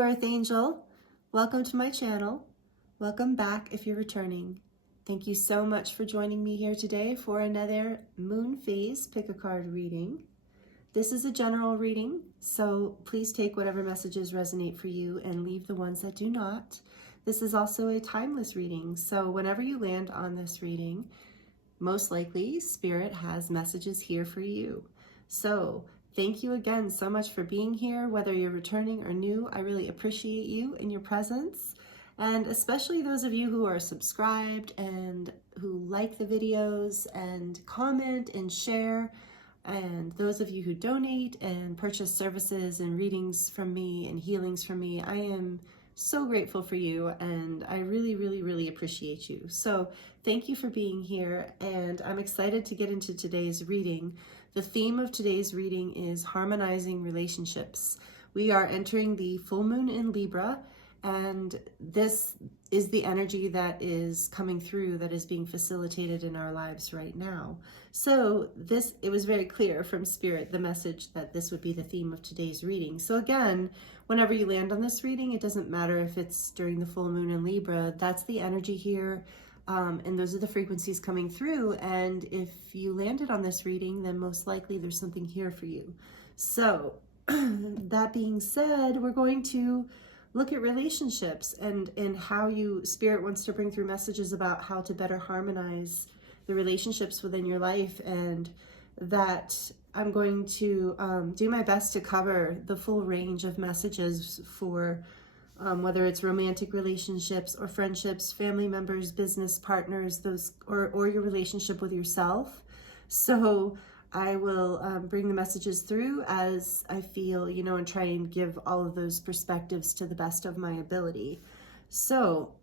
Hello, Earth Angel. Welcome to my channel. Welcome back if you're returning. Thank you so much for joining me here today for another moon phase pick a card reading. This is a general reading, so please take whatever messages resonate for you and leave the ones that do not. This is also a timeless reading, so whenever you land on this reading, most likely Spirit has messages here for you. So thank you again so much for being here, whether you're returning or new. I really appreciate you and your presence, and especially those of you who are subscribed and who like the videos and comment and share, and those of you who donate and purchase services and readings from me and healings from me. I am so grateful for you, and I really appreciate you. So thank you for being here, and I'm excited to get into today's reading. The theme of today's reading is harmonizing relationships. We are entering the full moon in Libra, and this is the energy that is coming through, that is being facilitated in our lives right now. So it was very clear from Spirit, the message that this would be the theme of today's reading. So again, whenever you land on this reading, it doesn't matter if it's during the full moon in Libra, that's the energy here. And those are the frequencies coming through. And if you landed on this reading, then most likely there's something here for you. So that being said, we're going to look at relationships and how Spirit wants to bring through messages about how to better harmonize the relationships within your life, and that I'm going to do my best to cover the full range of messages for whether it's romantic relationships or friendships, family members, business partners, or your relationship with yourself. So I will bring the messages through as I feel, and try and give all of those perspectives to the best of my ability. So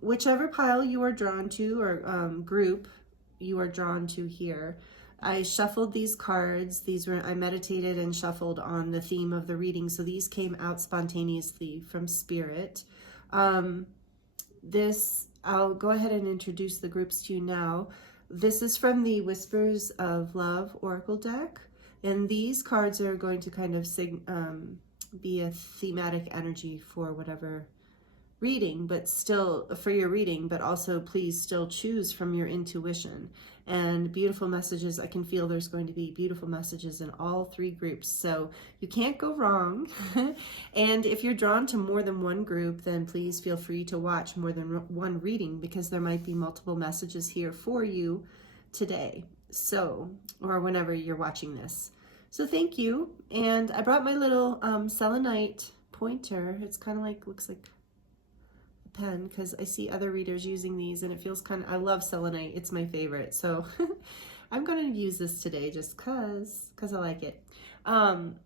whichever pile you are drawn to, or group you are drawn to here, I shuffled these cards. I meditated and shuffled on the theme of the reading, so these came out spontaneously from Spirit. I'll go ahead and introduce the groups to you now. This is from the Whispers of Love Oracle deck, and these cards are going to kind of be a thematic energy for whatever reading, but still for your reading, but also please still choose from your intuition. And beautiful messages, I can feel there's going to be beautiful messages in all three groups, so you can't go wrong. And if you're drawn to more than one group, then please feel free to watch more than one reading, because there might be multiple messages here for you today, so, or whenever you're watching this. So thank you. And I brought my little selenite pointer. It's kind of like, looks like pen, because I see other readers using these, and it feels I love selenite. It's my favorite, so I'm going to use this today just because I like it.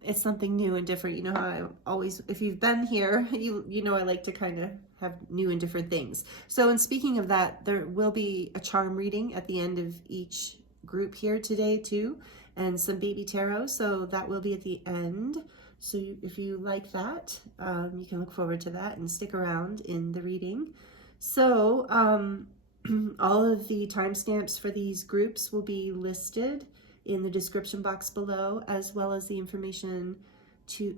It's something new and different. You know how I always, if you've been here, you know I like to kind of have new and different things. So in speaking of that, there will be a charm reading at the end of each group here today too, and some baby tarot, so that will be at the end. So if you like that, you can look forward to that and stick around in the reading. So all of the timestamps for these groups will be listed in the description box below, as well as the information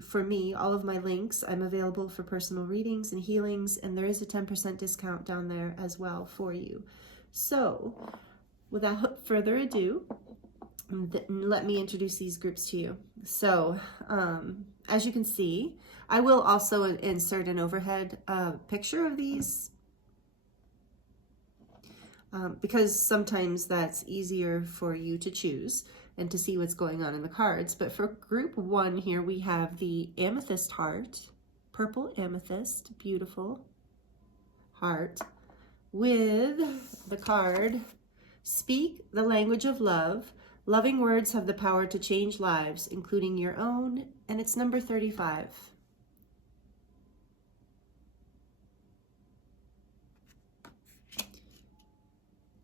for me, all of my links. I'm available for personal readings and healings, and there is a 10% discount down there as well for you. So without further ado, let me introduce these groups to you. So as you can see, I will also insert an overhead picture of these because sometimes that's easier for you to choose and to see what's going on in the cards. But for group one here, we have the Amethyst heart, purple amethyst, beautiful heart, with the card, Speak the Language of Love. Loving words have the power to change lives, including your own, and it's number 35.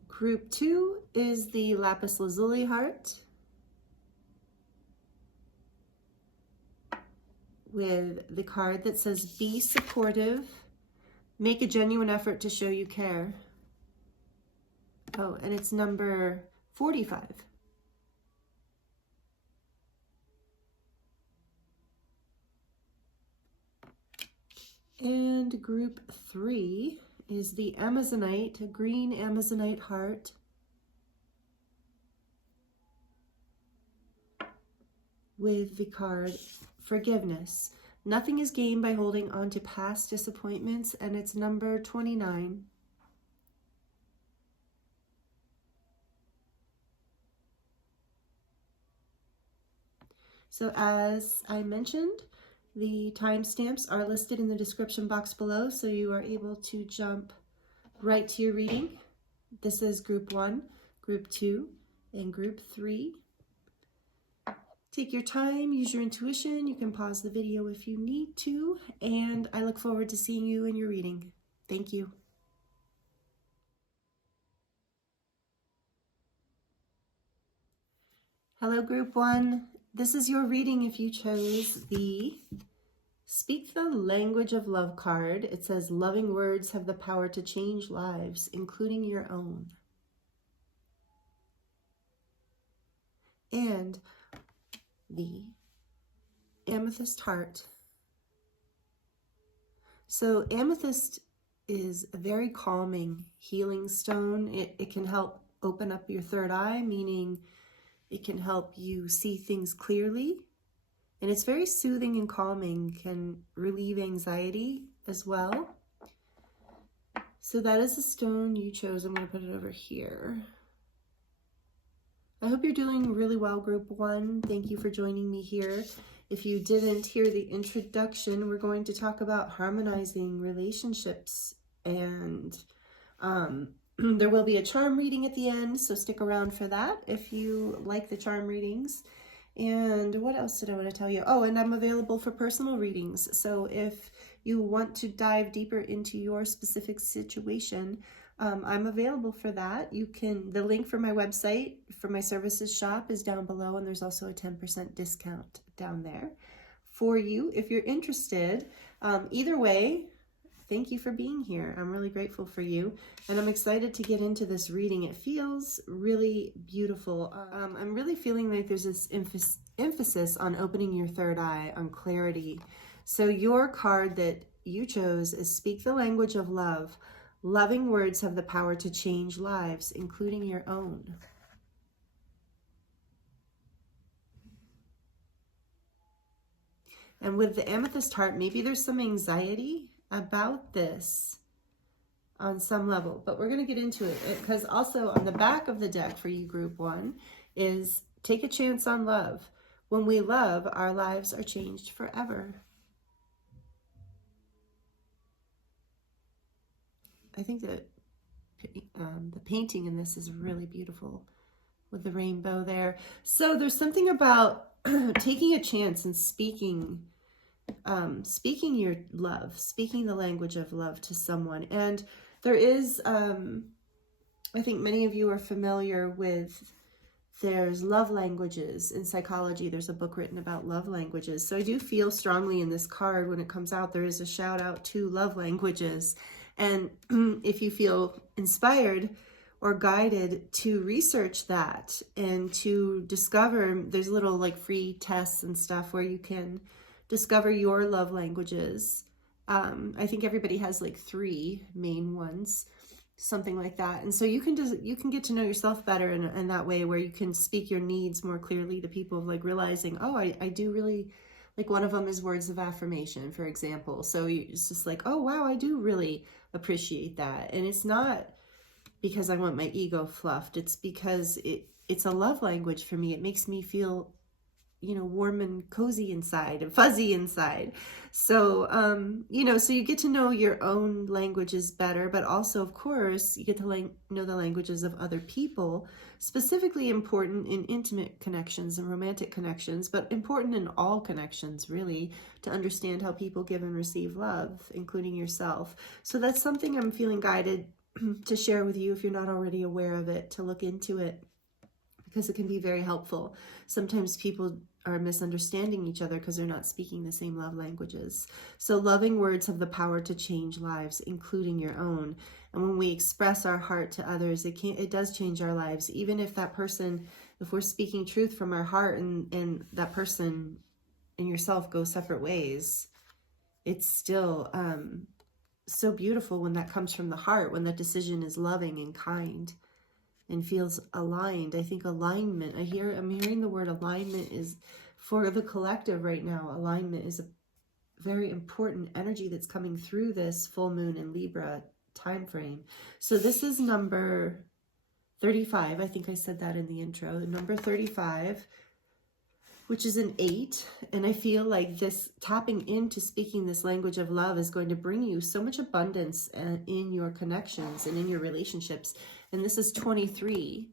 Group 2 is the Lapis Lazuli heart, with the card that says, Be supportive, make a genuine effort to show you care. Oh, and it's number 45. And group 3 is the Amazonite, a green Amazonite heart. With the card Forgiveness. Nothing is gained by holding on to past disappointments, and it's number 29. So as I mentioned, the timestamps are listed in the description box below, so you are able to jump right to your reading. This is group 1, group 2, and group 3. Take your time, use your intuition. You can pause the video if you need to, and I look forward to seeing you in your reading. Thank you. Hello, group 1. This is your reading if you chose the Speak the Language of Love card. It says, loving words have the power to change lives, including your own. And the Amethyst heart. So amethyst is a very calming, healing stone. It can help open up your third eye, meaning it can help you see things clearly. And it's very soothing and calming, can relieve anxiety as well. So that is the stone you chose. I'm going to put it over here. I hope you're doing really well, group 1. Thank you for joining me here. If you didn't hear the introduction, we're going to talk about harmonizing relationships, and there will be a charm reading at the end, so stick around for that if you like the charm readings. And what else did I want to tell you? Oh, and I'm available for personal readings. So if you want to dive deeper into your specific situation, I'm available for that. You can, the link for my website for my services shop is down below, and there's also a 10% discount down there for you if you're interested. Either way, thank you for being here. I'm really grateful for you, and I'm excited to get into this reading. It feels really beautiful. I'm really feeling like there's this emphasis on opening your third eye, on clarity. So your card that you chose is Speak the Language of Love. Loving words have the power to change lives, including your own. And with the amethyst heart, maybe there's some anxiety about this on some level, but we're going to get into it, because also on the back of the deck for you, group 1, is take a chance on love. When we love, our lives are changed forever. I think that the painting in this is really beautiful with the rainbow there. So there's something about taking a chance and speaking your love, speaking the language of love to someone. And there is, I think many of you are familiar with, there's love languages in psychology. There's a book written about love languages. So I do feel strongly in this card, when it comes out, there is a shout out to love languages. And if you feel inspired or guided to research that and to discover, there's little like free tests and stuff where you can discover your love languages. I think everybody has like 3 main ones, something like that. And so you can get to know yourself better in that way, where you can speak your needs more clearly to people, like realizing, oh, I do really, like one of them is words of affirmation, for example. So it's just like, oh, wow, I do really appreciate that. And it's not because I want my ego fluffed. It's because it's a love language for me. It makes me feel, you know, warm and cozy inside and fuzzy inside. So, you know, so you get to know your own languages better, but also, of course, you get to know the languages of other people, specifically important in intimate connections and romantic connections, but important in all connections, really, to understand how people give and receive love, including yourself. So that's something I'm feeling guided to share with you if you're not already aware of it, to look into it, because it can be very helpful. Sometimes people are misunderstanding each other because they're not speaking the same love languages. So loving words have the power to change lives, including your own. And when we express our heart to others, it does change our lives. Even if that person, if we're speaking truth from our heart, and that person and yourself go separate ways, it's still so beautiful when that comes from the heart, when that decision is loving and kind and feels aligned. I think alignment, I'm hearing the word alignment is for the collective right now. Alignment is a very important energy that's coming through this full moon in Libra time frame. So this is number 35. I think I said that in the intro. Number 35, which is an 8. And I feel like this tapping into speaking this language of love is going to bring you so much abundance in your connections and in your relationships. And this is 23.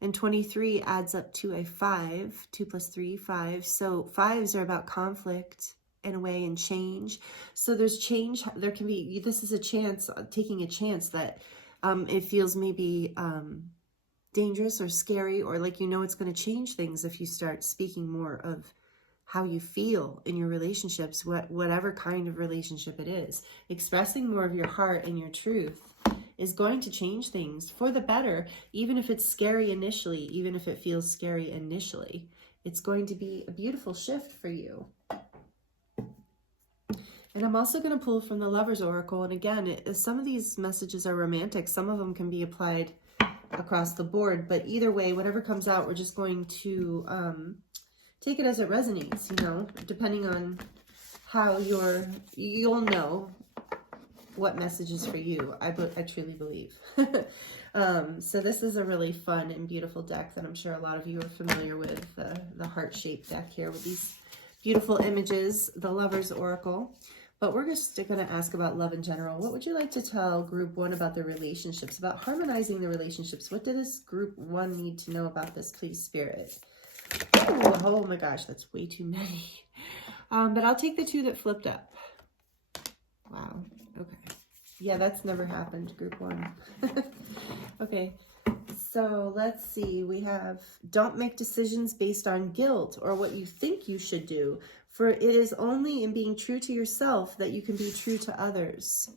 And 23 adds up to a 5. 2 plus 3, 5. So 5s are about conflict in a way and change. So there's change. There can be, this is a chance, taking a chance that it feels maybe dangerous or scary, or like, you know, it's going to change things if you start speaking more of how you feel in your relationships, whatever kind of relationship it is. Expressing more of your heart and your truth is going to change things for the better, even if it's scary initially, even if it feels scary initially. It's going to be a beautiful shift for you. And I'm also going to pull from the Lover's Oracle. And again, some of these messages are romantic. Some of them can be applied across the board. But either way, whatever comes out, we're just going to take it as it resonates, you know, depending on how you'll know what message is for you. I truly believe. So this is a really fun and beautiful deck that I'm sure a lot of you are familiar with. The heart-shaped deck here with these beautiful images, the Lover's Oracle. But we're just going to ask about love in general. What would you like to tell group 1 about their relationships, about harmonizing the relationships? What does this group 1 need to know about this, please, Spirit? Ooh, oh my gosh, that's way too many. But I'll take the 2 that flipped up. Wow. Okay. Yeah, that's never happened, group 1. Okay. So let's see. We have, don't make decisions based on guilt or what you think you should do. For it is only in being true to yourself that you can be true to others.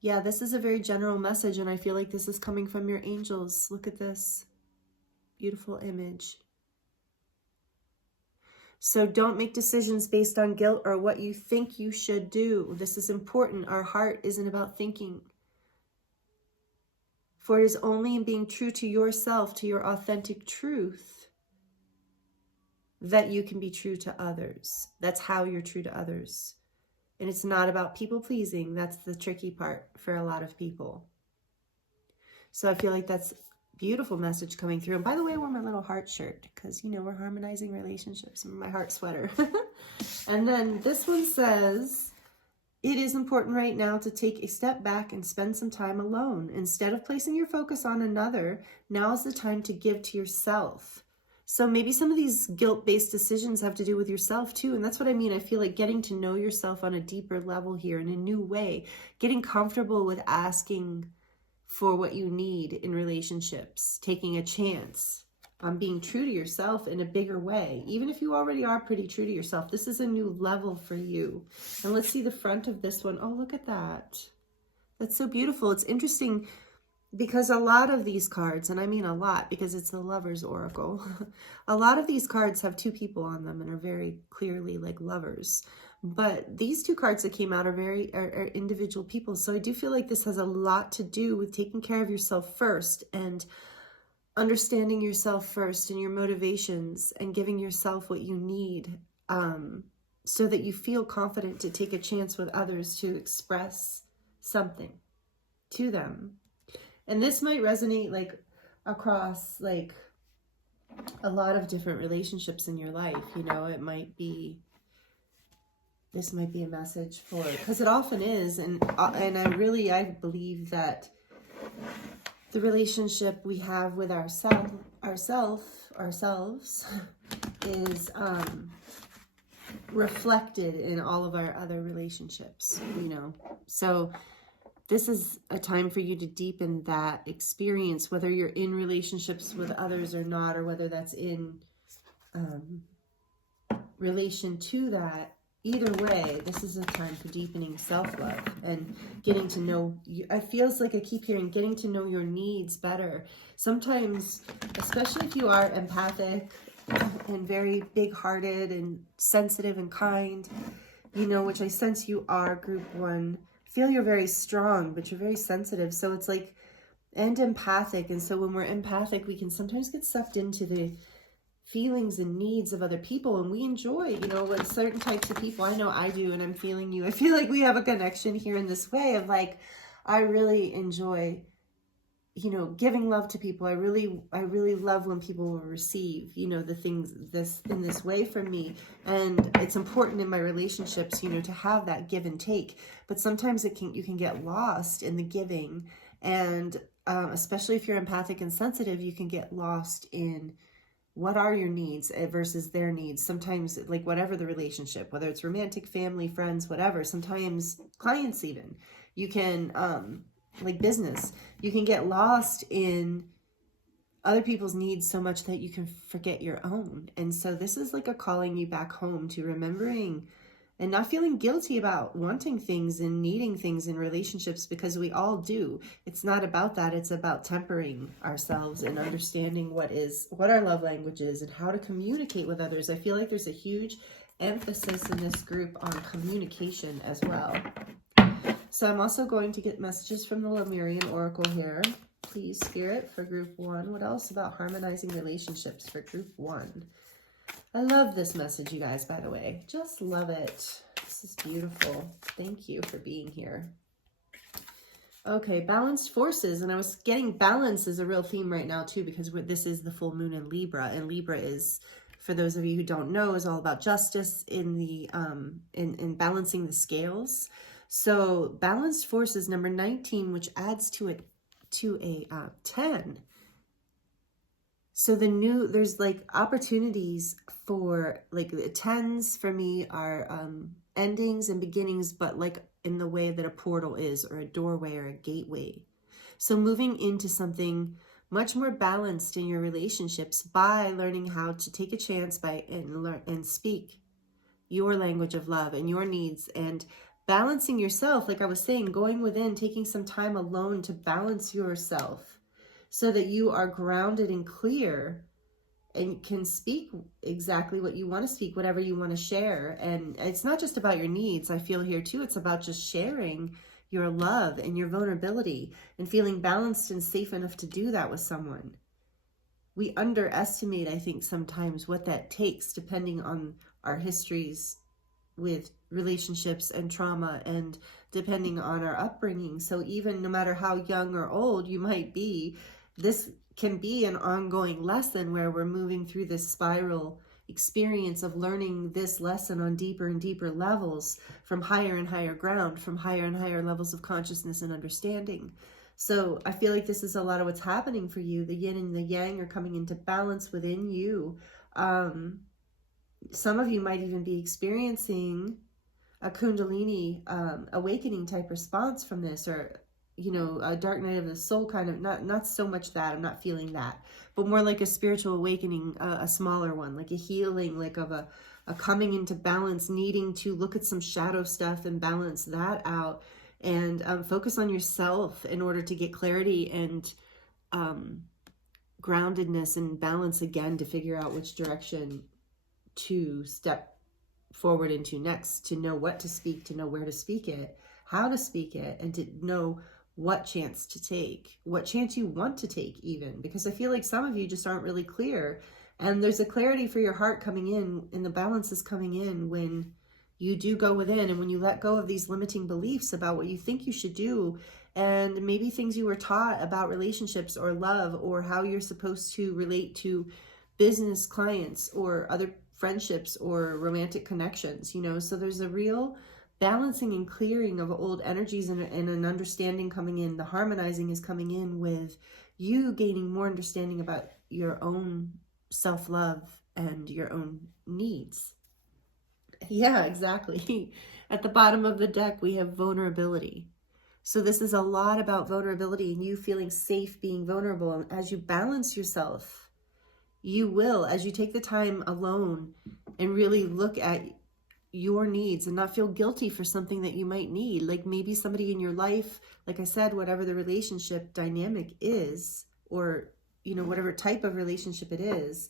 Yeah, this is a very general message, and I feel like this is coming from your angels. Look at this beautiful image. So don't make decisions based on guilt or what you think you should do. This is important. Our heart isn't about thinking. For it is only in being true to yourself, to your authentic truth, that you can be true to others. That's how you're true to others. And it's not about people pleasing. That's the tricky part for a lot of people. So I feel like that's a beautiful message coming through. And by the way, I wore my little heart shirt because, you know, we're harmonizing relationships, and my heart sweater. And then this one says, it is important right now to take a step back and spend some time alone. Instead of placing your focus on another, now is the time to give to yourself. So maybe some of these guilt-based decisions have to do with yourself too. And that's what I mean. I feel like getting to know yourself on a deeper level here in a new way, getting comfortable with asking for what you need in relationships, taking a chance on being true to yourself in a bigger way. Even if you already are pretty true to yourself, this is a new level for you. And let's see the front of this one. Oh, look at that. That's so beautiful. It's interesting because a lot of these cards, and I mean a lot because it's the Lover's Oracle, a lot of these cards have 2 people on them and are very clearly like lovers. But these 2 cards that came out are individual people. So I do feel like this has a lot to do with taking care of yourself first and understanding yourself first and your motivations and giving yourself what you need so that you feel confident to take a chance with others to express something to them. And this might resonate like across like a lot of different relationships in your life. You know, it might be, this might be a message for, because it often is. And I believe that the relationship we have with ourselves is reflected in all of our other relationships, you know. So this is a time for you to deepen that experience, whether you're in relationships with others or not, or whether that's in relation to that. Either way, this is a time for deepening self-love and getting to know you. It feels like I keep hearing getting to know your needs better. Sometimes, especially if you are empathic and very big-hearted and sensitive and kind, you know, which I sense you are, group 1. I feel you're very strong, but you're very sensitive. So it's like, and empathic. And so when we're empathic, we can sometimes get sucked into the feelings and needs of other people, and we enjoy, you know, like certain types of people. I know I do, and I'm feeling you. I feel like we have a connection here in this way of like, I really enjoy, you know, giving love to people. I really love when people will receive, you know, the things in this way from me. And it's important in my relationships, you know, to have that give and take. But sometimes you can get lost in the giving, and especially if you're empathic and sensitive, you can get lost in what are your needs versus their needs. Sometimes, like, whatever the relationship, whether it's romantic, family, friends, whatever, sometimes clients even, you can, like business, you can get lost in other people's needs so much that you can forget your own. And so this is like a calling you back home to remembering and not feeling guilty about wanting things and needing things in relationships, because we all do. It's not about that. It's about tempering ourselves and understanding what our love language is and how to communicate with others. I feel like there's a huge emphasis in this group on communication as well. So I'm also going to get messages from the Lemurian Oracle here. Please, Spirit, for group 1. What else about harmonizing relationships for group 1? I love this message, you guys, by the way. Just love it. This is beautiful. Thank you for being here. Okay, balanced forces. And I was getting balance is a real theme right now, too, because this is the full moon in Libra. And Libra is, for those of you who don't know, is all about justice in the in balancing the scales. So balanced forces, number 19, which adds to a 10. So there's like opportunities for, like, the 10s for me are endings and beginnings, but like in the way that a portal is, or a doorway or a gateway. So moving into something much more balanced in your relationships by learning how to take a chance and speak your language of love and your needs, and balancing yourself. Like I was saying, going within, taking some time alone to balance yourself, so that you are grounded and clear and can speak exactly what you want to speak, whatever you want to share. And it's not just about your needs, I feel here too. It's about just sharing your love and your vulnerability and feeling balanced and safe enough to do that with someone. We underestimate, I think, sometimes what that takes, depending on our histories with relationships and trauma, and depending on our upbringing. So even no matter how young or old you might be, this can be an ongoing lesson where we're moving through this spiral experience of learning this lesson on deeper and deeper levels, from higher and higher ground, from higher and higher levels of consciousness and understanding. So I feel like this is a lot of what's happening for you. The yin and the yang are coming into balance within you. Some of you might even be experiencing a Kundalini awakening type response from this, or, you know, a dark night of the soul kind of, not so much that, I'm not feeling that, but more like a spiritual awakening, a smaller one, like a healing, like of a coming into balance, needing to look at some shadow stuff and balance that out, and focus on yourself in order to get clarity and groundedness and balance again, to figure out which direction to step forward into next, to know what to speak, to know where to speak it, how to speak it, and to know what chance to take, what chance you want to take even, because I feel like some of you just aren't really clear, and there's a clarity for your heart coming in, and the balance is coming in when you do go within, and when you let go of these limiting beliefs about what you think you should do, and maybe things you were taught about relationships or love, or how you're supposed to relate to business clients or other friendships or romantic connections, you know. So there's a real balancing and clearing of old energies, and an understanding coming in. The harmonizing is coming in with you gaining more understanding about your own self-love and your own needs. Yeah, exactly. At the bottom of the deck, we have vulnerability. So this is a lot about vulnerability and you feeling safe being vulnerable. And as you balance yourself, you will, as you take the time alone and really look at your needs and not feel guilty for something that you might need. Like maybe somebody in your life, like I said, whatever the relationship dynamic is, or, you know, whatever type of relationship it is,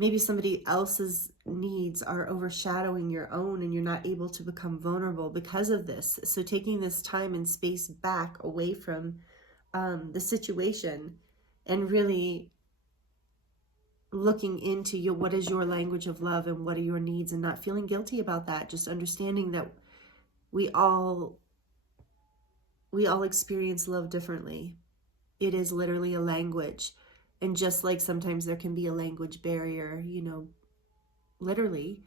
maybe somebody else's needs are overshadowing your own and you're not able to become vulnerable because of this. So taking this time and space back away from the situation and really looking into what is your language of love and what are your needs, and not feeling guilty about that. Just understanding that we all experience love differently. It is literally a language. And just like sometimes there can be a language barrier, you know, literally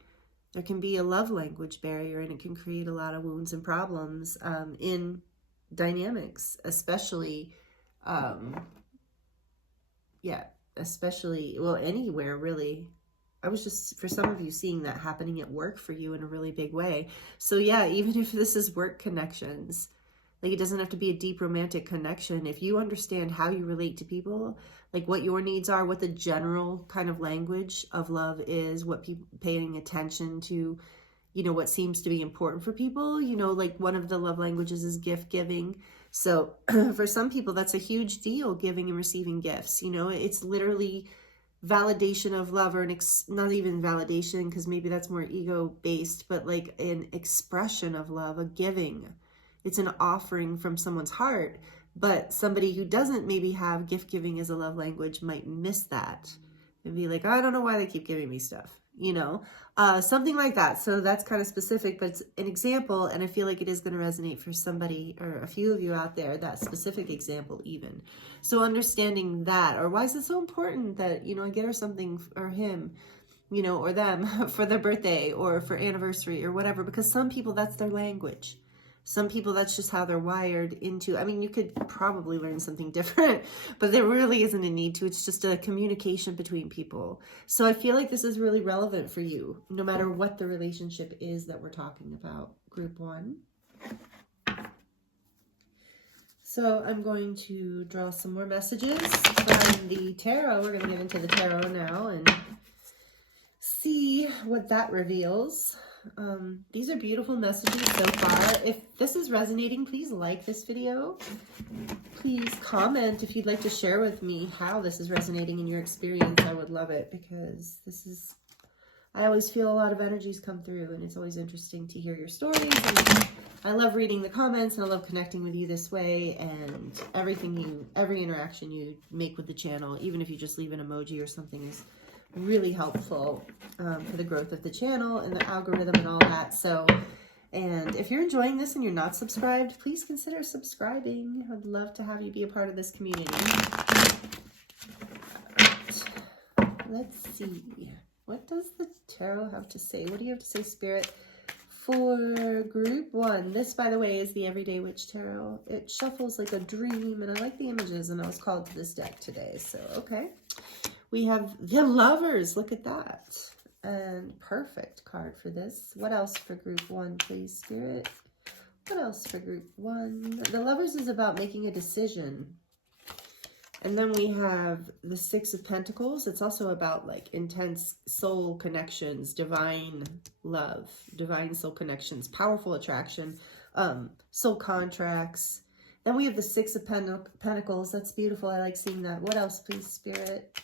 there can be a love language barrier, and it can create a lot of wounds and problems in dynamics, especially especially, well, anywhere really. I was just, for some of you, seeing that happening at work for you in a really big way. So yeah, even if this is work connections, like it doesn't have to be a deep romantic connection. If you understand how you relate to people, like what your needs are, what the general kind of language of love is, what people paying attention to, you know, what seems to be important for people, you know, like one of the love languages is gift giving. So for some people, that's a huge deal, giving and receiving gifts. You know, it's literally validation of love, or not even validation, because maybe that's more ego based, but like an expression of love, a giving. It's an offering from someone's heart. But somebody who doesn't maybe have gift giving as a love language might miss that and be like, oh, I don't know why they keep giving me stuff, you know, something like that. So that's kind of specific, but it's an example. And I feel like it is going to resonate for somebody or a few of you out there, that specific example even. So understanding that, or why is it so important that, you know, I get her something, or him, you know, or them for their birthday or for anniversary or whatever, because some people, that's their language. Some people, that's just how they're wired into. I mean, you could probably learn something different, but there really isn't a need to. It's just a communication between people. So I feel like this is really relevant for you, no matter what the relationship is that we're talking about. Group 1. So I'm going to draw some more messages from the tarot. We're going to get into the tarot now and see what that reveals. These are beautiful messages so far. If this is resonating, please like this video. Please comment if you'd like to share with me how this is resonating in your experience. I would love it, because this is, I always feel a lot of energies come through, and it's always interesting to hear your stories. And I love reading the comments, and I love connecting with you this way, and every interaction you make with the channel, even if you just leave an emoji or something, is really helpful for the growth of the channel and the algorithm and all that. So, and if you're enjoying this and you're not subscribed, please consider subscribing. I'd love to have you be a part of this community. Right. Let's see. What does the tarot have to say? What do you have to say, Spirit, for group 1? This, by the way, is the Everyday Witch Tarot. It shuffles like a dream, and I like the images, and I was called to this deck today. So, okay. We have the Lovers. Look at that. And perfect card for this. What else for group 1, please, Spirit? What else for group 1? The Lovers is about making a decision. And then we have the 6 of Pentacles. It's also about like intense soul connections, divine love, divine soul connections, powerful attraction, soul contracts. Then we have the 6 of Pentacles. That's beautiful. I like seeing that. What else, please, Spirit?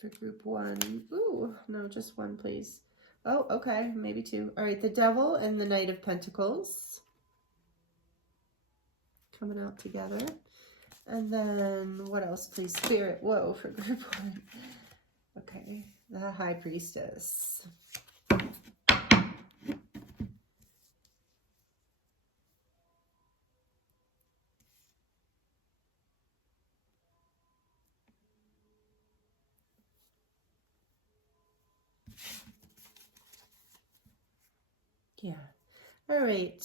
For group 1. Ooh, no, just 1, please. Oh, okay, maybe 2. All right, the Devil and the Knight of Pentacles coming out together. And then what else, please, Spirit? Whoa, for group 1. Okay, the High Priestess. Yeah. All right.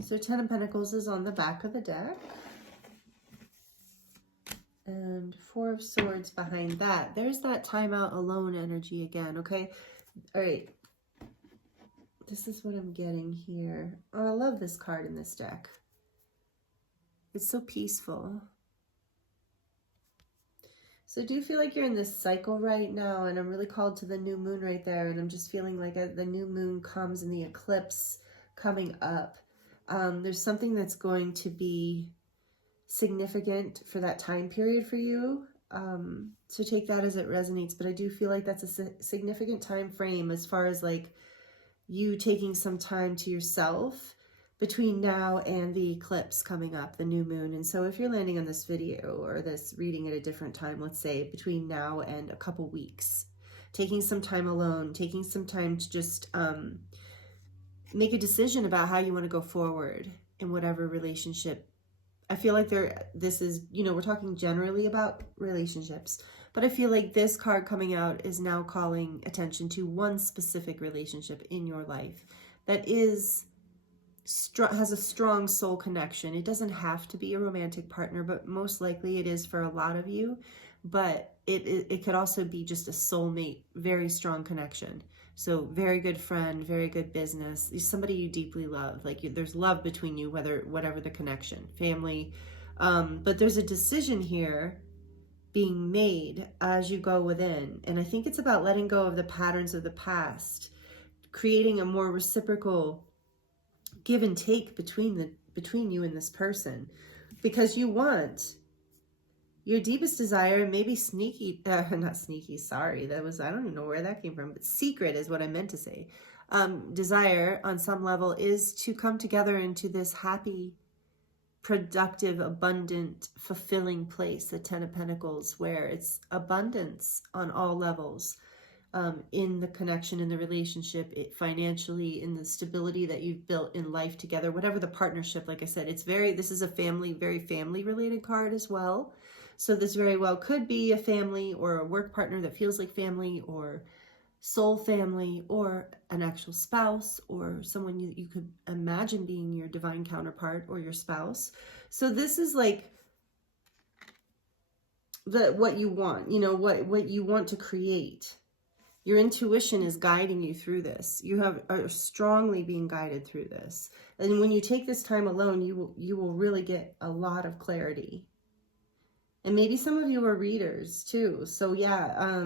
So 10 of Pentacles is on the back of the deck. And 4 of Swords behind that. There's that time out alone energy again, okay? All right. This is what I'm getting here. Oh, I love this card in this deck. It's so peaceful. So I do feel like you're in this cycle right now, and I'm really called to the new moon right there, and I'm just feeling like the new moon comes in the eclipse coming up. There's something that's going to be significant for that time period for you. So take that as it resonates, but I do feel like that's a significant time frame as far as like you taking some time to yourself between now and the eclipse coming up, the new moon. And so if you're landing on this video or this reading at a different time, let's say between now and a couple weeks, taking some time alone, taking some time to just make a decision about how you want to go forward in whatever relationship. I feel like this is, you know, we're talking generally about relationships, but I feel like this card coming out is now calling attention to one specific relationship in your life that has a strong soul connection. It doesn't have to be a romantic partner, but most likely it is for a lot of you. But it could also be just a soulmate, very strong connection. So very good friend, very good business, somebody you deeply love. Like there's love between you, whatever the connection, family. But there's a decision here being made as you go within. And I think it's about letting go of the patterns of the past, creating a more reciprocal give and take between you and this person, because you want your deepest desire, maybe sneaky, not sneaky, sorry, I don't even know where that came from, but secret is what I meant to say. Desire on some level is to come together into this happy, productive, abundant, fulfilling place, the Ten of Pentacles, where it's abundance on all levels, in the connection, in the relationship, financially, in the stability that you've built in life together, whatever the partnership. Like I said, this is a very family related card as well. So this very well could be a family or a work partner that feels like family, or soul family, or an actual spouse, or someone you could imagine being your divine counterpart or your spouse. So this is like what you want, you know, what you want to create. Your intuition is guiding you through this. You are strongly being guided through this. And when you take this time alone, you will really get a lot of clarity. And maybe some of you are readers too. So yeah,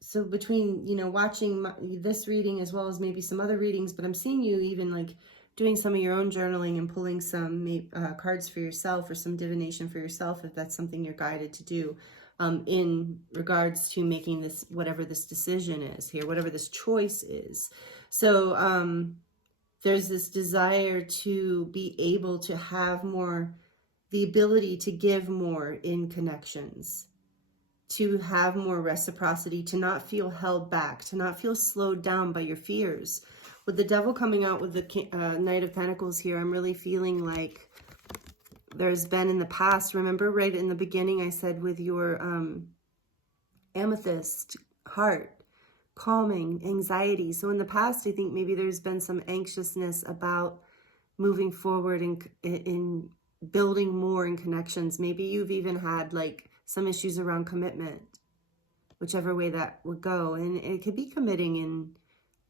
so between, you know, watching this reading as well as maybe some other readings, but I'm seeing you even like doing some of your own journaling and pulling some cards for yourself, or some divination for yourself, if that's something you're guided to do, in regards to making this, whatever this decision is here, whatever this choice is. So there's this desire to be able to have more, the ability to give more in connections, to have more reciprocity, to not feel held back, to not feel slowed down by your fears. With the Devil coming out with the Knight of Pentacles here, I'm really feeling like there's been in the past, remember right in the beginning I said with your Amethyst heart, calming, anxiety. So in the past, I think maybe there's been some anxiousness about moving forward in building more in connections. Maybe you've even had like some issues around commitment, whichever way that would go. And it could be committing in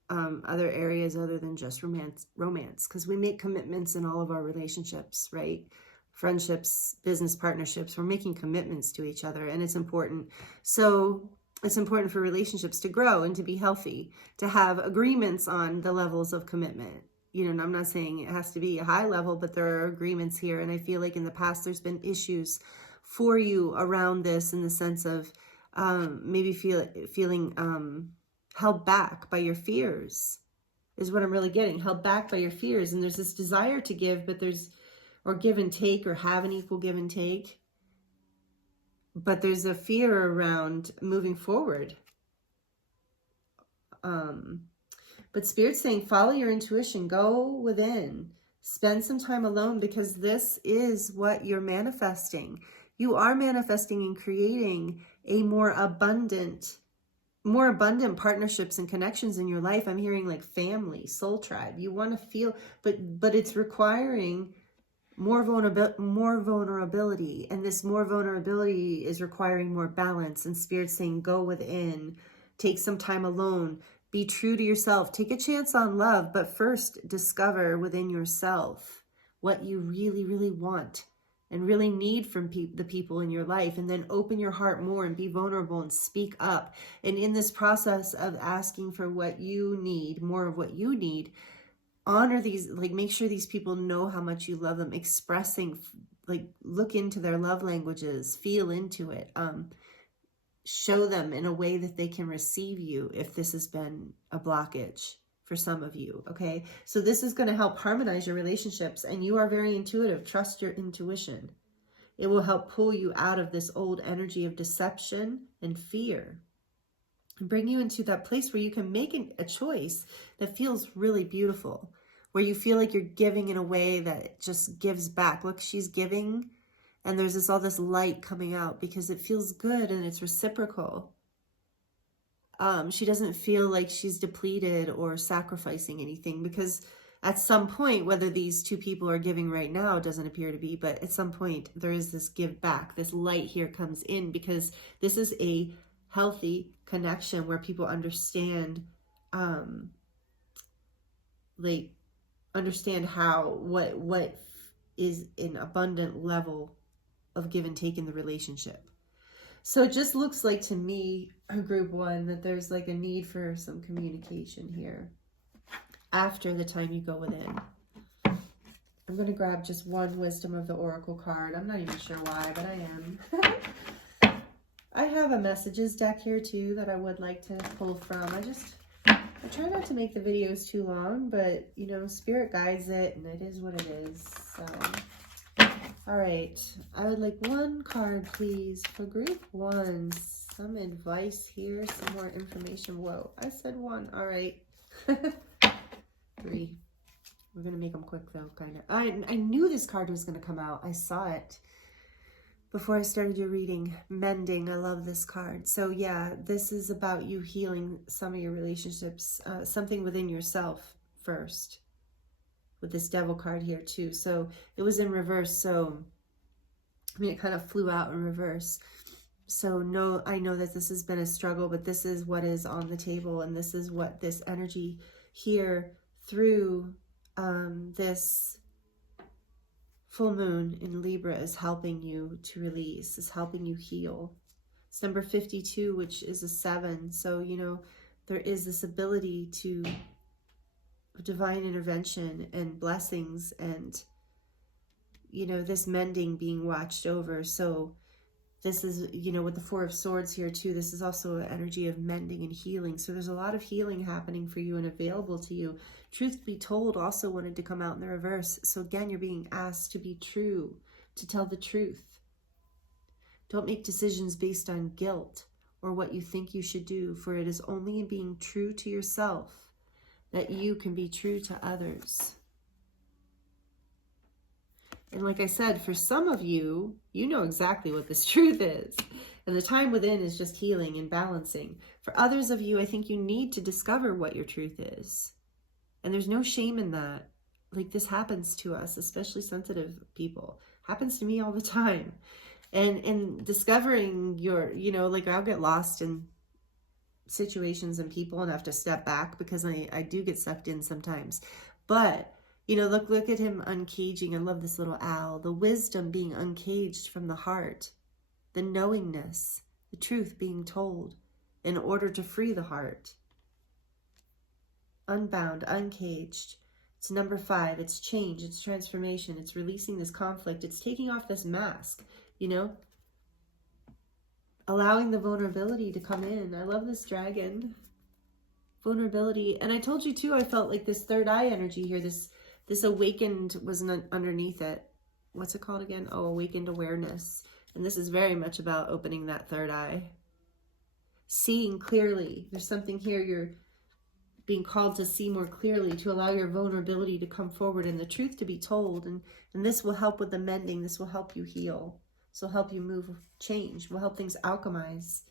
other areas other than just romance, because we make commitments in all of our relationships, right? Friendships, business partnerships, we're making commitments to each other, and it's important. So it's important for relationships to grow and to be healthy, to have agreements on the levels of commitment. You know, I'm not saying it has to be a high level, but there are agreements here. And I feel like in the past, there's been issues for you around this, in the sense of maybe feeling held back by your fears, is what I'm really getting. Held back by your fears. And there's this desire to give, but or give and take, or have an equal give and take. But there's a fear around moving forward. But Spirit's saying, follow your intuition, go within, spend some time alone, because this is what you're manifesting. You are manifesting and creating a more abundant partnerships and connections in your life. I'm hearing like family, soul tribe. You want to feel, but it's requiring more vulnerability, and this more vulnerability is requiring more balance. And Spirit's saying, go within, take some time alone, be true to yourself, take a chance on love, but first discover within yourself what you really, really want and really need from the people in your life, and then open your heart more and be vulnerable and speak up. And in this process of asking for what you need, more of what you need, honor these, like make sure these people know how much you love them, expressing, like look into their love languages, feel into it, show them in a way that they can receive you if this has been a blockage for some of you, okay? So this is going to help harmonize your relationships, and you are very intuitive. Trust your intuition. It will help pull you out of this old energy of deception and fear and bring you into that place where you can make a choice that feels really beautiful, where you feel like you're giving in a way that just gives back. Look, she's giving, and there's all this light coming out because it feels good and it's reciprocal. She doesn't feel like she's depleted or sacrificing anything, because at some point, whether these two people are giving right now doesn't appear to be, but at some point there is this give back. This light here comes in because this is a healthy connection where people understand, understand what is an abundant level of give and take in the relationship. So it just looks like to me, group one, that there's like a need for some communication here after the time you go within. I'm going to grab just one Wisdom of the Oracle card. I'm not even sure why, but I am. I have a messages deck here too that I would like to pull from. I try not to make the videos too long, but you know, Spirit guides it and it is what it is. So, all right. I would like one card, please, for group one. Some advice here, some more information. Whoa, I said one. All right. 3. We're going to make them quick though, kind of. I knew this card was going to come out. I saw it before I started your reading. Mending. I love this card. So yeah, this is about you healing some of your relationships, something within yourself first, with this Devil card here too. So it was in reverse. So, I mean, it kind of flew out in reverse. So no, I know that this has been a struggle, but this is what is on the table. And this is what this energy here through this full moon in Libra is helping you to release, is helping you heal. It's number 52, which is a 7. So, you know, there is this ability to divine intervention and blessings and, you know, this mending being watched over. So this is, you know, with the 4 of Swords here too, this is also an energy of mending and healing. So there's a lot of healing happening for you and available to you. Truth be told also wanted to come out in the reverse. So again, you're being asked to be true, to tell the truth. Don't make decisions based on guilt or what you think you should do, for it is only in being true to yourself that you can be true to others. And like I said, for some of you, you know exactly what this truth is. And the time within is just healing and balancing. For others of you, I think you need to discover what your truth is. And there's no shame in that. Like, this happens to us, especially sensitive people. Happens to me all the time. And discovering your, you know, like I'll get lost in situations and people and have to step back because I do get sucked in sometimes. But you know, look at him uncaging. I love this little owl. The wisdom being uncaged from the heart. The knowingness, the truth being told in order to free the heart. Unbound, uncaged. It's number 5. It's change. It's transformation. It's releasing this conflict. It's taking off this mask, you know. Allowing the vulnerability to come in. I love this dragon. Vulnerability. And I told you too, I felt like this third eye energy here, this awakened was underneath it. What's it called again? Oh, awakened awareness. And this is very much about opening that third eye. Seeing clearly. There's something here you're being called to see more clearly, to allow your vulnerability to come forward and the truth to be told. And this will help with the mending. This will help you heal. This will help you move, change. Will help things alchemize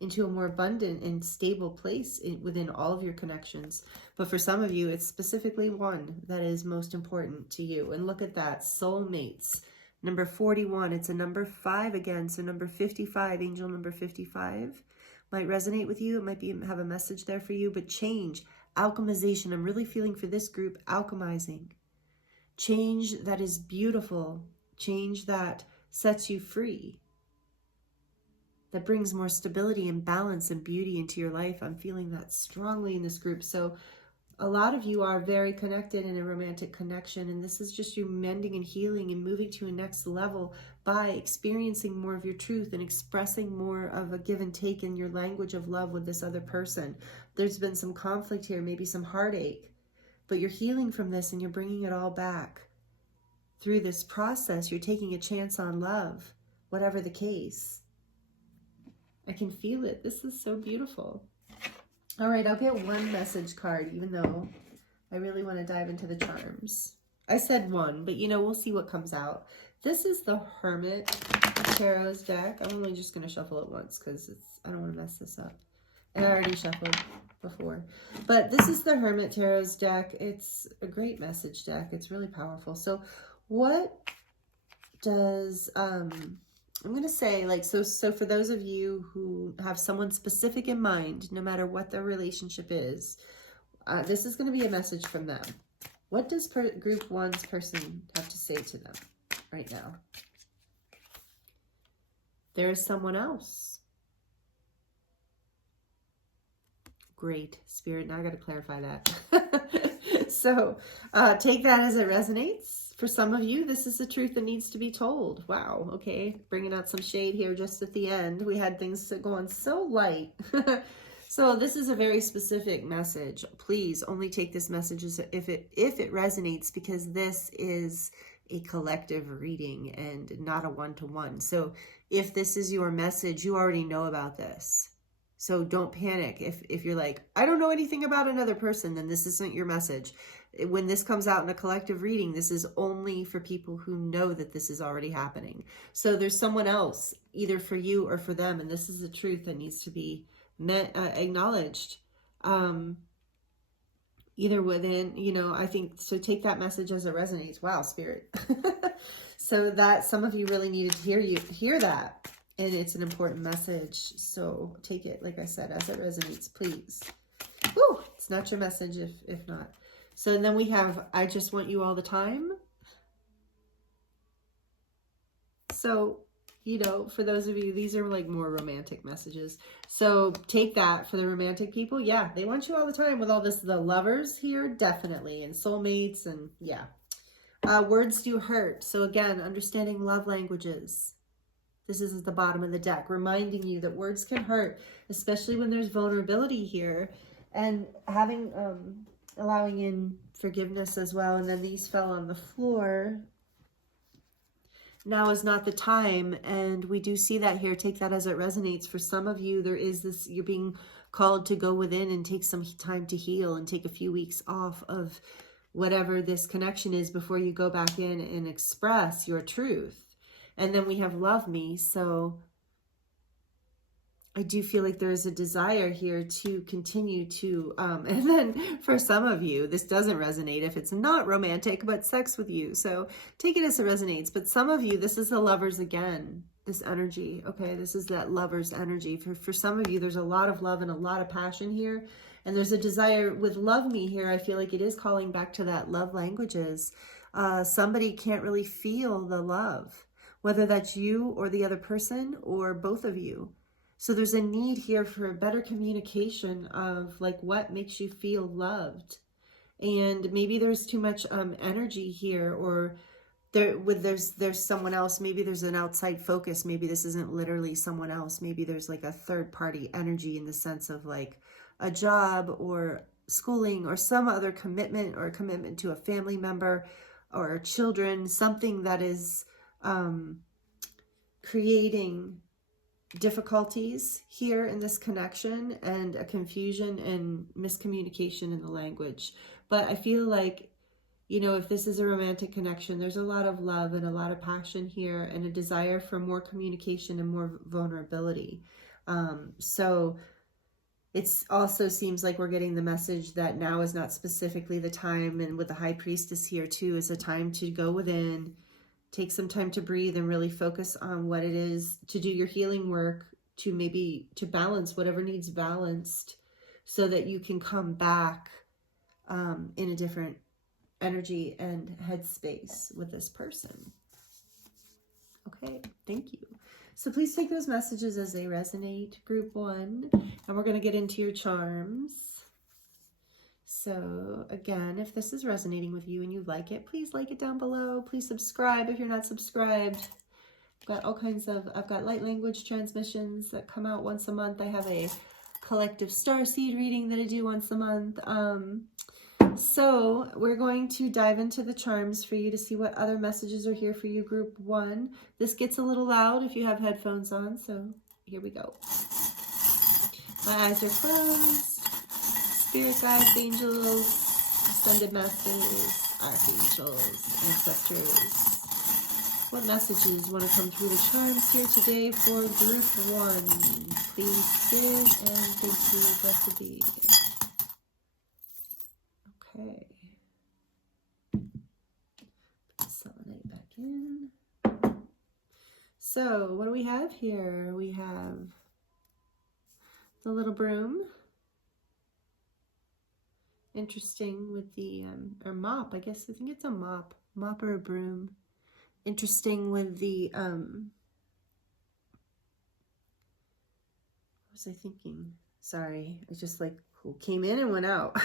into a more abundant and stable place within all of your connections. But for some of you, it's specifically one that is most important to you. And look at that, soulmates. Number 41, it's a number 5 again. So number 55, angel number 55, might resonate with you. It might have a message there for you. But change, alchemization. I'm really feeling for this group, alchemizing. Change that is beautiful. Change that sets you free, that brings more stability and balance and beauty into your life. I'm feeling that strongly in this group. So a lot of you are very connected in a romantic connection, and this is just you mending and healing and moving to a next level by experiencing more of your truth and expressing more of a give and take in your language of love with this other person. There's been some conflict here, maybe some heartache, but you're healing from this and you're bringing it all back. Through this process, you're taking a chance on love, whatever the case. I can feel it. This is so beautiful. All right, I'll get one message card, even though I really want to dive into the charms. I said one, but we'll see what comes out. This is the Hermit Tarot's deck. I'm only just going to shuffle it once because I don't want to mess this up. And I already shuffled before. But this is the Hermit Tarot's deck. It's a great message deck. It's really powerful. So what does... I'm going to say, so for those of you who have someone specific in mind, no matter what their relationship is, this is going to be a message from them. What does group one's person have to say to them right now? There is someone else. Great, Spirit. Now I got to clarify that. So take that as it resonates. For some of you, this is the truth that needs to be told. Wow, okay. Bringing out some shade here just at the end. We had things going so light. So this is a very specific message. Please only take this message as if it resonates, because this is a collective reading and not a one-to-one. So if this is your message, you already know about this. So don't panic. If you're like, I don't know anything about another person, then this isn't your message. When this comes out in a collective reading, this is only for people who know that this is already happening. So there's someone else, either for you or for them, and this is the truth that needs to be acknowledged. Either within, I think, so take that message as it resonates. Wow, Spirit. So that some of you really needed to hear that. And it's an important message. So take it, like I said, as it resonates, please. Woo! It's not your message if not. So then we have, I just want you all the time. So, for those of you, these are like more romantic messages. So take that for the romantic people. Yeah, they want you all the time with all this, the lovers here, definitely. And soulmates and yeah. Words do hurt. So again, understanding love languages. This is at the bottom of the deck, reminding you that words can hurt, especially when there's vulnerability here. And having, allowing in forgiveness as well. And then these fell on the floor. Now is not the time. And we do see that here. Take that as it resonates. For some of you, there is this, you're being called to go within and take some time to heal and take a few weeks off of whatever this connection is before you go back in and express your truth. And then we have love me. So I do feel like there is a desire here to continue to, and then for some of you, this doesn't resonate if it's not romantic, but sex with you. So take it as it resonates. But some of you, this is the lovers again, this energy. Okay, this is that lover's energy. For some of you, there's a lot of love and a lot of passion here. And there's a desire with love me here. I feel like it is calling back to that love languages. Somebody can't really feel the love, whether that's you or the other person or both of you. So there's a need here for a better communication of like what makes you feel loved. And maybe there's too much energy here, or there's someone else. Maybe there's an outside focus. Maybe this isn't literally someone else. Maybe there's like a third party energy in the sense of like a job or schooling or some other commitment, or a commitment to a family member or children, something that is creating difficulties here in this connection and a confusion and miscommunication in the language. But I feel like, if this is a romantic connection, there's a lot of love and a lot of passion here and a desire for more communication and more vulnerability. So it also seems like we're getting the message that now is not specifically the time, and with the High Priestess here too, is a time to go within, take some time to breathe and really focus on what it is, to do your healing work, to balance whatever needs balanced, so that you can come back in a different energy and headspace with this person. Okay, thank you. So please take those messages as they resonate, group 1, and we're going to get into your charms. So again, if this is resonating with you and you like it, please like it down below. Please subscribe if you're not subscribed. I've got all kinds of, I've got light language transmissions that come out once a month. I have a collective starseed reading that I do once a month. So we're going to dive into the charms for you to see what other messages are here for you, group 1. This gets a little loud if you have headphones on, so here we go. My eyes are closed. Spirit guides, angels, ascended masters, archangels, ancestors. What messages want to come through the charms here today for group 1? Please sit and thank you, blessed be. Okay. Put the selenite back in. So, what do we have here? We have the little broom. Interesting with the, or mop, I guess. I think it's a mop. Mop or a broom. Interesting with the, what was I thinking? Sorry, I just like came in and went out.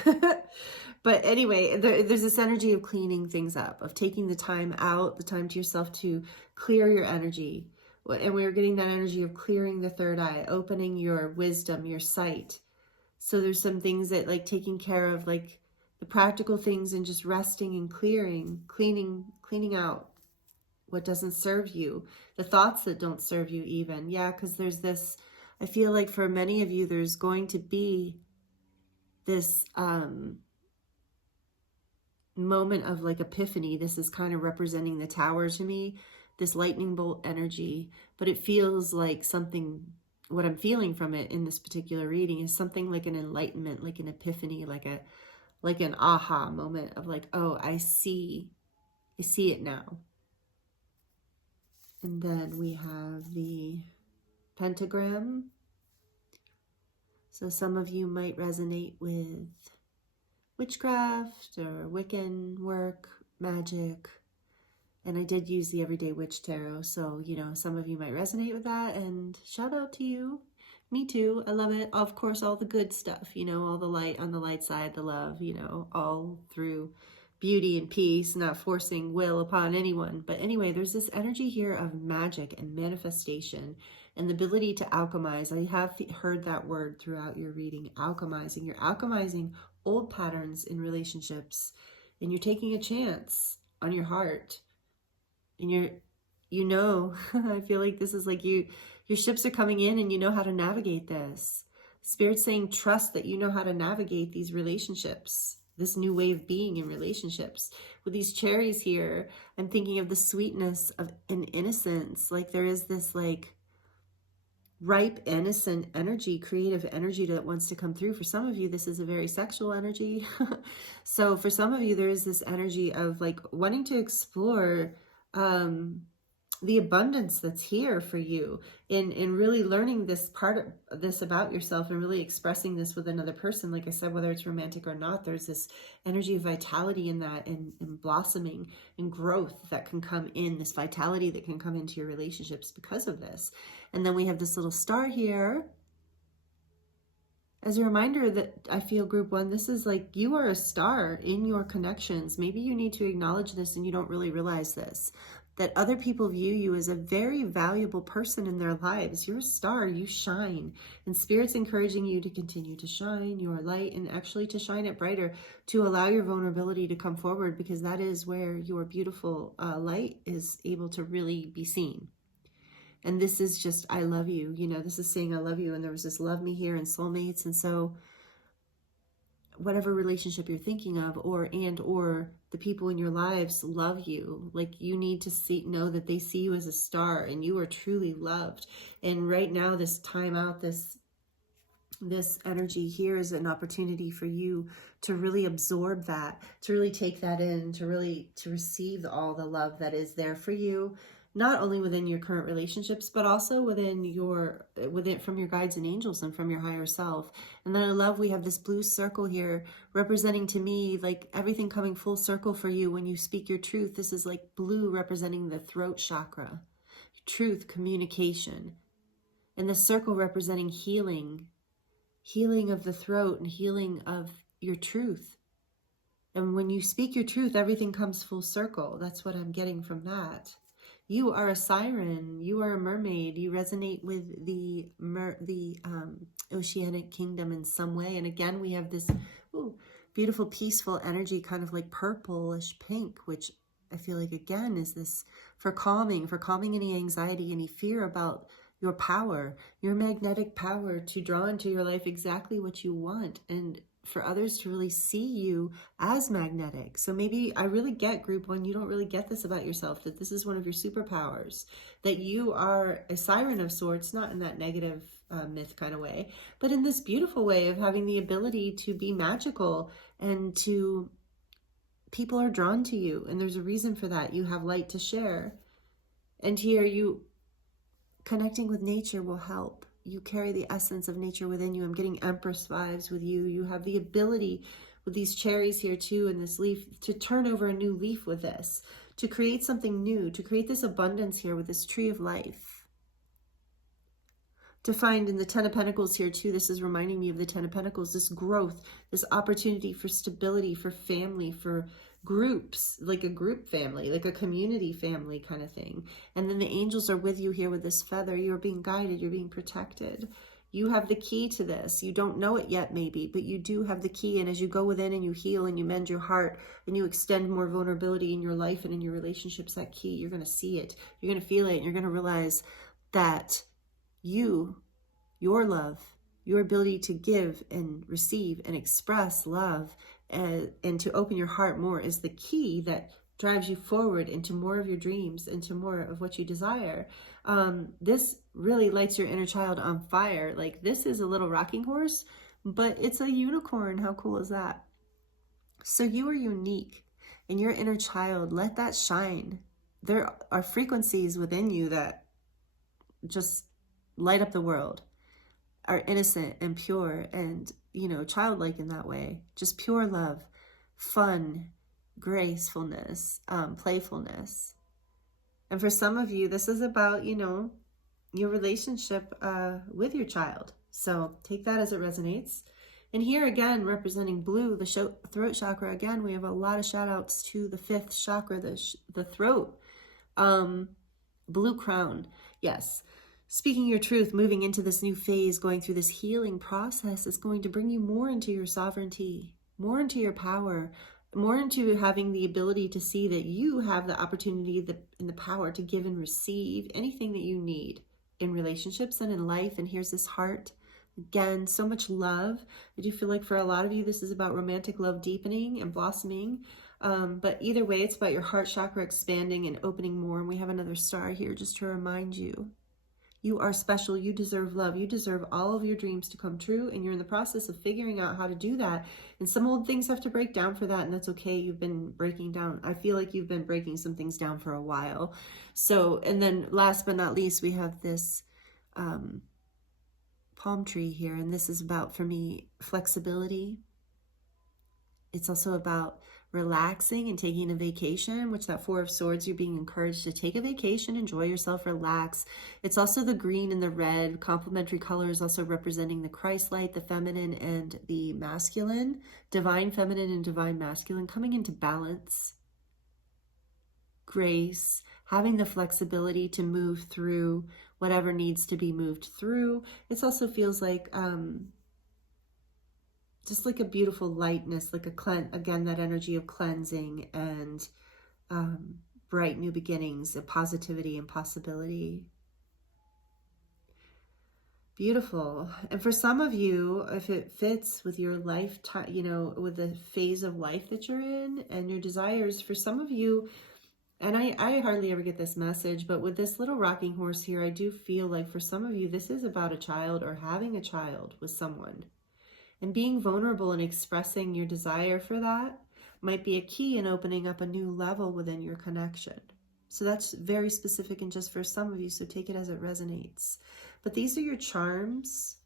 But anyway, there's this energy of cleaning things up, of taking the time out, the time to yourself to clear your energy. And we're getting that energy of clearing the third eye, opening your wisdom, your sight. So there's some things that like taking care of, like the practical things, and just resting and cleaning out what doesn't serve you, the thoughts that don't serve you even. Yeah, because there's this, I feel like for many of you, there's going to be this moment of like epiphany. This is kind of representing the tower to me, this lightning bolt energy, but it feels like something, what I'm feeling from it in this particular reading is something like an enlightenment, like an epiphany, like an aha moment of like, oh, I see it now. And then we have the pentagram. So some of you might resonate with witchcraft or Wiccan work, magic. And I did use the Everyday Witch Tarot. So, you know, some of you might resonate with that, and shout out to you. Me too. I love it. Of course, all the good stuff, you know, all the light on the light side, the love, you know, all through beauty and peace, not forcing will upon anyone. But anyway, there's this energy here of magic and manifestation and the ability to alchemize. I have heard that word throughout your reading, alchemizing. You're alchemizing old patterns in relationships, and you're taking a chance on your heart. And you know, I feel like this is like your ships are coming in and you know how to navigate this. Spirit's saying, trust that you know how to navigate these relationships, this new way of being in relationships. With these cherries here, I'm thinking of the sweetness of an innocence. Like there is this like ripe, innocent energy, creative energy that wants to come through. For some of you, this is a very sexual energy. So for some of you, there is this energy of like wanting to explore the abundance that's here for you in really learning this part of this about yourself and really expressing this with another person. Like I said, whether it's romantic or not, there's this energy of vitality in that, and blossoming and growth that can come in, this vitality that can come into your relationships because of this. And then we have this little star here as a reminder that I feel group 1, this is like you are a star in your connections. Maybe you need to acknowledge this and you don't really realize this, that other people view you as a very valuable person in their lives. You're a star, you shine, and Spirit's encouraging you to continue to shine your light, and actually to shine it brighter, to allow your vulnerability to come forward, because that is where your beautiful light is able to really be seen. And this is just, I love you, you know, this is saying I love you. And there was this love me here and soulmates. And so whatever relationship you're thinking of, or the people in your lives love you, like you need to know that they see you as a star and you are truly loved. And right now, this time out, this energy here is an opportunity for you to really absorb that, to really take that in, to receive all the love that is there for you, not only within your current relationships, but also within from your guides and angels and from your higher self. And then I love, we have this blue circle here representing, to me, like everything coming full circle for you when you speak your truth. This is like blue representing the throat chakra. truth, communication. And the circle representing healing, healing of the throat and healing of your truth. And when you speak your truth, everything comes full circle. That's what I'm getting from that. You are a siren. You are a mermaid. You resonate with the oceanic kingdom in some way. And again, we have this beautiful, peaceful energy, kind of like purplish pink, which I feel like, again, is this for calming any anxiety, any fear about your power, your magnetic power to draw into your life exactly what you want, and for others to really see you as magnetic. So maybe I really get, group one, you don't really get this about yourself, that this is one of your superpowers, that you are a siren of sorts, not in that negative myth kind of way, but in this beautiful way of having the ability to be magical, and to people are drawn to you, and there's a reason for that. You have light to share, and here you connecting with nature will help. You carry the essence of nature within you. I'm getting Empress vibes with you. You have the ability with these cherries here too, and this leaf, to turn over a new leaf with this, to create something new, to create this abundance here with this tree of life. To find in the Ten of Pentacles here too, this is reminding me of the Ten of Pentacles, this growth, this opportunity for stability, for family, for groups, like a group family, like a community family kind of thing. And then the angels are with you here with this feather. You're being guided, you're being protected. You have the key to this. You don't know it yet maybe, but you do have the key. And as you go within and you heal and you mend your heart and you extend more vulnerability in your life and in your relationships, that key, you're going to see it, you're going to feel it, and you're going to realize that your love, your ability to give and receive and express love, and to open your heart more, is the key that drives you forward into more of your dreams, into more of what you desire. This really lights your inner child on fire. Like, this is a little rocking horse, but it's a unicorn. How cool is that? So you are unique, and your inner child, let that shine. There are frequencies within you that just light up the world, are innocent and pure and, childlike in that way. Just pure love, fun, gracefulness, playfulness. And for some of you, this is about, your relationship with your child. So take that as it resonates. And here again, representing blue, the throat chakra, again, we have a lot of shout outs to the fifth chakra, the throat. Blue crown, yes. Speaking your truth, moving into this new phase, going through this healing process is going to bring you more into your sovereignty, more into your power, more into having the ability to see that you have the opportunity and the power to give and receive anything that you need in relationships and in life. And here's this heart. Again, so much love. I do feel like for a lot of you, this is about romantic love deepening and blossoming. But either way, it's about your heart chakra expanding and opening more. And we have another star here just to remind you. You are special. You deserve love. You deserve all of your dreams to come true. And you're in the process of figuring out how to do that. And some old things have to break down for that. And that's okay. You've been breaking down. I feel like you've been breaking some things down for a while. So, and then last but not least, we have this palm tree here. And this is about, for me, flexibility. It's also about relaxing and taking a vacation, which that Four of Swords, you're being encouraged to take a vacation, enjoy yourself, relax. It's also the green and the red, complementary colors, also representing the Christ light, the feminine and the masculine, divine feminine and divine masculine, coming into balance, grace, having the flexibility to move through whatever needs to be moved through. It also feels like just like a beautiful lightness, like again, that energy of cleansing and bright new beginnings, of positivity and possibility. Beautiful. And for some of you, if it fits with your lifetime, with the phase of life that you're in and your desires, for some of you, and I hardly ever get this message, but with this little rocking horse here, I do feel like for some of you, this is about a child or having a child with someone. And being vulnerable and expressing your desire for that might be a key in opening up a new level within your connection. So that's very specific and just for some of you, so take it as it resonates. But these are your charms,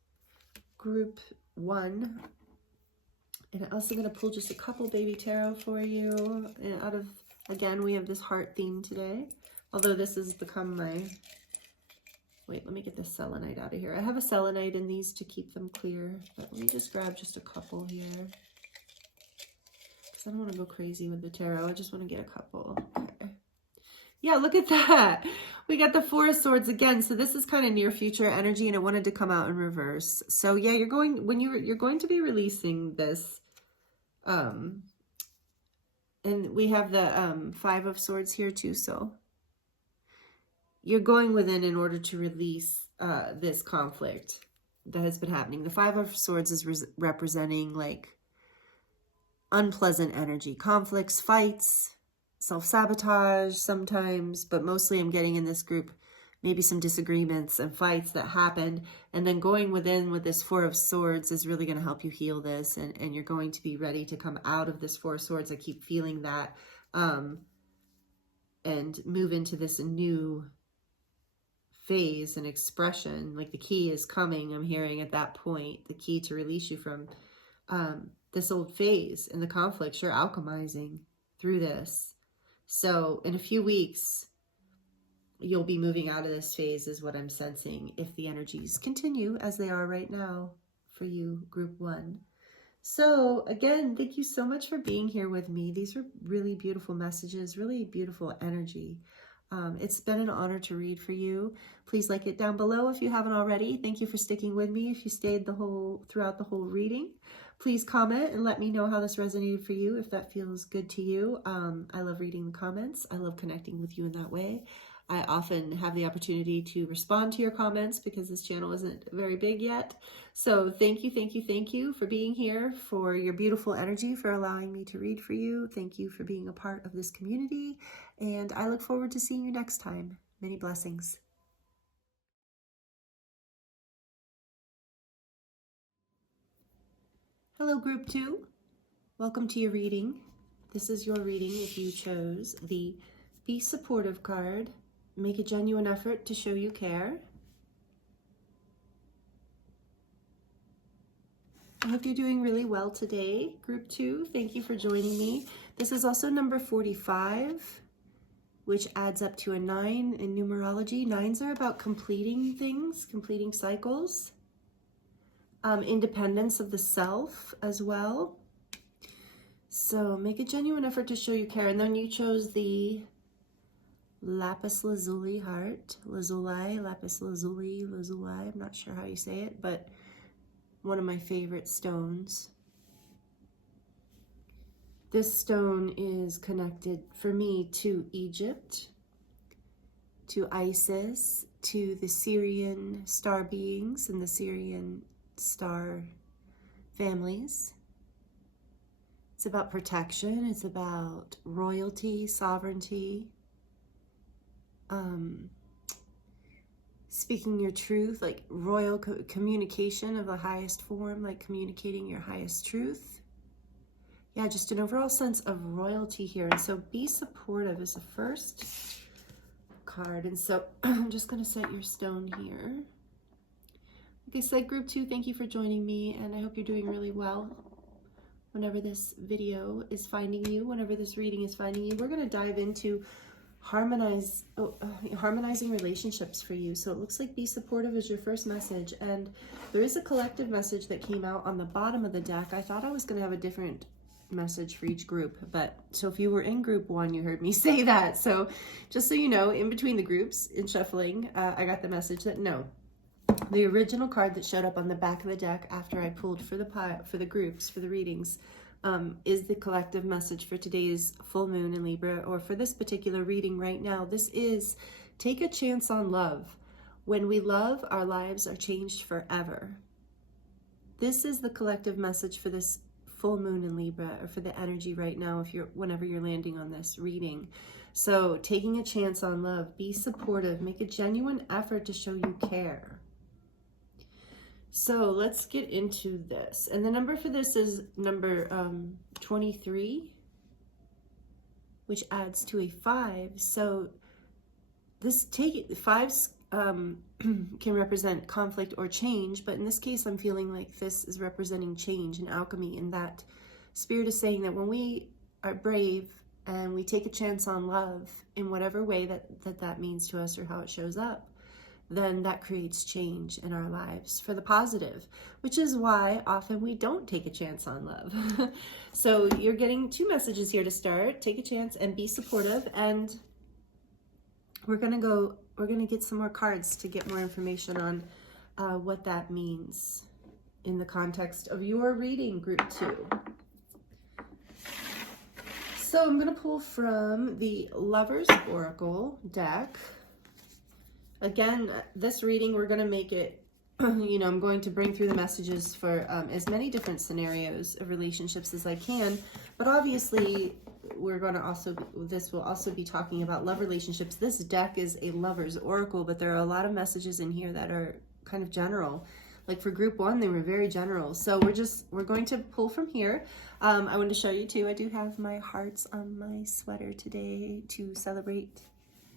group one. And I'm also going to pull just a couple baby tarot for you. And again, we have this heart theme today. Although this has become my Wait, let me get the selenite out of here. I have a selenite in these to keep them clear, but let me just grab just a couple here. Because I don't want to go crazy with the tarot. I just want to get a couple. Okay. Yeah, look at that. We got the Four of Swords again. So this is kind of near future energy, and it wanted to come out in reverse. So yeah, you're going to be releasing this. And we have the Five of Swords here too, so you're going within in order to release this conflict that has been happening. The Five of Swords is representing like unpleasant energy, conflicts, fights, self-sabotage sometimes, but mostly I'm getting in this group maybe some disagreements and fights that happened. And then going within with this Four of Swords is really going to help you heal this, and you're going to be ready to come out of this Four of Swords. I keep feeling that, and move into this new phase and expression. Like the key is coming, I'm hearing at that point, the key to release you from this old phase and the conflicts. You're alchemizing through this. So in a few weeks, you'll be moving out of this phase is what I'm sensing, if the energies continue as they are right now for you, group 1. So again, thank you so much for being here with me. These are really beautiful messages, really beautiful energy. It's been an honor to read for you. Please like it down below if you haven't already. Thank you for sticking with me if you stayed throughout the whole reading. Please comment and let me know how this resonated for you, if that feels good to you. I love reading the comments. I love connecting with you in that way. I often have the opportunity to respond to your comments because this channel isn't very big yet. So thank you for being here, for your beautiful energy, for allowing me to read for you. Thank you for being a part of this community. And I look forward to seeing you next time. Many blessings. Hello, group 2. Welcome to your reading. This is your reading if you chose the Be Supportive card. Make a genuine effort to show you care. I hope you're doing really well today, group 2. Thank you for joining me. This is also number 45, which adds up to a 9 in numerology. 9s are about completing things, completing cycles, independence of the self as well. So make a genuine effort to show you care. And then you chose the Lapis Lazuli heart, Lazuli, Lapis Lazuli, I'm not sure how you say it, but one of my favorite stones. This stone is connected for me to Egypt, to Isis, to the Syrian star beings and the Syrian star families. It's about protection, it's about royalty, sovereignty, speaking your truth, like royal communication of the highest form, like communicating your highest truth. Yeah, just an overall sense of royalty here. And so Be Supportive is the first card. And so I'm just going to set your stone here. Like I said, group 2, thank you for joining me, and I hope you're doing really well. Whenever this video is finding you, whenever this reading is finding you, we're going to dive into harmonizing relationships for you. So it looks like Be Supportive is your first message, and there is a collective message that came out on the bottom of the deck. I thought I was going to have a different message for each group, but so if you were in group 1, you heard me say that. So just so you know, in between the groups in shuffling, I got the message that no, the original card that showed up on the back of the deck after I pulled for the groups, for the readings, is the collective message for today's full moon in Libra, or for this particular reading right now. This is take a chance on love. When we love, our lives are changed forever. This is the collective message for this full moon in Libra, or for the energy right now, whenever you're landing on this reading. So taking a chance on love, be supportive, make a genuine effort to show you care. So let's get into this. And the number for this is number 23, which adds to a 5. So this 5s can represent conflict or change, but in this case, I'm feeling like this is representing change and alchemy, and that Spirit is saying that when we are brave and we take a chance on love in whatever way that means to us or how it shows up, then that creates change in our lives for the positive, which is why often we don't take a chance on love. So you're getting 2 messages here to start. Take a chance and be supportive. And we're going to get some more cards to get more information on what that means in the context of your reading, group 2. So I'm going to pull from the Lover's Oracle deck. Again, this reading, we're going to make it, I'm going to bring through the messages for as many different scenarios of relationships as I can. But obviously, this will also be talking about love relationships. This deck is a Lover's Oracle, but there are a lot of messages in here that are kind of general. Like for group 1, they were very general. So we're going to pull from here. I wanted to show you too, I do have my hearts on my sweater today to celebrate.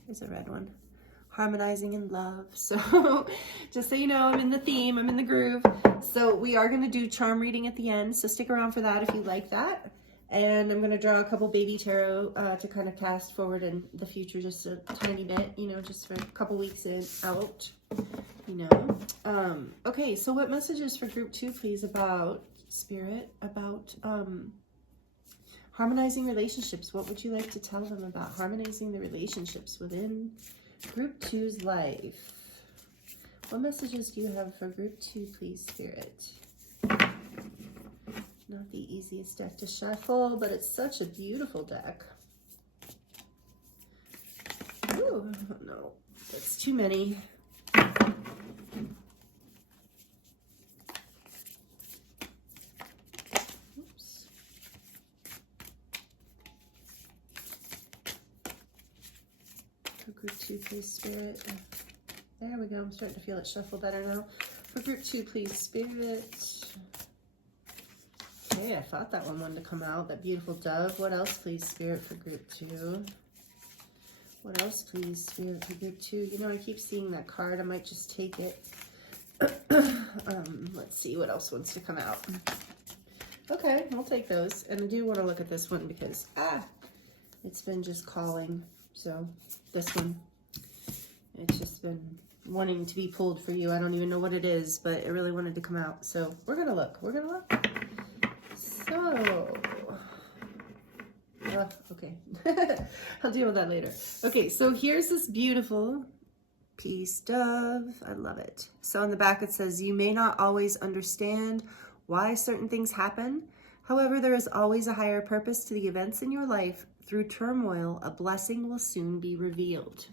There's a red one. Harmonizing in love. So just so you know, I'm in the theme, I'm in the groove. So we are going to do charm reading at the end. So stick around for that if you like that. And I'm going to draw a couple baby tarot to kind of cast forward in the future just a tiny bit, just for a couple weeks out, Okay, so what messages for group 2, please, about Spirit, about harmonizing relationships? What would you like to tell them about harmonizing the relationships within Group 2's life? What messages do you have for Group 2, please, Spirit? Not the easiest deck to shuffle, but it's such a beautiful deck. Ooh, no, that's too many. Oops. For Group 2, please, Spirit. There we go. I'm starting to feel it shuffle better now. For Group 2, please, Spirit. Okay, I thought that one wanted to come out. That beautiful dove. What else, please, Spirit, for Group 2? What else, please, Spirit, for Group 2? I keep seeing that card. I might just take it. Let's see what else wants to come out. Okay, I'll take those. And I do want to look at this one because, it's been just calling. So, this one, it's just been wanting to be pulled for you. I don't even know what it is, but it really wanted to come out. So, we're going to look. We're going to look. So, okay, I'll deal with that later. Okay, so here's this beautiful peace dove. I love it. So on the back it says, you may not always understand why certain things happen. However, there is always a higher purpose to the events in your life. Through turmoil, a blessing will soon be revealed.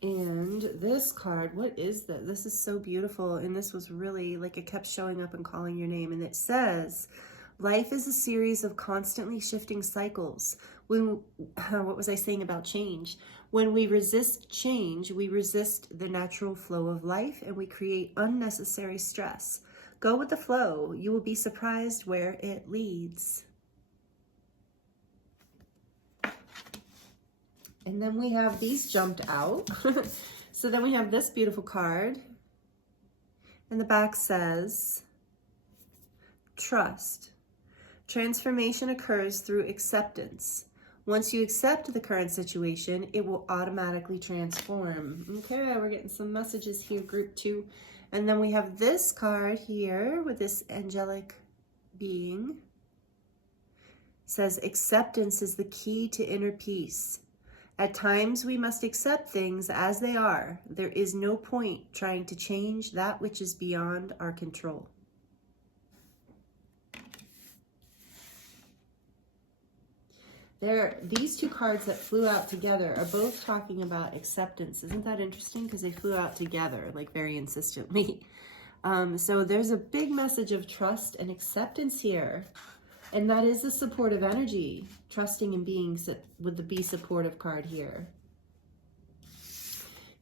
And this card, what is that? This is so beautiful. And this was really like it kept showing up and calling your name. And it says, life is a series of constantly shifting cycles. What was I saying about change? When we resist change, we resist the natural flow of life and we create unnecessary stress. Go with the flow. You will be surprised where it leads. And then we have these jumped out. So then we have this beautiful card. And the back says, trust. Transformation occurs through acceptance. Once you accept the current situation, it will automatically transform. Okay, we're getting some messages here, group 2. And then we have this card here with this angelic being. It says, acceptance is the key to inner peace. At times, we must accept things as they are. There is no point trying to change that which is beyond our control. These two cards that flew out together are both talking about acceptance. Isn't that interesting? Because they flew out together, like very insistently. So there's a big message of trust and acceptance here. And that is the supportive energy, trusting and being with the be supportive card here.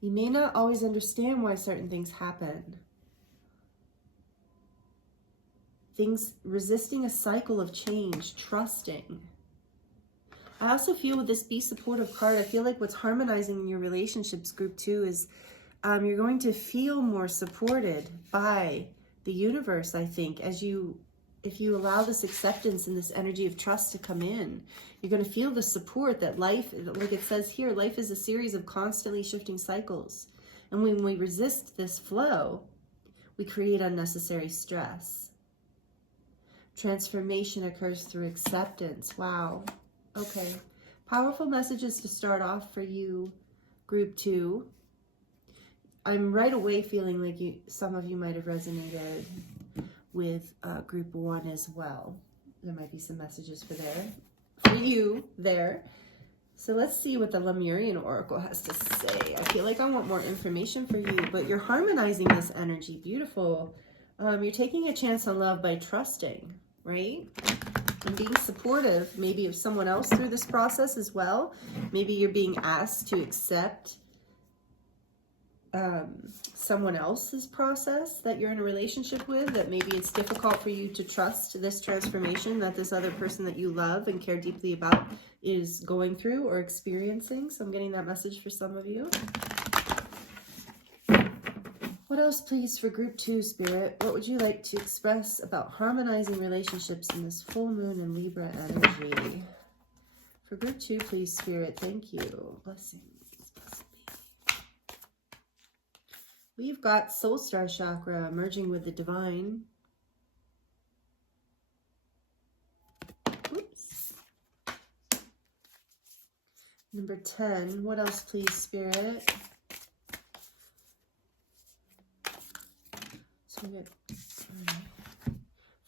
You may not always understand why certain things happen. Resisting a cycle of change, trusting. I also feel with this be supportive card, I feel like what's harmonizing in your relationships, group 2, is you're going to feel more supported by the universe, I think, as you if you allow this acceptance and this energy of trust to come in, you're going to feel the support that life, like it says here, life is a series of constantly shifting cycles. And when we resist this flow, we create unnecessary stress. Transformation occurs through acceptance. Wow. Okay. Powerful messages to start off for you, group 2. I'm right away feeling like some of you might have resonated with group 1 as well. There might be some messages for you there. So let's see what the Lemurian Oracle has to say. I feel like I want more information for you, but you're harmonizing this energy. Beautiful. You're taking a chance on love by trusting, right? And being supportive, maybe of someone else through this process as well. Maybe you're being asked to accept someone else's process that you're in a relationship with, that maybe it's difficult for you to trust this transformation that this other person that you love and care deeply about is going through or experiencing. So I'm getting that message for some of you. What else, please, for group 2, Spirit? What would you like to express about harmonizing relationships in this full moon and Libra energy? For group 2, please, Spirit. Thank you. Blessings. We've got Soul Star Chakra merging with the Divine. Oops. Number 10. What else, please, Spirit? So good.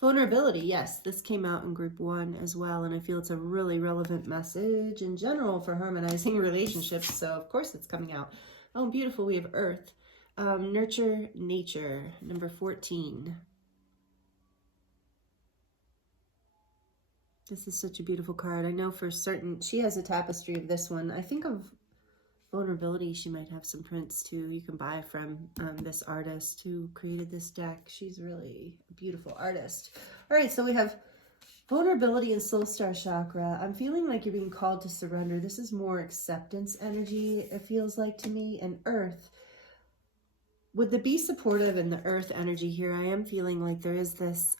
Vulnerability. Yes, this came out in group 1 as well, and I feel it's a really relevant message in general for harmonizing relationships. So, of course, it's coming out. Oh, beautiful. We have Earth. Nurture Nature, number 14. This is such a beautiful card. I know for certain she has a tapestry of this one. I think of vulnerability. She might have some prints too. You can buy from this artist who created this deck. She's really a beautiful artist. All right, so we have vulnerability and Soul Star Chakra. I'm feeling like you're being called to surrender. This is more acceptance energy, it feels like to me. And Earth. With the be supportive and the Earth energy here, I am feeling like there is this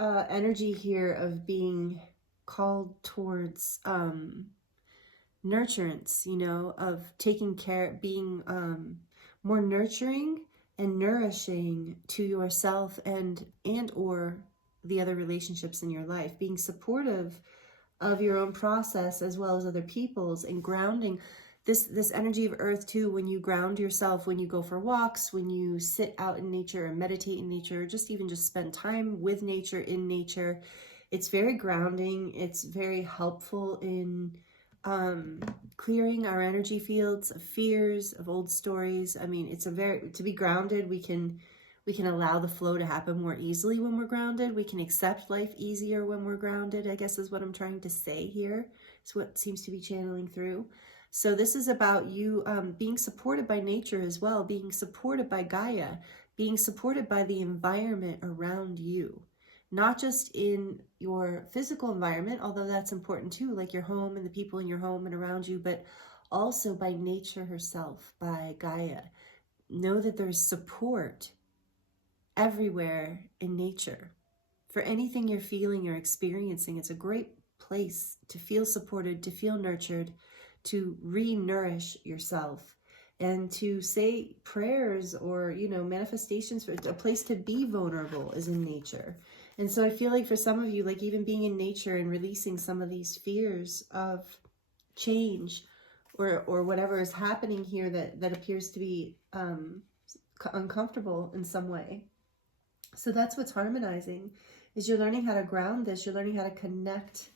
energy here of being called towards nurturance, you know, of taking care, being more nurturing and nourishing to yourself and or the other relationships in your life, being supportive of your own process as well as other people's, and grounding this energy of Earth too. When you ground yourself, when you go for walks, when you sit out in nature and meditate in nature, or just even just spend time with nature, in nature, it's very grounding. It's very helpful in clearing our energy fields of fears, of old stories. I mean, it's to be grounded, we can allow the flow to happen more easily when we're grounded. We can accept life easier when we're grounded, I guess is what I'm trying to say here. It's what seems to be channeling through. So this is about you being supported by nature as well, being supported by Gaia, being supported by the environment around you. Not just in your physical environment, although that's important too, like your home and the people in your home and around you, but also by nature herself, by Gaia. Know that there's support everywhere in nature. For anything you're feeling or experiencing, it's a great place to feel supported, to feel nurtured, to re-nourish yourself, and to say prayers or, you know, manifestations. For a place to be vulnerable is in nature. And so I feel like for some of you, like even being in nature and releasing some of these fears of change or whatever is happening here that appears to be uncomfortable in some way. So that's what's harmonizing, is you're learning how to ground this. You're learning how to connect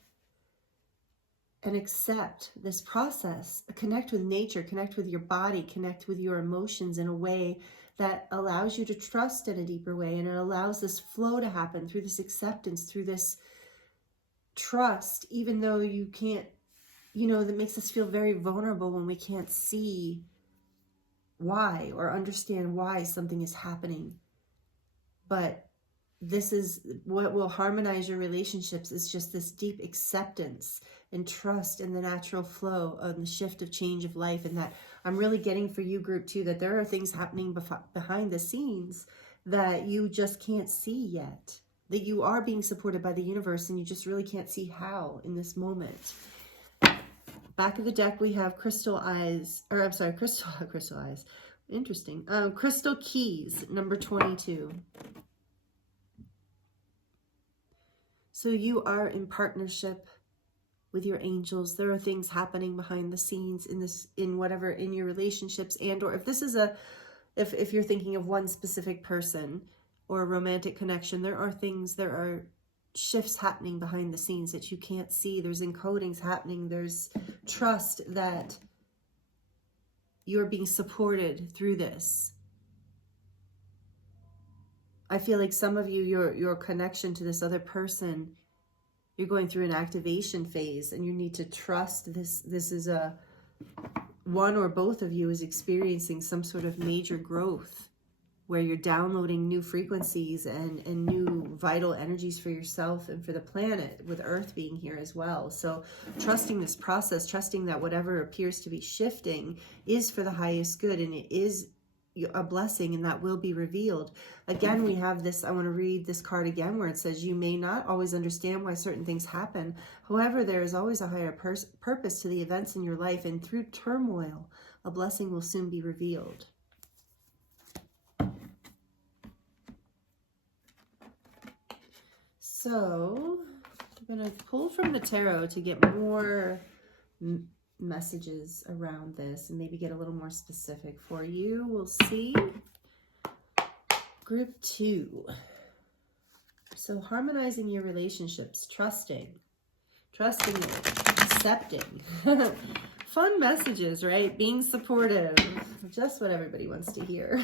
and accept this process. Connect with nature, connect with your body, connect with your emotions in a way that allows you to trust in a deeper way. And it allows this flow to happen through this acceptance, through this trust, even though you can't, you know, that makes us feel very vulnerable when we can't see why or understand why something is happening. But this is what will harmonize your relationships, is just this deep acceptance and trust in the natural flow of the shift of change of life. And that I'm really getting for you, group 2, that there are things happening behind the scenes that you just can't see yet, that you are being supported by the universe and you just really can't see how in this moment. Back of the deck, we have crystal eyes, or I'm sorry, crystal eyes. Interesting. Crystal keys, number 22. So you are in partnership with your angels. There are things happening behind the scenes in whatever, in your relationships, and or if this is if you're thinking of one specific person or a romantic connection, there are shifts happening behind the scenes that you can't see. There's encodings happening. There's trust that you're being supported through this. I feel like some of you, your connection to this other person, you're going through an activation phase and you need to trust this. This is one or both of you is experiencing some sort of major growth where you're downloading new frequencies and new vital energies for yourself and for the planet, with Earth being here as well. So trusting this process, trusting that whatever appears to be shifting is for the highest good, and it is a blessing, and that will be revealed. Again, we have this, I want to read this card again, where it says, you may not always understand why certain things happen. However, there is always a higher purpose to the events in your life, and through turmoil, a blessing will soon be revealed. So I'm going to pull from the tarot to get more messages around this and maybe get a little more specific for you. We'll see. Group 2. So harmonizing your relationships, trusting it, accepting. Fun messages, right? Being supportive, just what everybody wants to hear.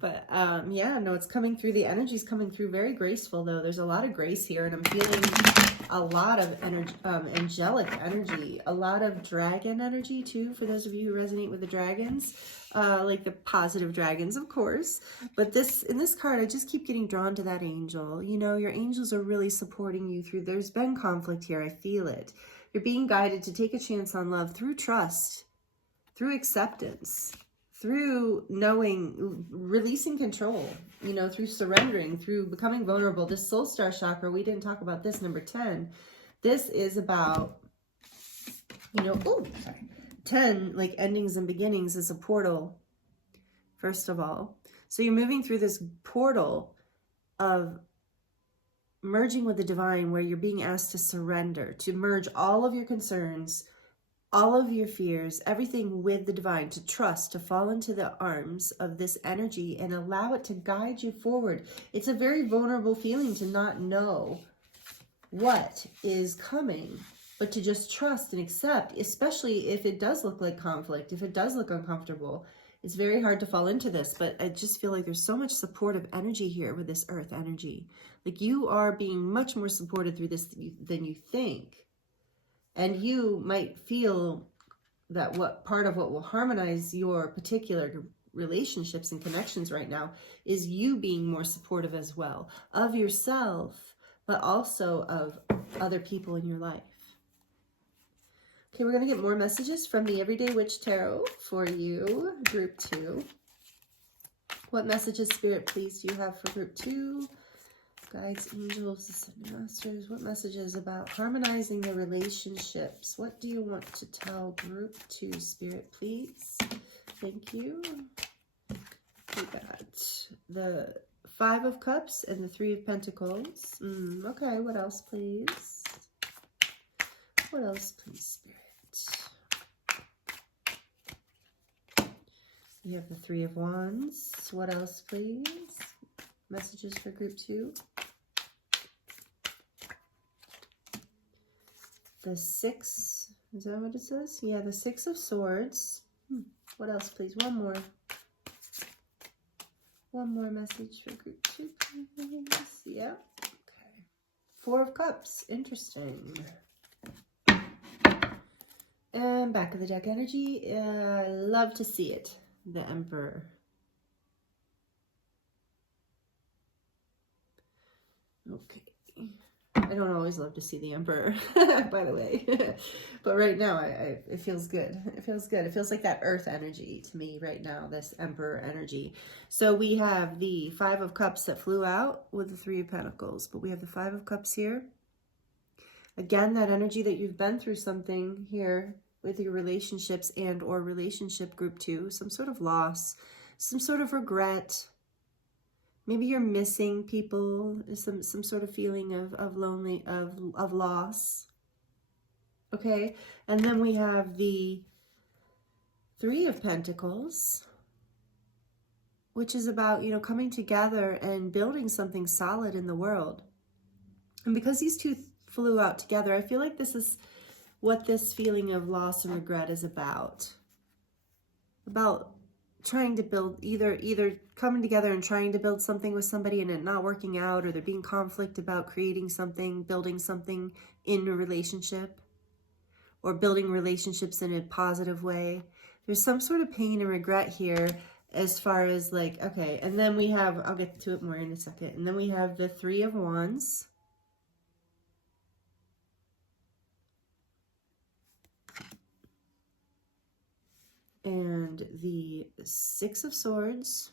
But yeah, no, it's coming through. The energy's coming through very graceful, though. There's a lot of grace here, and I'm feeling a lot of energy, angelic energy, a lot of dragon energy too, for those of you who resonate with the dragons, like the positive dragons, of course. But in this card, I just keep getting drawn to that angel. You know, your angels are really supporting you through. There's been conflict here. I feel it. You're being guided to take a chance on love through trust, through acceptance, through knowing, releasing control, you know, through surrendering, through becoming vulnerable. This soul star chakra, we didn't talk about this, number 10. This is about, you know, 10, like endings and beginnings, is a portal, first of all. So you're moving through this portal of merging with the divine, where you're being asked to surrender, to merge all of your concerns, all of your fears, everything with the divine, to trust, to fall into the arms of this energy and allow it to guide you forward. It's a very vulnerable feeling to not know what is coming, but to just trust and accept, especially if it does look like conflict, if it does look uncomfortable. It's very hard to fall into this, but I just feel like there's so much supportive energy here with this earth energy. Like you are being much more supported through this than you think. And you might feel that part of what will harmonize your particular relationships and connections right now is you being more supportive as well of yourself, but also of other people in your life. Okay, we're going to get more messages from the Everyday Witch Tarot for you, Group 2. What messages, Spirit, please, do you have for Group 2? Guides, angels, ascended masters. What messages about harmonizing the relationships? What do you want to tell Group 2, Spirit, please? Thank you. We got the 5 of Cups and the 3 of Pentacles. Okay, what else, please? What else, please, Spirit? We have the 3 of Wands. What else, please? Messages for Group 2. The 6, is that what it says? Yeah, the 6 of Swords. What else, please? One more. One more message for Group 2, please. Yeah. Okay. 4 of Cups. Interesting. And back of the deck energy. I love to see it. The Emperor. Okay. I don't always love to see the Emperor, by the way. But right now, it feels good. It feels good. It feels like that earth energy to me right now, this Emperor energy. So we have the Five of Cups that flew out with the Three of Pentacles. But we have the Five of Cups here. Again, that energy that you've been through something here with your relationships and or relationship group 2. Some sort of loss, some sort of regret. Maybe you're missing people, some sort of feeling of lonely, of loss. Okay, and then we have the Three of Pentacles, which is about, you know, coming together and building something solid in the world. And because these two flew out together, I feel like this is what this feeling of loss and regret is about. About trying to build, either coming together and trying to build something with somebody and it not working out, or there being conflict about creating something, building something in a relationship, or building relationships in a positive way. There's some sort of pain and regret here as far as like, okay, and then we have, I'll get to it more in a second, and then we have the Three of Wands. And the Six of Swords.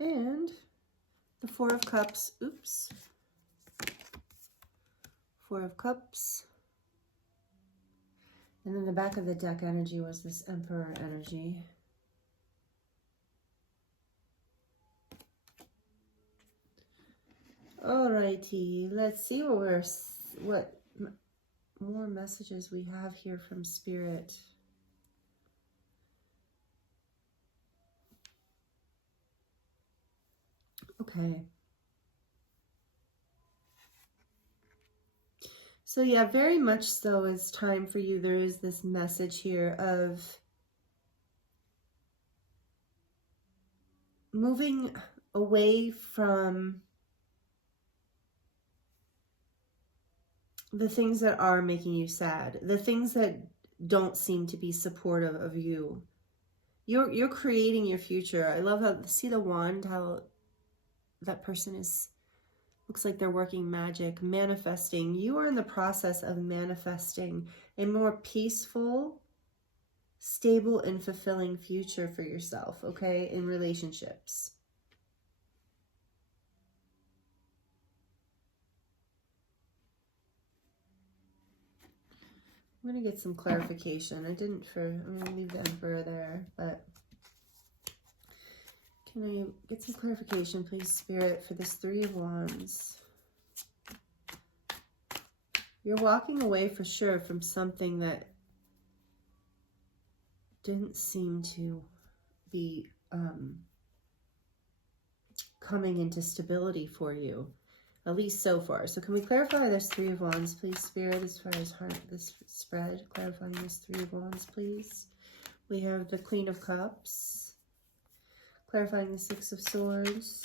And the Four of Cups. Oops. Four of Cups. And then the back of the deck energy was this Emperor energy. Alrighty, let's see what more messages we have here from Spirit. Okay. So yeah, very much so it's time for you. There is this message here of moving away from the things that are making you sad, the things that don't seem to be supportive of you. You're creating your future. I love how, see the wand, how that person is, looks like they're working magic, manifesting. You are in the process of manifesting a more peaceful, stable, and fulfilling future for yourself, okay, in relationships. I'm going to get some clarification. I'm going to leave the Emperor there, but can I get some clarification, please, Spirit, for this Three of Wands? You're walking away for sure from something that didn't seem to be coming into stability for you, at least so far. So can we clarify this Three of Wands, please, Spirit, as far as this spread? Clarifying this Three of Wands, please. We have the Queen of Cups. Clarifying the Six of Swords.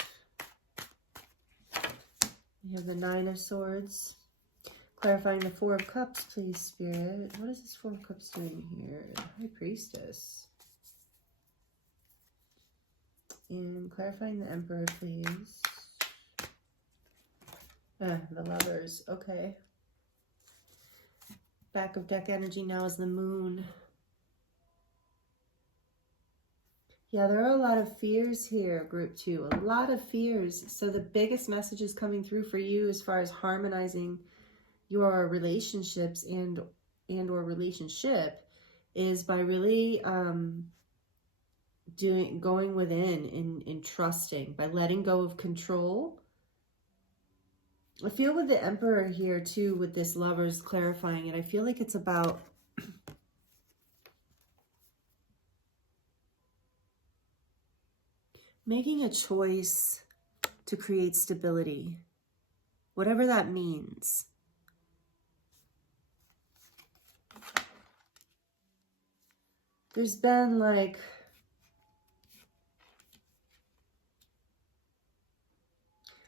We have the Nine of Swords. Clarifying the Four of Cups, please, Spirit. What is this Four of Cups doing here? High Priestess. And clarifying the Emperor, please. The Lovers. Okay. Back of deck energy now is the Moon. Yeah, there are a lot of fears here, group 2. A lot of fears. So the biggest message is coming through for you as far as harmonizing your relationships and or relationship is by really going within and trusting, by letting go of control. I feel with the Emperor here too, with this Lovers, clarifying it, I feel like it's about making a choice to create stability, whatever that means. There's been like,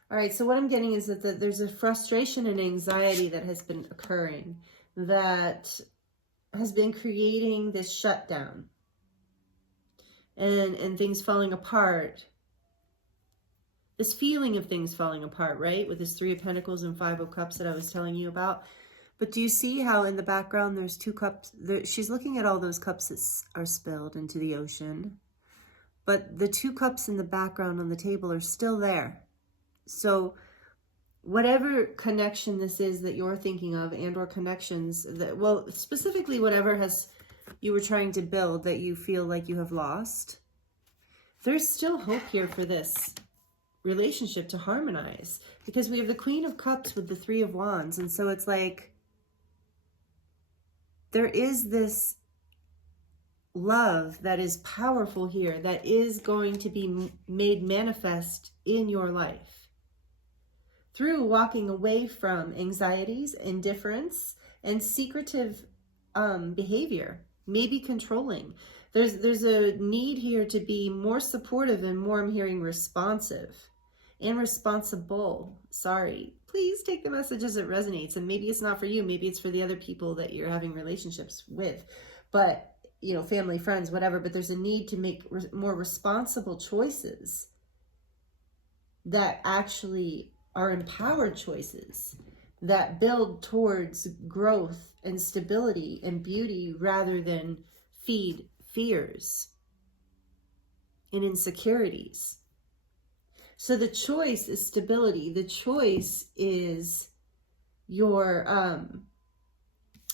all right, so what I'm getting is that there's a frustration and anxiety that has been occurring that has been creating this shutdown. and things falling apart. This feeling of things falling apart, right? With this Three of Pentacles and Five of Cups that I was telling you about. But do you see how in the background there's two cups? She's looking at all those cups that are spilled into the ocean. But the two cups in the background on the table are still there. So whatever connection this is that you're thinking of, and or connections that, well, specifically whatever you were trying to build that you feel like you have lost, there's still hope here for this relationship to harmonize, because we have the Queen of Cups with the Three of Wands. And so it's like there is this love that is powerful here that is going to be made manifest in your life through walking away from anxieties, indifference, and secretive behavior, maybe controlling. There's a need here to be more supportive and more, I'm hearing, responsive and responsible. Sorry, please take the message as it resonates. And maybe it's not for you. Maybe it's for the other people that you're having relationships with. But, you know, family, friends, whatever. But there's a need to make more responsible choices that actually are empowered choices that build towards growth and stability and beauty rather than feed fears and insecurities. So the choice is stability. The choice is your,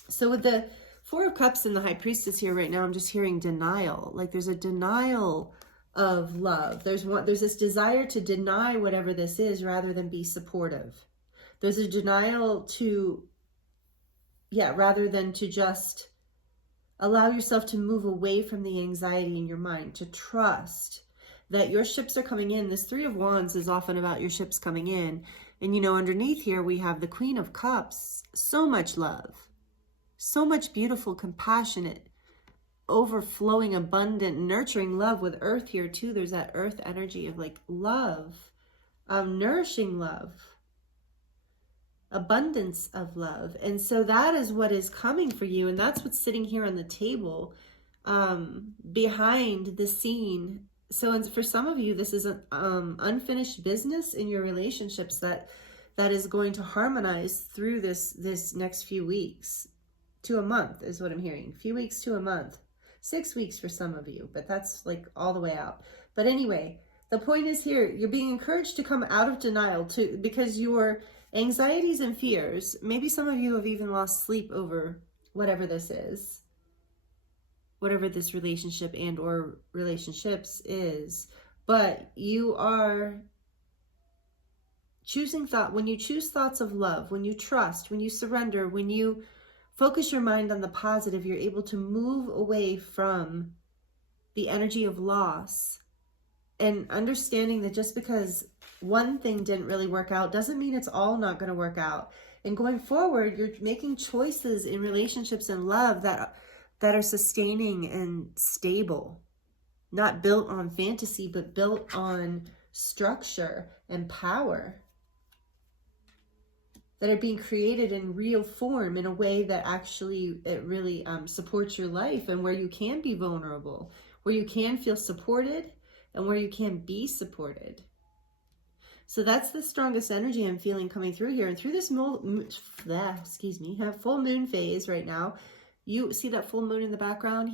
so with the Four of Cups and the High Priestess here right now, I'm just hearing denial. Like there's a denial of love. There's this desire to deny whatever this is rather than be supportive. There's a denial to, rather than to just allow yourself to move away from the anxiety in your mind, to trust that your ships are coming in. This Three of Wands is often about your ships coming in. And, you know, underneath here, we have the Queen of Cups. So much love, so much beautiful, compassionate, overflowing, abundant, nurturing love with Earth here too. There's that Earth energy of like love, nourishing love, abundance of love. And so that is what is coming for you. And that's what's sitting here on the table, behind the scene. So for some of you, this is an unfinished business in your relationships that is going to harmonize through this next few weeks to a month is what I'm hearing. Few weeks to a month. 6 weeks for some of you, but that's like all the way out. But anyway, the point is here, you're being encouraged to come out of denial too, because your anxieties and fears, maybe some of you have even lost sleep over whatever this is, whatever this relationship and or relationships is, but you are choosing thought. When you choose thoughts of love, when you trust, when you surrender, when you focus your mind on the positive, you're able to move away from the energy of loss and understanding that just because one thing didn't really work out doesn't mean it's all not going to work out. And going forward, you're making choices in relationships and love that are sustaining and stable, not built on fantasy, but built on structure and power, that are being created in real form in a way that actually it really supports your life, and where you can be vulnerable, where you can feel supported, and where you can be supported. So that's the strongest energy I'm feeling coming through here. And through this full moon phase right now, you see that full moon in the background?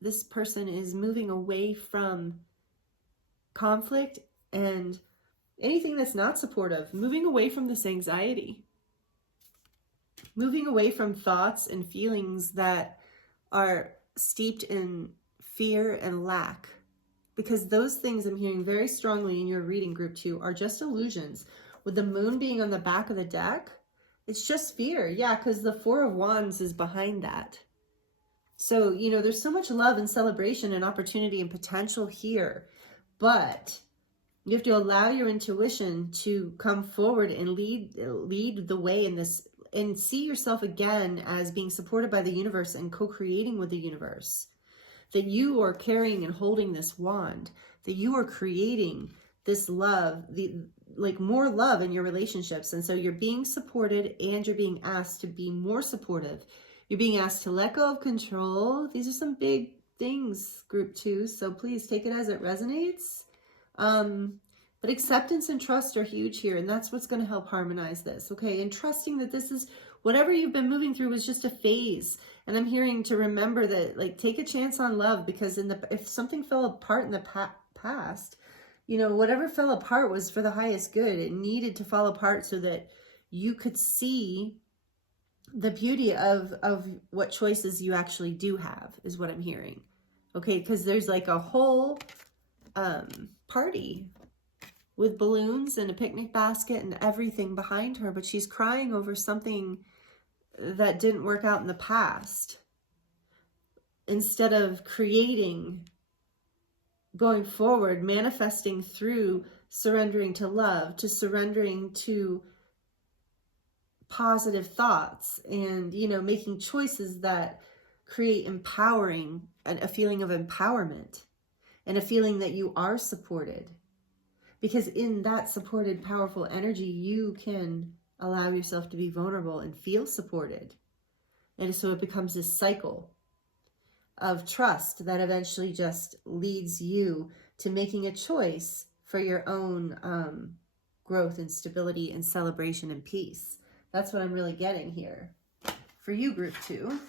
This person is moving away from conflict and anything that's not supportive, moving away from this anxiety, moving away from thoughts and feelings that are steeped in fear and lack. Because those things I'm hearing very strongly in your reading group too are just illusions. With the moon being on the back of the deck, it's just fear. Yeah, because the Four of Wands is behind that. So, you know, there's so much love and celebration and opportunity and potential here. But you have to allow your intuition to come forward and lead the way in this, and see yourself again as being supported by the universe and co-creating with the universe. That you are carrying and holding this wand, that you are creating this love, more love in your relationships. And so you're being supported and you're being asked to be more supportive. You're being asked to let go of control. These are some big things, group 2, so please take it as it resonates. But acceptance and trust are huge here, and that's what's going to help harmonize this, okay? And trusting that this is, whatever you've been moving through was just a phase. And I'm hearing to remember that, like, take a chance on love, because if something fell apart in the past, you know, whatever fell apart was for the highest good. It needed to fall apart so that you could see the beauty of what choices you actually do have, is what I'm hearing. Okay, because there's like a whole party with balloons and a picnic basket and everything behind her, but she's crying over something that didn't work out in the past. Instead of creating, going forward, manifesting through surrendering to love, to surrendering to positive thoughts, and, you know, making choices that create empowering, a feeling of empowerment, and a feeling that you are supported. Because in that supported, powerful energy, you can allow yourself to be vulnerable and feel supported. And so it becomes this cycle of trust that eventually just leads you to making a choice for your own growth and stability and celebration and peace. That's what I'm really getting here for you, group 2.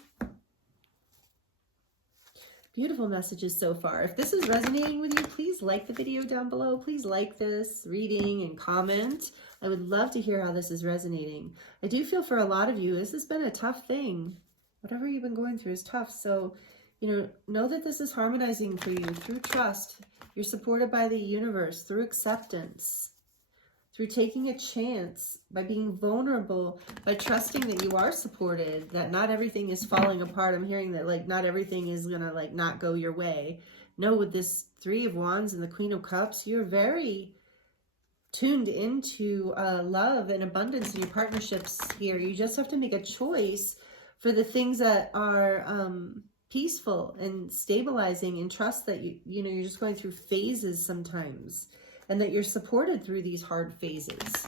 Beautiful messages so far. If this is resonating with you, please like the video down below. Please like this reading and comment. I would love to hear how this is resonating. I do feel for a lot of you, this has been a tough thing. Whatever you've been going through is tough. So, you know that this is harmonizing for you through trust. You're supported by the universe through acceptance, through taking a chance, by being vulnerable, by trusting that you are supported, that not everything is falling apart. I'm hearing that, like, not everything is gonna, like, not go your way. No, with this 3 of Wands and the Queen of Cups, you're very tuned into love and abundance in your partnerships here. You just have to make a choice for the things that are peaceful and stabilizing, and trust that you know, you're just going through phases sometimes, and that you're supported through these hard phases,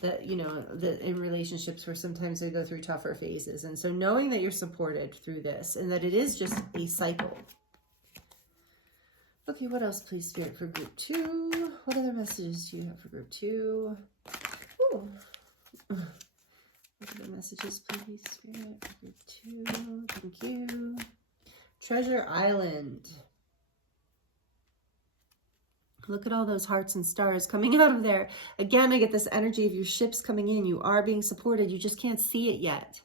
that, you know, that in relationships where sometimes they go through tougher phases. And so knowing that you're supported through this, and that it is just a cycle. Okay, what else, please, Spirit, for group 2? What other messages do you have for group 2? Ooh. What other messages, please, Spirit, for group 2? Thank you. Treasure Island. Look at all those hearts and stars coming out of there. Again, I get this energy of your ships coming in. You are being supported. You just can't see it yet.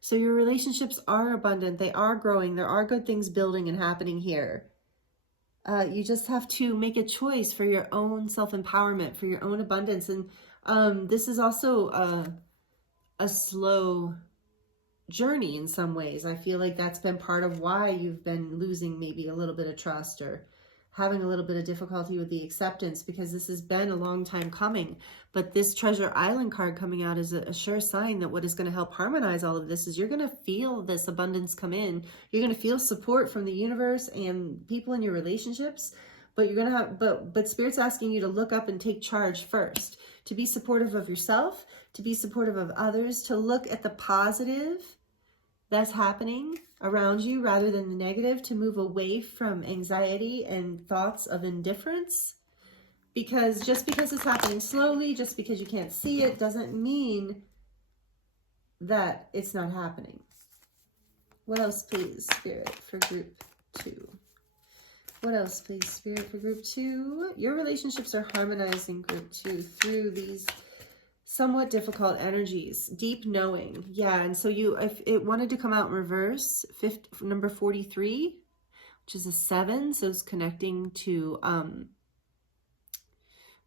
So your relationships are abundant. They are growing. There are good things building and happening here. You just have to make a choice for your own self-empowerment, for your own abundance. And this is also a slow journey in some ways. I feel like that's been part of why you've been losing maybe a little bit of trust, or having a little bit of difficulty with the acceptance, because this has been a long time coming. But this Treasure Island card coming out is a sure sign that what is going to help harmonize all of this is you're going to feel this abundance come in. You're going to feel support from the universe and people in your relationships, but you're going to have, but Spirit's asking you to look up and take charge first, to be supportive of yourself, to be supportive of others, to look at the positive that's happening around you rather than the negative, to move away from anxiety and thoughts of indifference. Because just because it's happening slowly, just because you can't see it, doesn't mean that it's not happening. What else, please, Spirit, for group 2? What else, please, Spirit, for group 2? Your relationships are harmonizing, group 2, through these somewhat difficult energies. Deep knowing. Yeah, and so if it wanted to come out in reverse, number 43, which is a 7, so it's connecting to,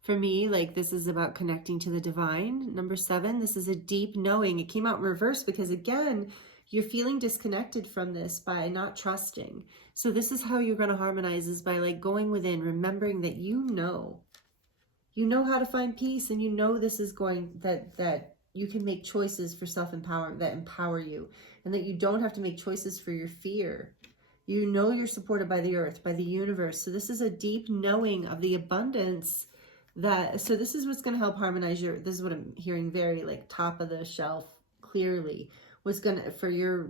for me, like, this is about connecting to the divine. Number 7, this is a deep knowing. It came out in reverse because, again, you're feeling disconnected from this by not trusting. So this is how you're going to harmonize, is by, like, going within, remembering that you know how to find peace, and you know this is going, that you can make choices for self-empowerment that empower you, and that you don't have to make choices for your fear. You know you're supported by the earth, by the universe. So this is a deep knowing of the abundance so this is what's going to help harmonize this is what I'm hearing, very, like, top of the shelf, clearly, what's going to, for your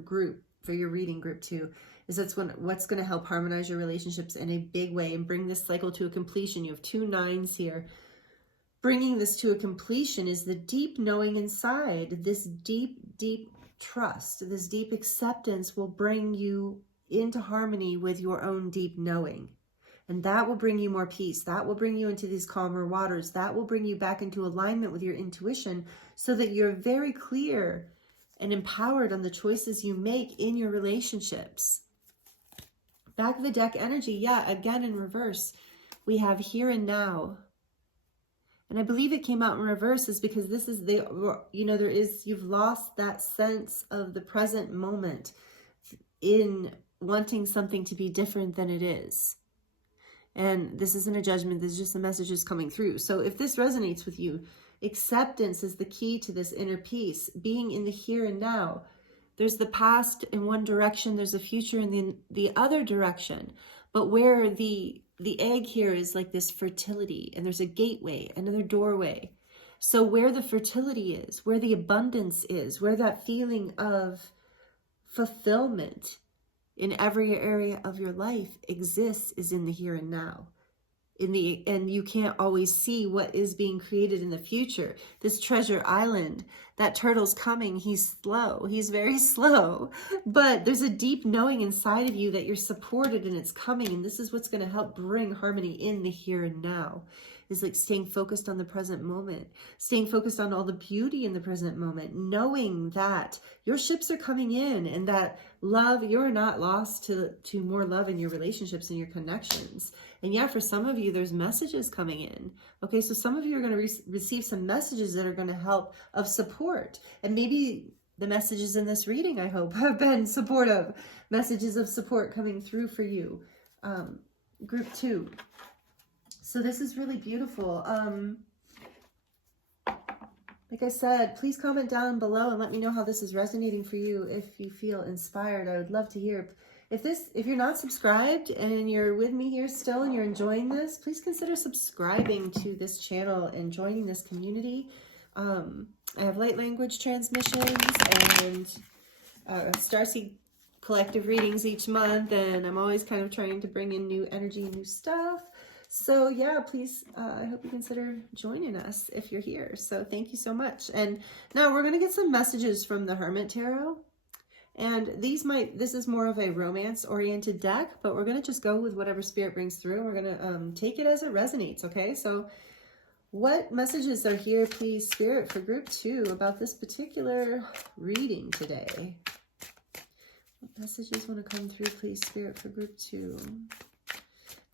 reading, group 2, is what's going to help harmonize your relationships in a big way and bring this cycle to a completion. You have 2 9s here. Bringing this to a completion is the deep knowing inside. This deep, deep trust, this deep acceptance will bring you into harmony with your own deep knowing. And that will bring you more peace. That will bring you into these calmer waters. That will bring you back into alignment with your intuition so that you're very clear and empowered on the choices you make in your relationships. Back of the deck energy, yeah, again in reverse, we have here and now. And I believe it came out in reverse is because this is you've lost that sense of the present moment in wanting something to be different than it is. And this isn't a judgment, this is just the messages coming through. So if this resonates with you, acceptance is the key to this inner peace, being in the here and now. There's the past in one direction, there's a future in the other direction. But where the egg here is like this fertility, and there's a gateway, another doorway. So where the fertility is, where the abundance is, where that feeling of fulfillment in every area of your life exists is in the here and now. And you can't always see what is being created in the future. This treasure island, that turtle's coming, he's slow, he's very slow, but there's a deep knowing inside of you that you're supported and it's coming. And this is what's going to help bring harmony in the here and now, is like staying focused on the present moment, staying focused on all the beauty in the present moment, knowing that your ships are coming in and that love, you're not lost to more love in your relationships and your connections. And yeah, for some of you, there's messages coming in. Okay, so some of you are going to receive some messages that are going to help of support. And maybe the messages in this reading, I hope, have been supportive. Messages of support coming through for you. Group 2. So this is really beautiful. Like I said, please comment down below and let me know how this is resonating for you. If you feel inspired, I would love to hear. If you're not subscribed and you're with me here still and you're enjoying this, please consider subscribing to this channel and joining this community. I have light language transmissions and Starseed collective readings each month, and I'm always kind of trying to bring in new energy, new stuff. So yeah, please, I hope you consider joining us if you're here. So thank you so much. And now we're going to get some messages from the Hermit Tarot. And this is more of a romance-oriented deck, but we're going to just go with whatever Spirit brings through. We're going to take it as it resonates, okay? So what messages are here, please, Spirit, for Group 2 about this particular reading today? What messages want to come through, please, Spirit, for Group 2?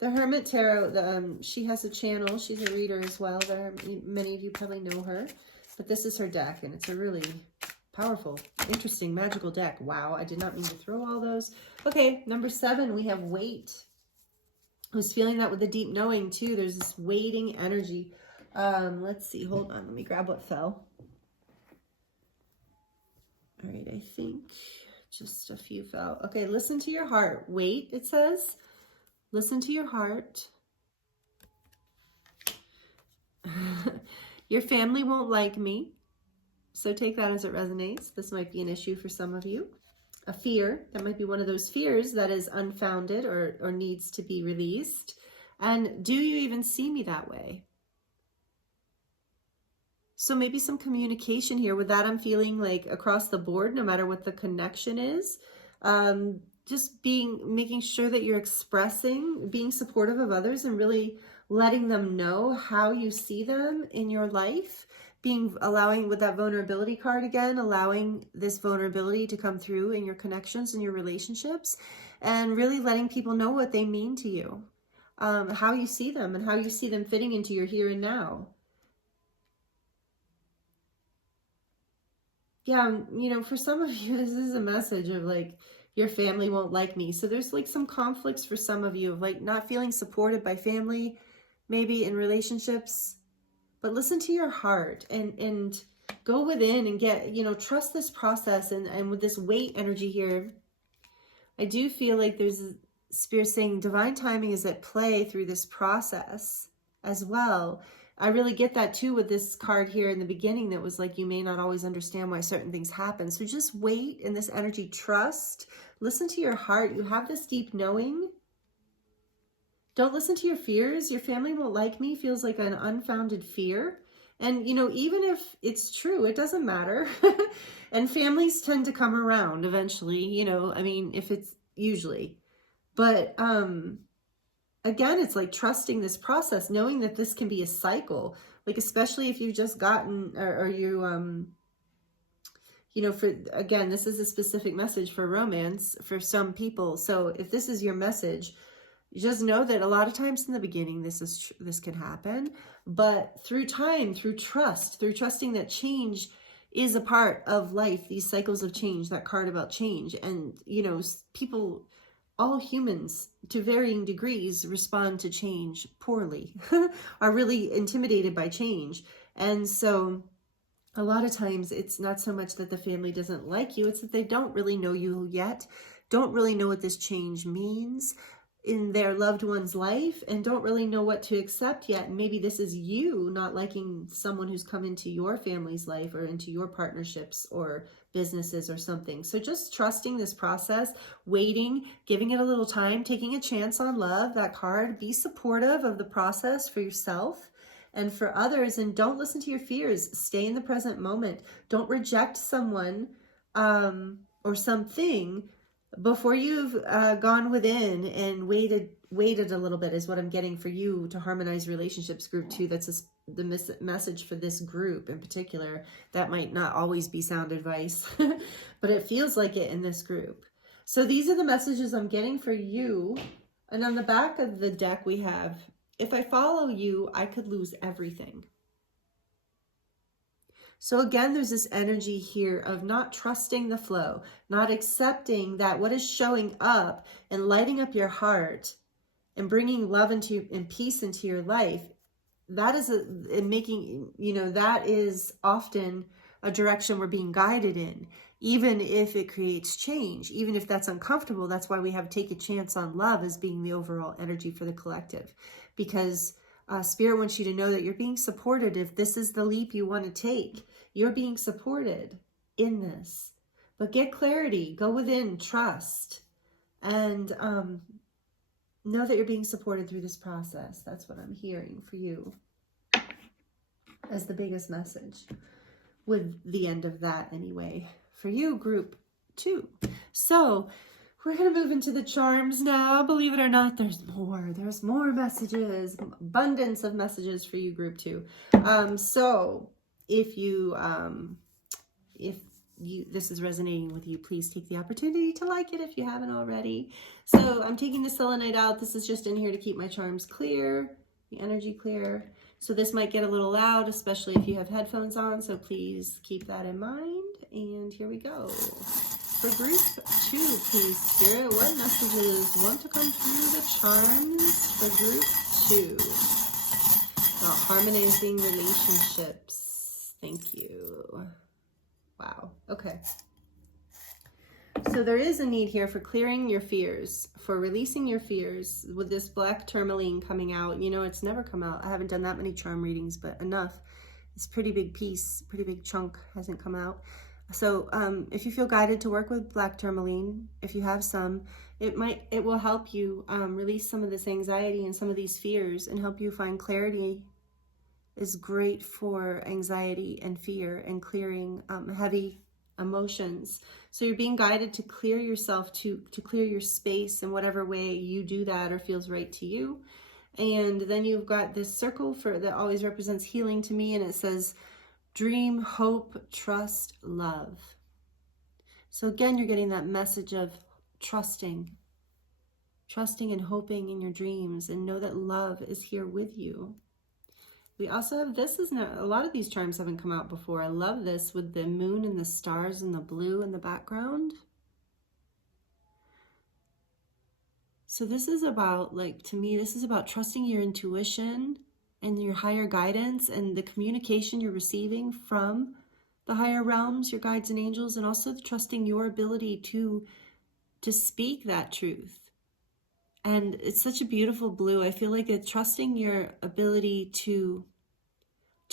The Hermit Tarot, she has a channel. She's a reader as well. Many of you probably know her. But this is her deck, and it's a really powerful, interesting, magical deck. Wow, I did not mean to throw all those. Okay, number 7, we have weight. I was feeling that with the deep knowing, too. There's this waiting energy. Let's see. Hold on. Let me grab what fell. All right, I think just a few fell. Okay, listen to your heart. Wait, it says. Listen to your heart. Your family won't like me. So take that as it resonates. This might be an issue for some of you. A fear. That might be one of those fears that is unfounded or needs to be released. And do you even see me that way? So maybe some communication here. With that, I'm feeling like across the board, no matter what the connection is. Just making sure that you're expressing, being supportive of others and really letting them know how you see them in your life. Allowing with that vulnerability card again, allowing this vulnerability to come through in your connections and your relationships, and really letting people know what they mean to you, how you see them and how you see them fitting into your here and now. Yeah, for some of you, this is a message of like, your family won't like me. So there's like some conflicts for some of you of like not feeling supported by family, maybe in relationships. But listen to your heart and go within and get, trust this process. And with this weight energy here, I do feel like there's a Spirit saying divine timing is at play through this process as well. I really get that too with this card here in the beginning that was like, you may not always understand why certain things happen. So just wait in this energy, trust, listen to your heart. You have this deep knowing. Don't listen to your fears. Your family won't like me feels like an unfounded fear. And, you know, even if it's true, it doesn't matter. And families tend to come around eventually, you know, I mean, if it's usually, but, again, it's like trusting this process, knowing that this can be a cycle, like, especially if you've just gotten, or you, you know, for, again, this is a specific message for romance for some people. So if this is your message, just know that a lot of times in the beginning, this can happen, but through time, through trust, through trusting that change is a part of life, these cycles of change, that card about change. And, you know, people, all humans to varying degrees respond to change poorly, are really intimidated by change. And so a lot of times it's not so much that the family doesn't like you, it's that they don't really know you yet, don't really know what this change means in their loved one's life, and don't really know what to accept yet. And maybe this is you not liking someone who's come into your family's life or into your partnerships or businesses or something. So just trusting this process, waiting, giving it a little time, taking a chance on love, that card. Be supportive of the process for yourself and for others, and don't listen to your fears. Stay in the present moment. Don't reject someone or something before you've gone within and waited a little bit, is what I'm getting for you to harmonize relationships group 2. That's the message for this group in particular. That might not always be sound advice, but it feels like it in this group. So these are the messages I'm getting for you. And on the back of the deck we have, if I follow you, I could lose everything. So again, there's this energy here of not trusting the flow, not accepting that what is showing up and lighting up your heart and bringing love into and peace into your life. That is making, you know, that is often a direction we're being guided in, even if it creates change, even if that's uncomfortable. That's why we have take a chance on love as being the overall energy for the collective, because Spirit wants you to know that you're being supported. If this is the leap you want to take, you're being supported in this. But get clarity, go within, trust, and know that you're being supported through this process. That's what I'm hearing for you as the biggest message, with the end of that anyway. For you, group 2. So we're going to move into the charms now. Believe it or not, there's more messages, abundance of messages for you, group 2. So if this is resonating with you, please take the opportunity to like it if you haven't already. So I'm taking the selenite out. This is just in here to keep my charms clear, the energy clear. So this might get a little loud, especially if you have headphones on. So please keep that in mind. And here we go. For group 2, please, Spirit, what messages want to come through the charms for group 2? About harmonizing relationships. Thank you. Wow. Okay. So there is a need here for clearing your fears, for releasing your fears with this black tourmaline coming out. You know, it's never come out. I haven't done that many charm readings, but enough. It's a pretty big piece, pretty big chunk hasn't come out. So if you feel guided to work with black tourmaline, if you have some, it will help you release some of this anxiety and some of these fears and help you find clarity. Is great for anxiety and fear and clearing heavy emotions. So you're being guided to clear yourself, to clear your space in whatever way you do that or feels right to you. And then you've got this circle that always represents healing to me, and it says dream, hope, trust, love. So again, you're getting that message of trusting and hoping in your dreams, and know that love is here with you. We also have, this is not, a lot of these charms haven't come out before. I love this with the moon and the stars and the blue in the background. So this is about, like, to me, this is about trusting your intuition and your higher guidance and the communication you're receiving from the higher realms, your guides and angels, and also trusting your ability to speak that truth. And it's such a beautiful blue. I feel like it's trusting your ability to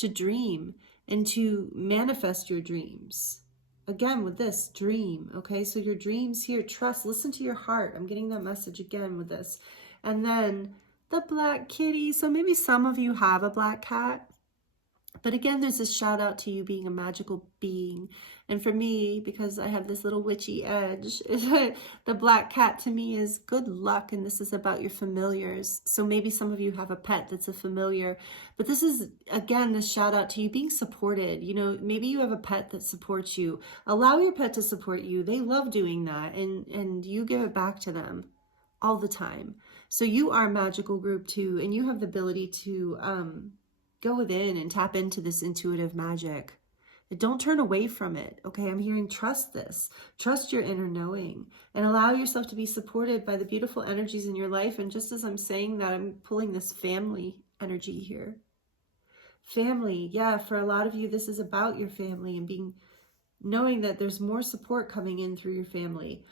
to dream and to manifest your dreams. Again, with this, dream, okay? So your dreams here, trust, listen to your heart. I'm getting that message again with this. And then the black kitty. So maybe some of you have a black cat. But again, there's this shout out to you being a magical being. And for me, because I have this little witchy edge, the black cat to me is good luck. And this is about your familiars. So maybe some of you have a pet that's a familiar. But this is, again, this shout out to you being supported. You know, maybe you have a pet that supports you. Allow your pet to support you. They love doing that. And you give it back to them all the time. So you are a magical group too. And you have the ability to go within and tap into this intuitive magic. Don't turn away from it, okay? I'm hearing trust this. Trust your inner knowing and allow yourself to be supported by the beautiful energies in your life. And just as I'm saying that, I'm pulling this family energy here. Family, yeah, for a lot of you, this is about your family and knowing that there's more support coming in through your family,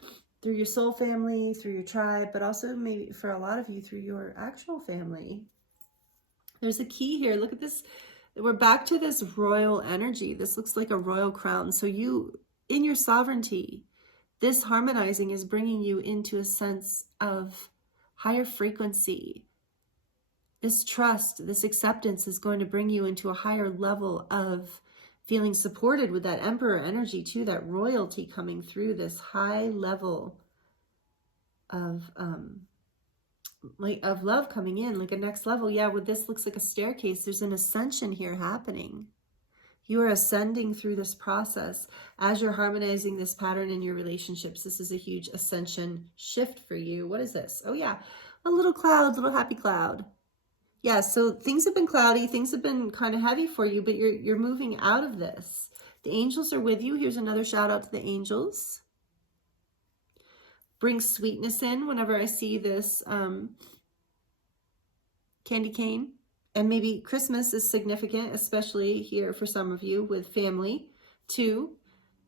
through your soul family, through your tribe, but also maybe for a lot of you through your actual family. There's a key here. Look at this. We're back to this royal energy. This looks like a royal crown. So you, in your sovereignty, this harmonizing is bringing you into a sense of higher frequency. This trust, this acceptance is going to bring you into a higher level of feeling supported with that emperor energy too, that royalty coming through, this high level of love coming in, like a next level. Yeah, with this looks like a staircase. There's an ascension here happening. You are ascending through this process as you're harmonizing this pattern in your relationships. This is a huge ascension shift for you. What is this? Oh yeah, a little cloud, little happy cloud. Yeah, so things have been cloudy, things have been kind of heavy for you, but you're moving out of this. The angels are with you. Here's another shout out to the angels. Bring sweetness in whenever I see this candy cane. And maybe Christmas is significant, especially here for some of you with family too.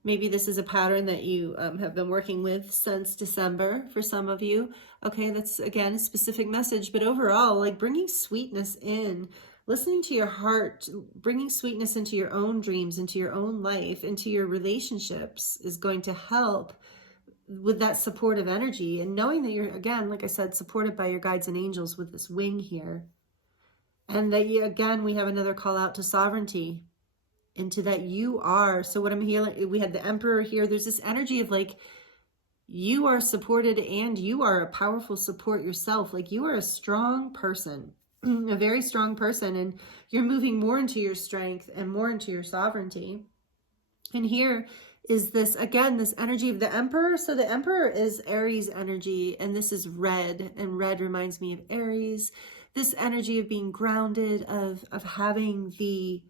Maybe this is a pattern that you have been working with since December for some of you. Okay, that's again a specific message, but overall, like bringing sweetness in, listening to your heart, bringing sweetness into your own dreams, into your own life, into your relationships is going to help with that supportive energy, and knowing that you're, again, like I said, supported by your guides and angels with this wing here. And that you, again, we have another call out to sovereignty, into that you are. So what I'm hearing, we had the emperor here. There's this energy of like, you are supported and you are a powerful support yourself. Like you are a strong person, a very strong person, and you're moving more into your strength and more into your sovereignty. And here is this, again, this energy of the emperor. So the emperor is Aries energy, and this is red, and red reminds me of Aries. This energy of being grounded, of having the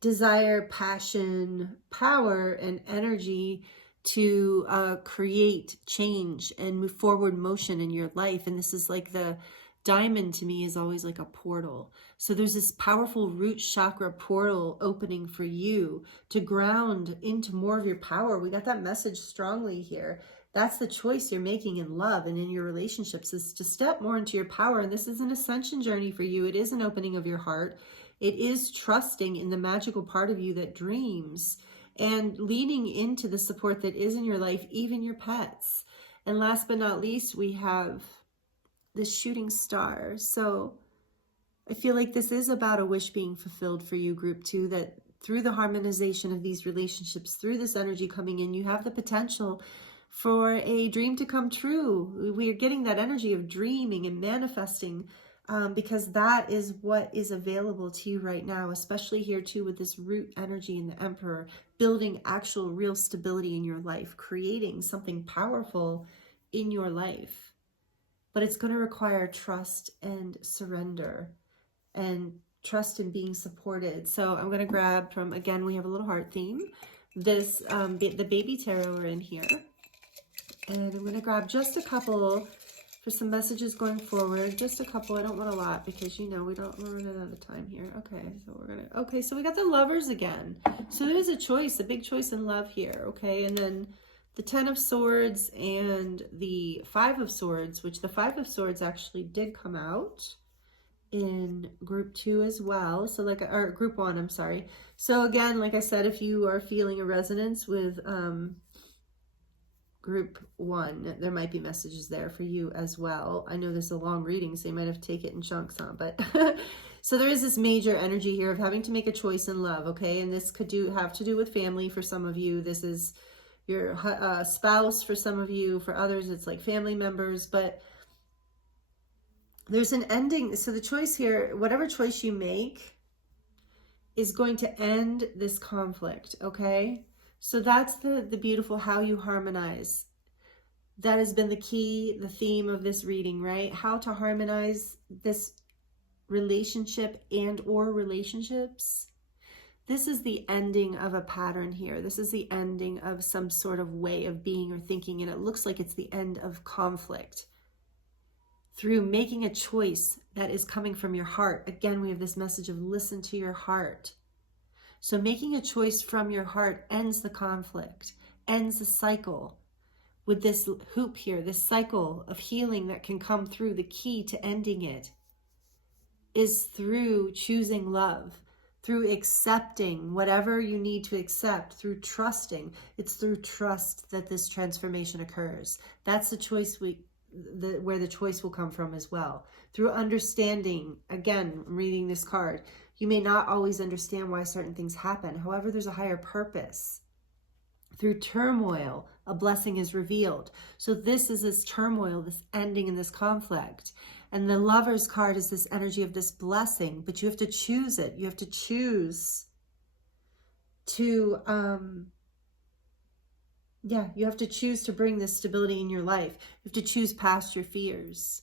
desire, passion, power, and energy to create change and move forward motion in your life. And this is like the diamond to me is always like a portal. So there's this powerful root chakra portal opening for you to ground into more of your power. We got that message strongly here. That's the choice you're making in love and in your relationships, is to step more into your power. And this is an ascension journey for you. It is an opening of your heart. It is trusting in the magical part of you that dreams and leaning into the support that is in your life, even your pets. And last but not least, we have the shooting star. So I feel like this is about a wish being fulfilled for you, group 2, that through the harmonization of these relationships, through this energy coming in, you have the potential for a dream to come true. We are getting that energy of dreaming and manifesting because that is what is available to you right now, especially here too with this root energy in the emperor, building actual real stability in your life, creating something powerful in your life. But it's going to require trust and surrender and trust in being supported. So I'm going to grab from, again, we have a little heart theme, this, the baby tarot are in here. And I'm going to grab just a couple for some messages going forward. Just a couple. I don't want a lot because, you know, we're running out of time here. Okay, so we got the lovers again. So there's a choice, a big choice in love here. Okay, and then the 10 of Swords and the 5 of Swords, which the 5 of Swords actually did come out. in group 2 as well. So like, or group 1, I'm sorry. So again, like I said, if you are feeling a resonance with group 1, there might be messages there for you as well. I know this is a long reading, so you might have to take it in chunks, huh? But so there is this major energy here of having to make a choice in love, okay? And this could have to do with family for some of you. This is your spouse for some of you. For others, it's like family members, but there's an ending. So the choice here, whatever choice you make, is going to end this conflict, okay? So that's the beautiful how you harmonize. That has been the key, the theme of this reading, right? How to harmonize this relationship and or relationships. This is the ending of a pattern here. This is the ending of some sort of way of being or thinking, and it looks like it's the end of conflict. Through making a choice that is coming from your heart. Again, we have this message of listen to your heart. So making a choice from your heart ends the conflict, ends the cycle. With this hoop here, this cycle of healing that can come through, the key to ending it is through choosing love, through accepting whatever you need to accept, through trusting. It's through trust that this transformation occurs. That's the choice where the choice will come from as well. Through understanding, again, reading this card, you may not always understand why certain things happen. However, there's a higher purpose. Through turmoil, a blessing is revealed. So this is this turmoil, this ending in this conflict. And the Lover's card is this energy of this blessing, but you have to choose it. You have to choose to, you have to choose to bring this stability in your life. You have to choose past your fears.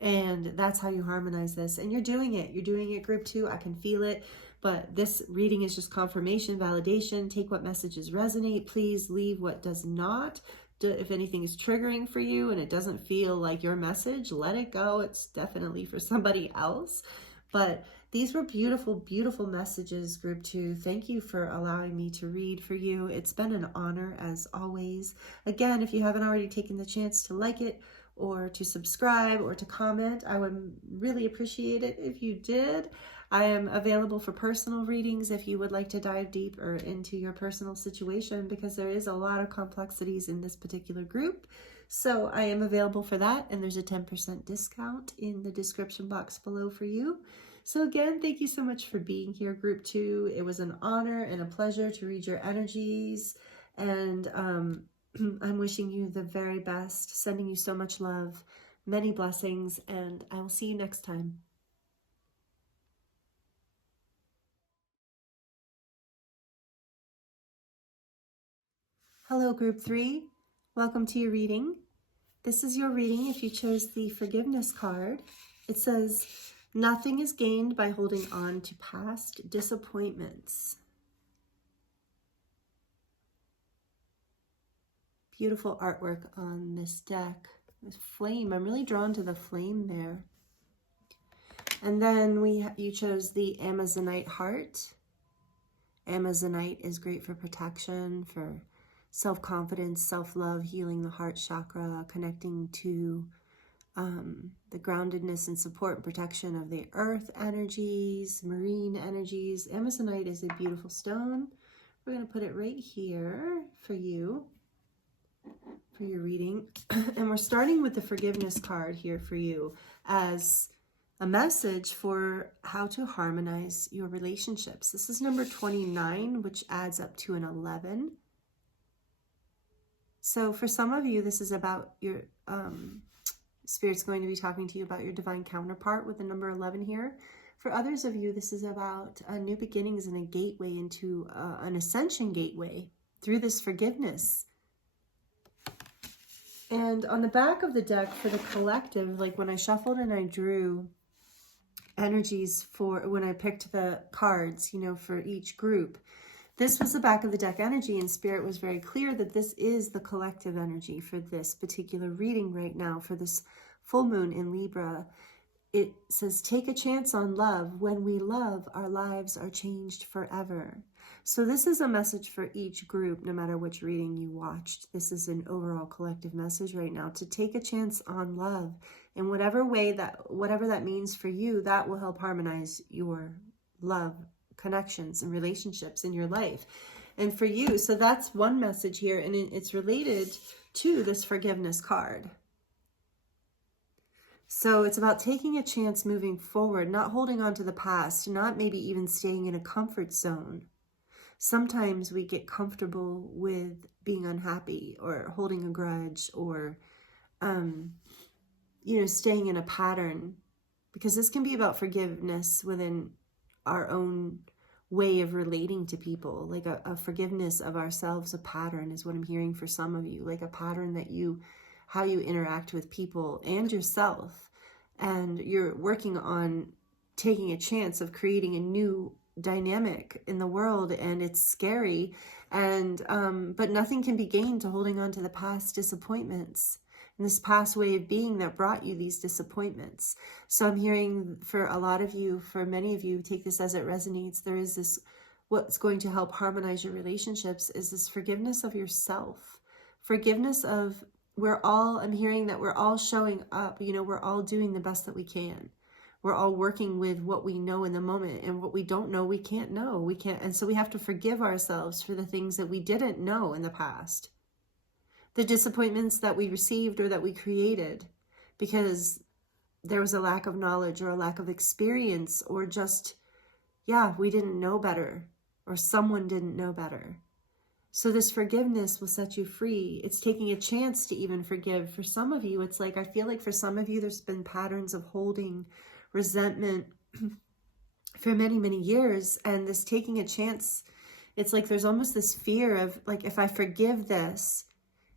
And that's how you harmonize this. And you're doing it. You're doing it, group 2. I can feel it. But this reading is just confirmation, validation. Take what messages resonate. Please leave what does not. If anything is triggering for you and it doesn't feel like your message, let it go. It's definitely for somebody else. But these were beautiful, beautiful messages, group 2. Thank you for allowing me to read for you. It's been an honor as always. Again, if you haven't already taken the chance to like it, or to subscribe, or to comment, I would really appreciate it if you did. I am available for personal readings if you would like to dive deeper into your personal situation, because there is a lot of complexities in this particular group. So I am available for that, and there's a 10% discount in the description box below for you. So again, thank you so much for being here, group 2. It was an honor and a pleasure to read your energies, and I'm wishing you the very best, sending you so much love, many blessings, and I will see you next time. Hello, group 3. Welcome to your reading. This is your reading if you chose the forgiveness card. It says, nothing is gained by holding on to past disappointments. Beautiful artwork on this deck. This flame, I'm really drawn to the flame there. And then you chose the Amazonite heart. Amazonite is great for protection, for self-confidence, self-love, healing the heart chakra, connecting to the groundedness and support and protection of the earth energies, marine energies. Amazonite is a beautiful stone. We're going to put it right here for you, for your reading. And we're starting with the forgiveness card here for you as a message for how to harmonize your relationships. This is number 29, which adds up to an 11. So for some of you, this is about your, Spirit's going to be talking to you about your divine counterpart with the number 11 here. For others of you, this is about new beginnings and a gateway into an ascension gateway through this forgiveness. And on the back of the deck for the collective, like when I shuffled and I drew energies for when I picked the cards, you know, for each group, this was the back of the deck energy, and Spirit was very clear that this is the collective energy for this particular reading right now, for this full moon in Libra. it says, take a chance on love. When we love, our lives are changed forever. So this is a message for each group, no matter which reading you watched. This is an overall collective message right now, to take a chance on love. In whatever way whatever that means for you, that will help harmonize your love, connections, and relationships in your life. And for you, so that's one message here, and it's related to this forgiveness card. So it's about taking a chance moving forward, not holding on to the past, not maybe even staying in a comfort zone. Sometimes we get comfortable with being unhappy or holding a grudge or, staying in a pattern, because this can be about forgiveness within our own way of relating to people, like a forgiveness of ourselves. A pattern is what I'm hearing for some of you, like a pattern that how you interact with people and yourself. And you're working on taking a chance of creating a new dynamic in the world, and it's scary. And but nothing can be gained to holding on to the past disappointments and this past way of being that brought you these disappointments. So I'm hearing for a lot of you, for many of you, take this as it resonates. There is this, what's going to help harmonize your relationships is this forgiveness of yourself, forgiveness of, I'm hearing that we're all showing up, we're all doing the best that we can. We're all working with what we know in the moment, and what we don't know, we can't know. And so we have to forgive ourselves for the things that we didn't know in the past. The disappointments that we received or that we created because there was a lack of knowledge or a lack of experience, or just, we didn't know better, or someone didn't know better. So this forgiveness will set you free. It's taking a chance to even forgive. For some of you, it's like, I feel like for some of you, there's been patterns of holding resentment for many, many years. And this taking a chance, it's like there's almost this fear of, like, if I forgive this,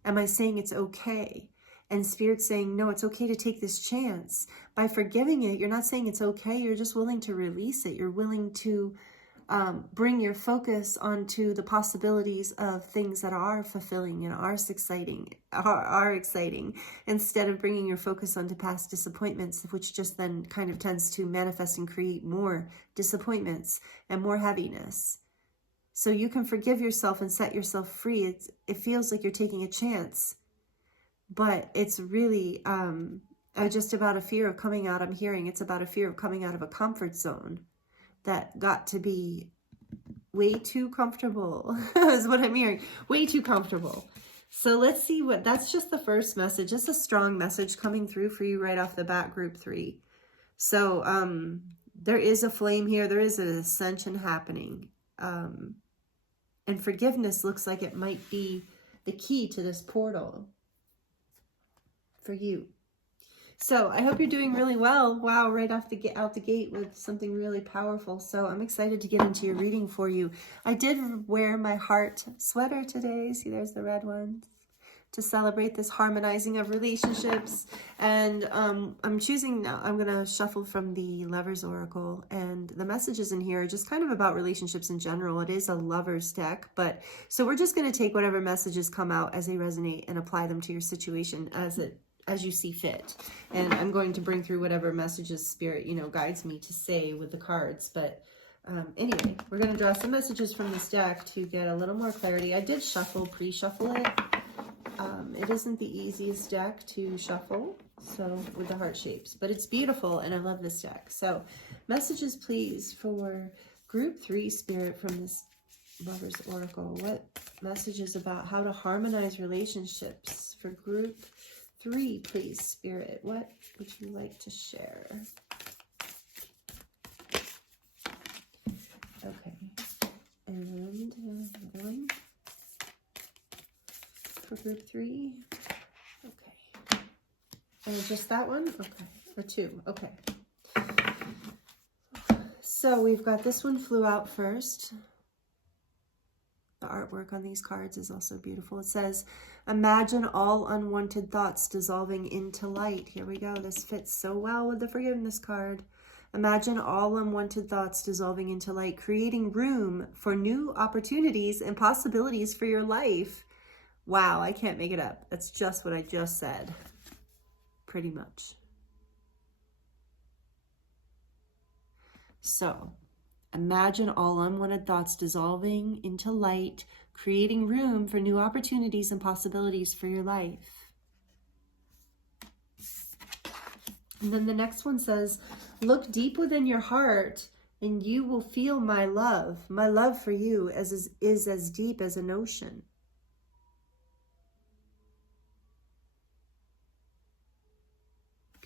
am I saying it's okay? And Spirit's saying, no, it's okay to take this chance. By forgiving it, you're not saying it's okay. You're just willing to release it. You're willing to bring your focus onto the possibilities of things that are fulfilling and are exciting, instead of bringing your focus onto past disappointments, which just then kind of tends to manifest and create more disappointments and more heaviness. So you can forgive yourself and set yourself free. It feels like you're taking a chance, but it's really just about a fear of coming out. I'm hearing it's about a fear of coming out of a comfort zone that got to be way too comfortable, is what I'm hearing. Way too comfortable. So let's see that's just the first message. It's a strong message coming through for you right off the bat, group 3. So there is a flame here. There is an ascension happening. And forgiveness looks like it might be the key to this portal for you. So I hope you're doing really well. Wow, right out the gate with something really powerful. So I'm excited to get into your reading for you. I did wear my heart sweater today. See, there's the red one, to celebrate this harmonizing of relationships. And I'm choosing now, I'm going to shuffle from the Lovers Oracle, and the messages in here are just kind of about relationships in general. It is a Lovers deck, but so we're just going to take whatever messages come out as they resonate and apply them to your situation as you see fit. And I'm going to bring through whatever messages Spirit, guides me to say with the cards. But anyway, we're going to draw some messages from this deck to get a little more clarity. I did pre-shuffle it. It isn't the easiest deck to shuffle, so with the heart shapes, but it's beautiful, and I love this deck. So messages, please, for group 3, Spirit, from this Lovers Oracle. What messages about how to harmonize relationships for group 3, please, Spirit? What would you like to share? Okay. And another one for group 3. Okay. And just that one? Okay. Or 2. Okay. So we've got this one flew out first. The artwork on these cards is also beautiful. It says, imagine all unwanted thoughts dissolving into light. Here we go. This fits so well with the forgiveness card. Imagine all unwanted thoughts dissolving into light, creating room for new opportunities and possibilities for your life. Wow, I can't make it up. That's just what I just said. Pretty much. So imagine all unwanted thoughts dissolving into light, creating room for new opportunities and possibilities for your life. And then the next one says, look deep within your heart and you will feel my love. My love for you is as deep as an ocean.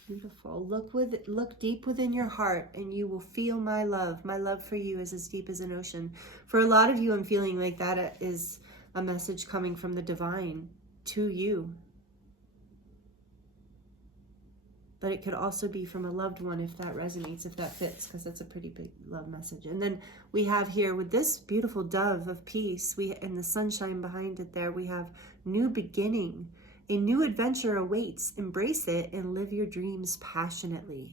Beautiful. Look deep within your heart and you will feel my love. My love for you is as deep as an ocean. For a lot of you, I'm feeling like that is a message coming from the divine to you. But it could also be from a loved one if that resonates, if that fits, because that's a pretty big love message. And then we have here with this beautiful dove of peace, and the sunshine behind it there, we have new beginning. A new adventure awaits. Embrace it and live your dreams passionately.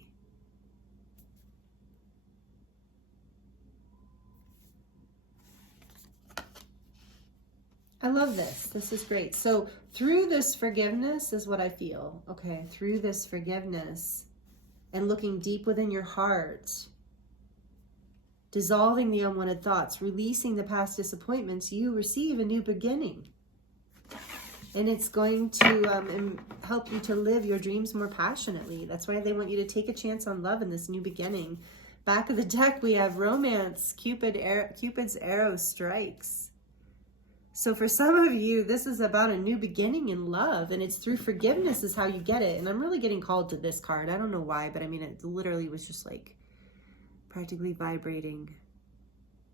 I love this. This is great. So through this forgiveness is what I feel. Okay, through this forgiveness and looking deep within your heart, dissolving the unwanted thoughts, releasing the past disappointments, you receive a new beginning. And it's going to help you to live your dreams more passionately. That's why they want you to take a chance on love in this new beginning. Back of the deck, we have romance. Cupid's arrow strikes. So for some of you, this is about a new beginning in love, and it's through forgiveness is how you get it. And I'm really getting called to this card. I don't know why, but I mean, it literally was just like practically vibrating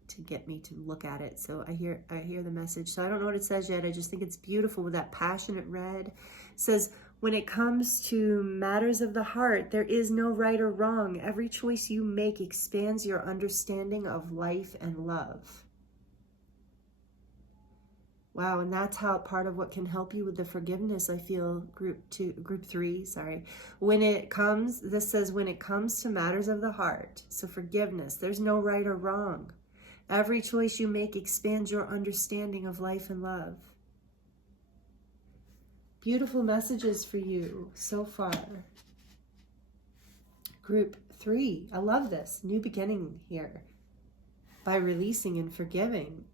to get me to look at it. So I hear the message. So I don't know what it says yet. I just think it's beautiful with that passionate red. It says, when it comes to matters of the heart, there is no right or wrong. Every choice you make expands your understanding of life and love. Wow, and that's how part of what can help you with the forgiveness, I feel, group 3, sorry. This says, when it comes to matters of the heart, so forgiveness, there's no right or wrong. Every choice you make expands your understanding of life and love. Beautiful messages for you so far. Group 3, I love this. New beginning here. By releasing and forgiving.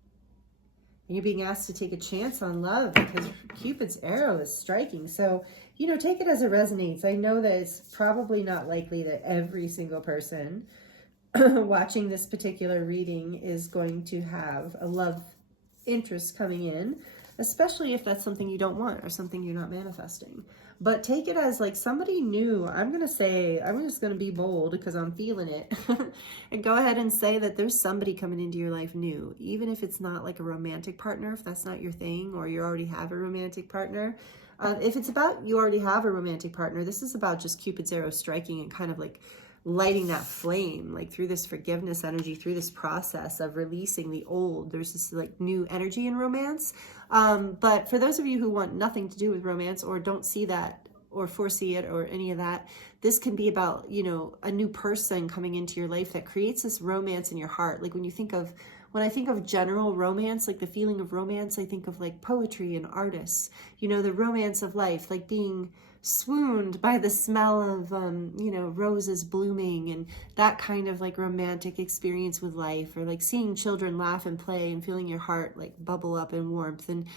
And you're being asked to take a chance on love because Cupid's arrow is striking. So, take it as it resonates. I know that it's probably not likely that every single person watching this particular reading is going to have a love interest coming in, especially if that's something you don't want or something you're not manifesting. But take it as like somebody new. I'm just going to be bold because I'm feeling it. And go ahead and say that there's somebody coming into your life new, even if it's not like a romantic partner, if that's not your thing, or you already have a romantic partner. If it's about you already have a romantic partner, this is about just Cupid's arrow striking and kind of like lighting that flame, like through this forgiveness energy, through this process of releasing the old. There's this like new energy in romance. But for those of you who want nothing to do with romance or don't see that or foresee it or any of that, this can be about, a new person coming into your life that creates this romance in your heart. Like when I think of general romance, like the feeling of romance, I think of like poetry and artists, the romance of life, like being swooned by the smell of, roses blooming and that kind of like romantic experience with life, or like seeing children laugh and play and feeling your heart like bubble up in warmth. And,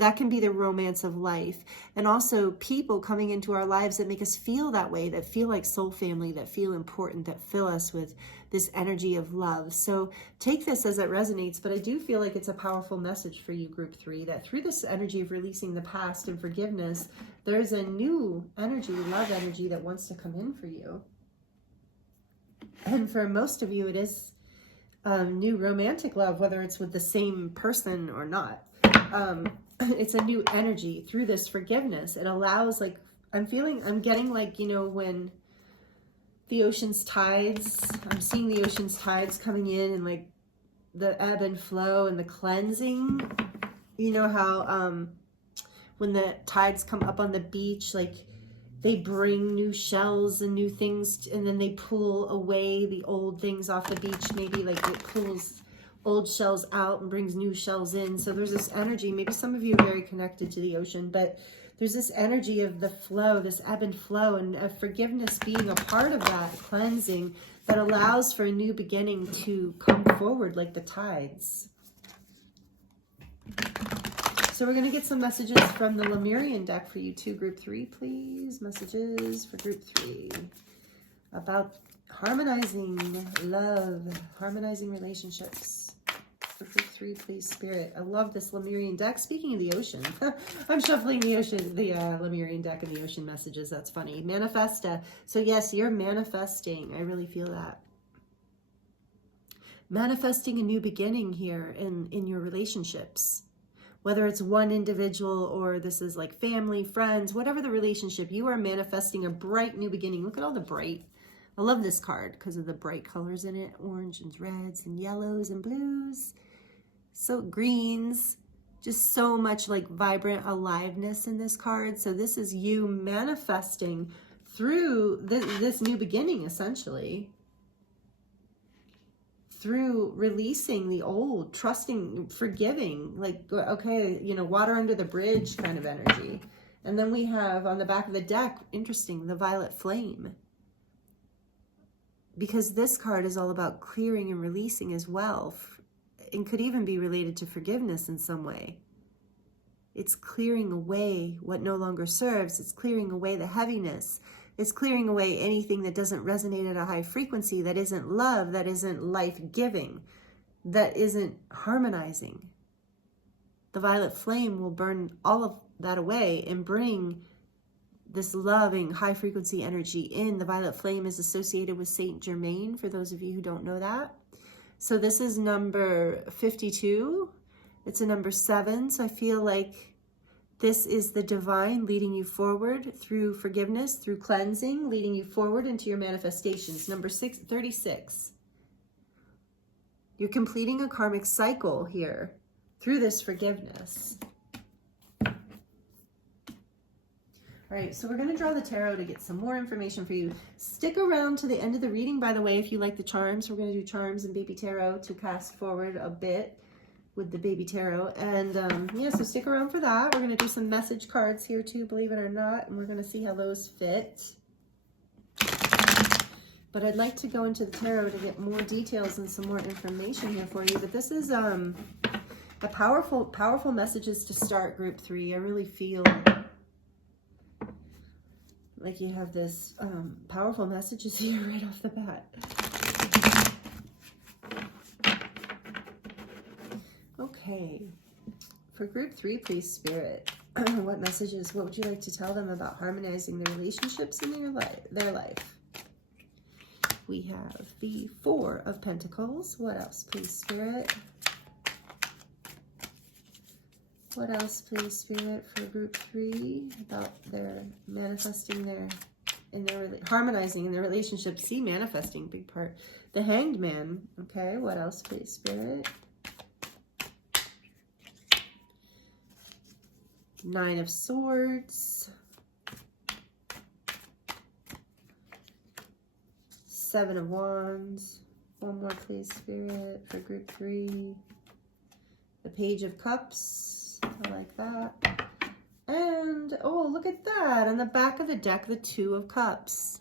that can be the romance of life. And also people coming into our lives that make us feel that way, that feel like soul family, that feel important, that fill us with this energy of love. So take this as it resonates, but I do feel like it's a powerful message for you, group 3, that through this energy of releasing the past and forgiveness, there's a new energy, love energy that wants to come in for you. And for most of you, it is new romantic love, whether it's with the same person or not. It's a new energy through this forgiveness. It allows, like, I'm getting like, when the ocean's tides, I'm seeing the ocean's tides coming in and like the ebb and flow and the cleansing. How when the tides come up on the beach, like they bring new shells and new things, and then they pull away the old things off the beach. Maybe like it pulls old shells out and brings new shells in. So there's this energy. Maybe some of you are very connected to the ocean, but there's this energy of the flow, this ebb and flow, and forgiveness being a part of that cleansing that allows for a new beginning to come forward like the tides. So we're going to get some messages from the Lemurian deck for you too, group 3, please. Messages for group 3 about harmonizing love, harmonizing relationships. For group 3, please, Spirit. I love this Lemurian deck. Speaking of the ocean, I'm shuffling the ocean, the Lemurian deck and the ocean messages. That's funny. Manifesta. So yes, you're manifesting. I really feel that. Manifesting a new beginning here in your relationships. Whether it's one individual or this is like family, friends, whatever the relationship, you are manifesting a bright new beginning. Look at all the bright. I love this card because of the bright colors in it. Orange and reds and yellows and blues. So greens. Just so much like vibrant aliveness in this card. So this is you manifesting through this new beginning, essentially. Through releasing the old, trusting, forgiving, like, okay, you know, water under the bridge kind of energy. And then we have on the back of the deck, interesting, the violet flame. Because this card is all about clearing and releasing as well, and could even be related to forgiveness in some way. It's clearing away what no longer serves. It's clearing away the heaviness. It's clearing away anything that doesn't resonate at a high frequency, that isn't love, that isn't life-giving, that isn't harmonizing. The violet flame will burn all of that away and bring this loving, high-frequency energy in. The violet flame is associated with Saint Germain, for those of you who don't know that. So this is number 52. It's a number 7, so I feel like this is the divine leading you forward through forgiveness, through cleansing, leading you forward into your manifestations. Number 36. You're completing a karmic cycle here through this forgiveness. All right, so we're going to draw the tarot to get some more information for you. Stick around to the end of the reading, by the way, if you like the charms. We're going to do charms and baby tarot to cast forward a bit with the baby tarot. And yeah, so stick around for that. We're going to do some message cards here too, believe it or not, and we're going to see how those fit. But I'd like to go into the tarot to get more details and some more information here for you. But this is a powerful messages to start group 3. I really feel like you have this powerful messages here right off the bat. Okay, for group 3, please, Spirit, what messages, what would you like to tell them about harmonizing their relationships in their life? We have the 4 of Pentacles. What else, please, Spirit? What else, please, Spirit, for group 3 about their manifesting harmonizing in their relationships? See, manifesting, big part. The Hanged Man. Okay, what else, please, Spirit? 9 of Swords. 7 of Wands. One more, please, Spirit, for group 3. The Page of Cups. I like that. And, oh, look at that. On the back of the deck, the 2 of Cups.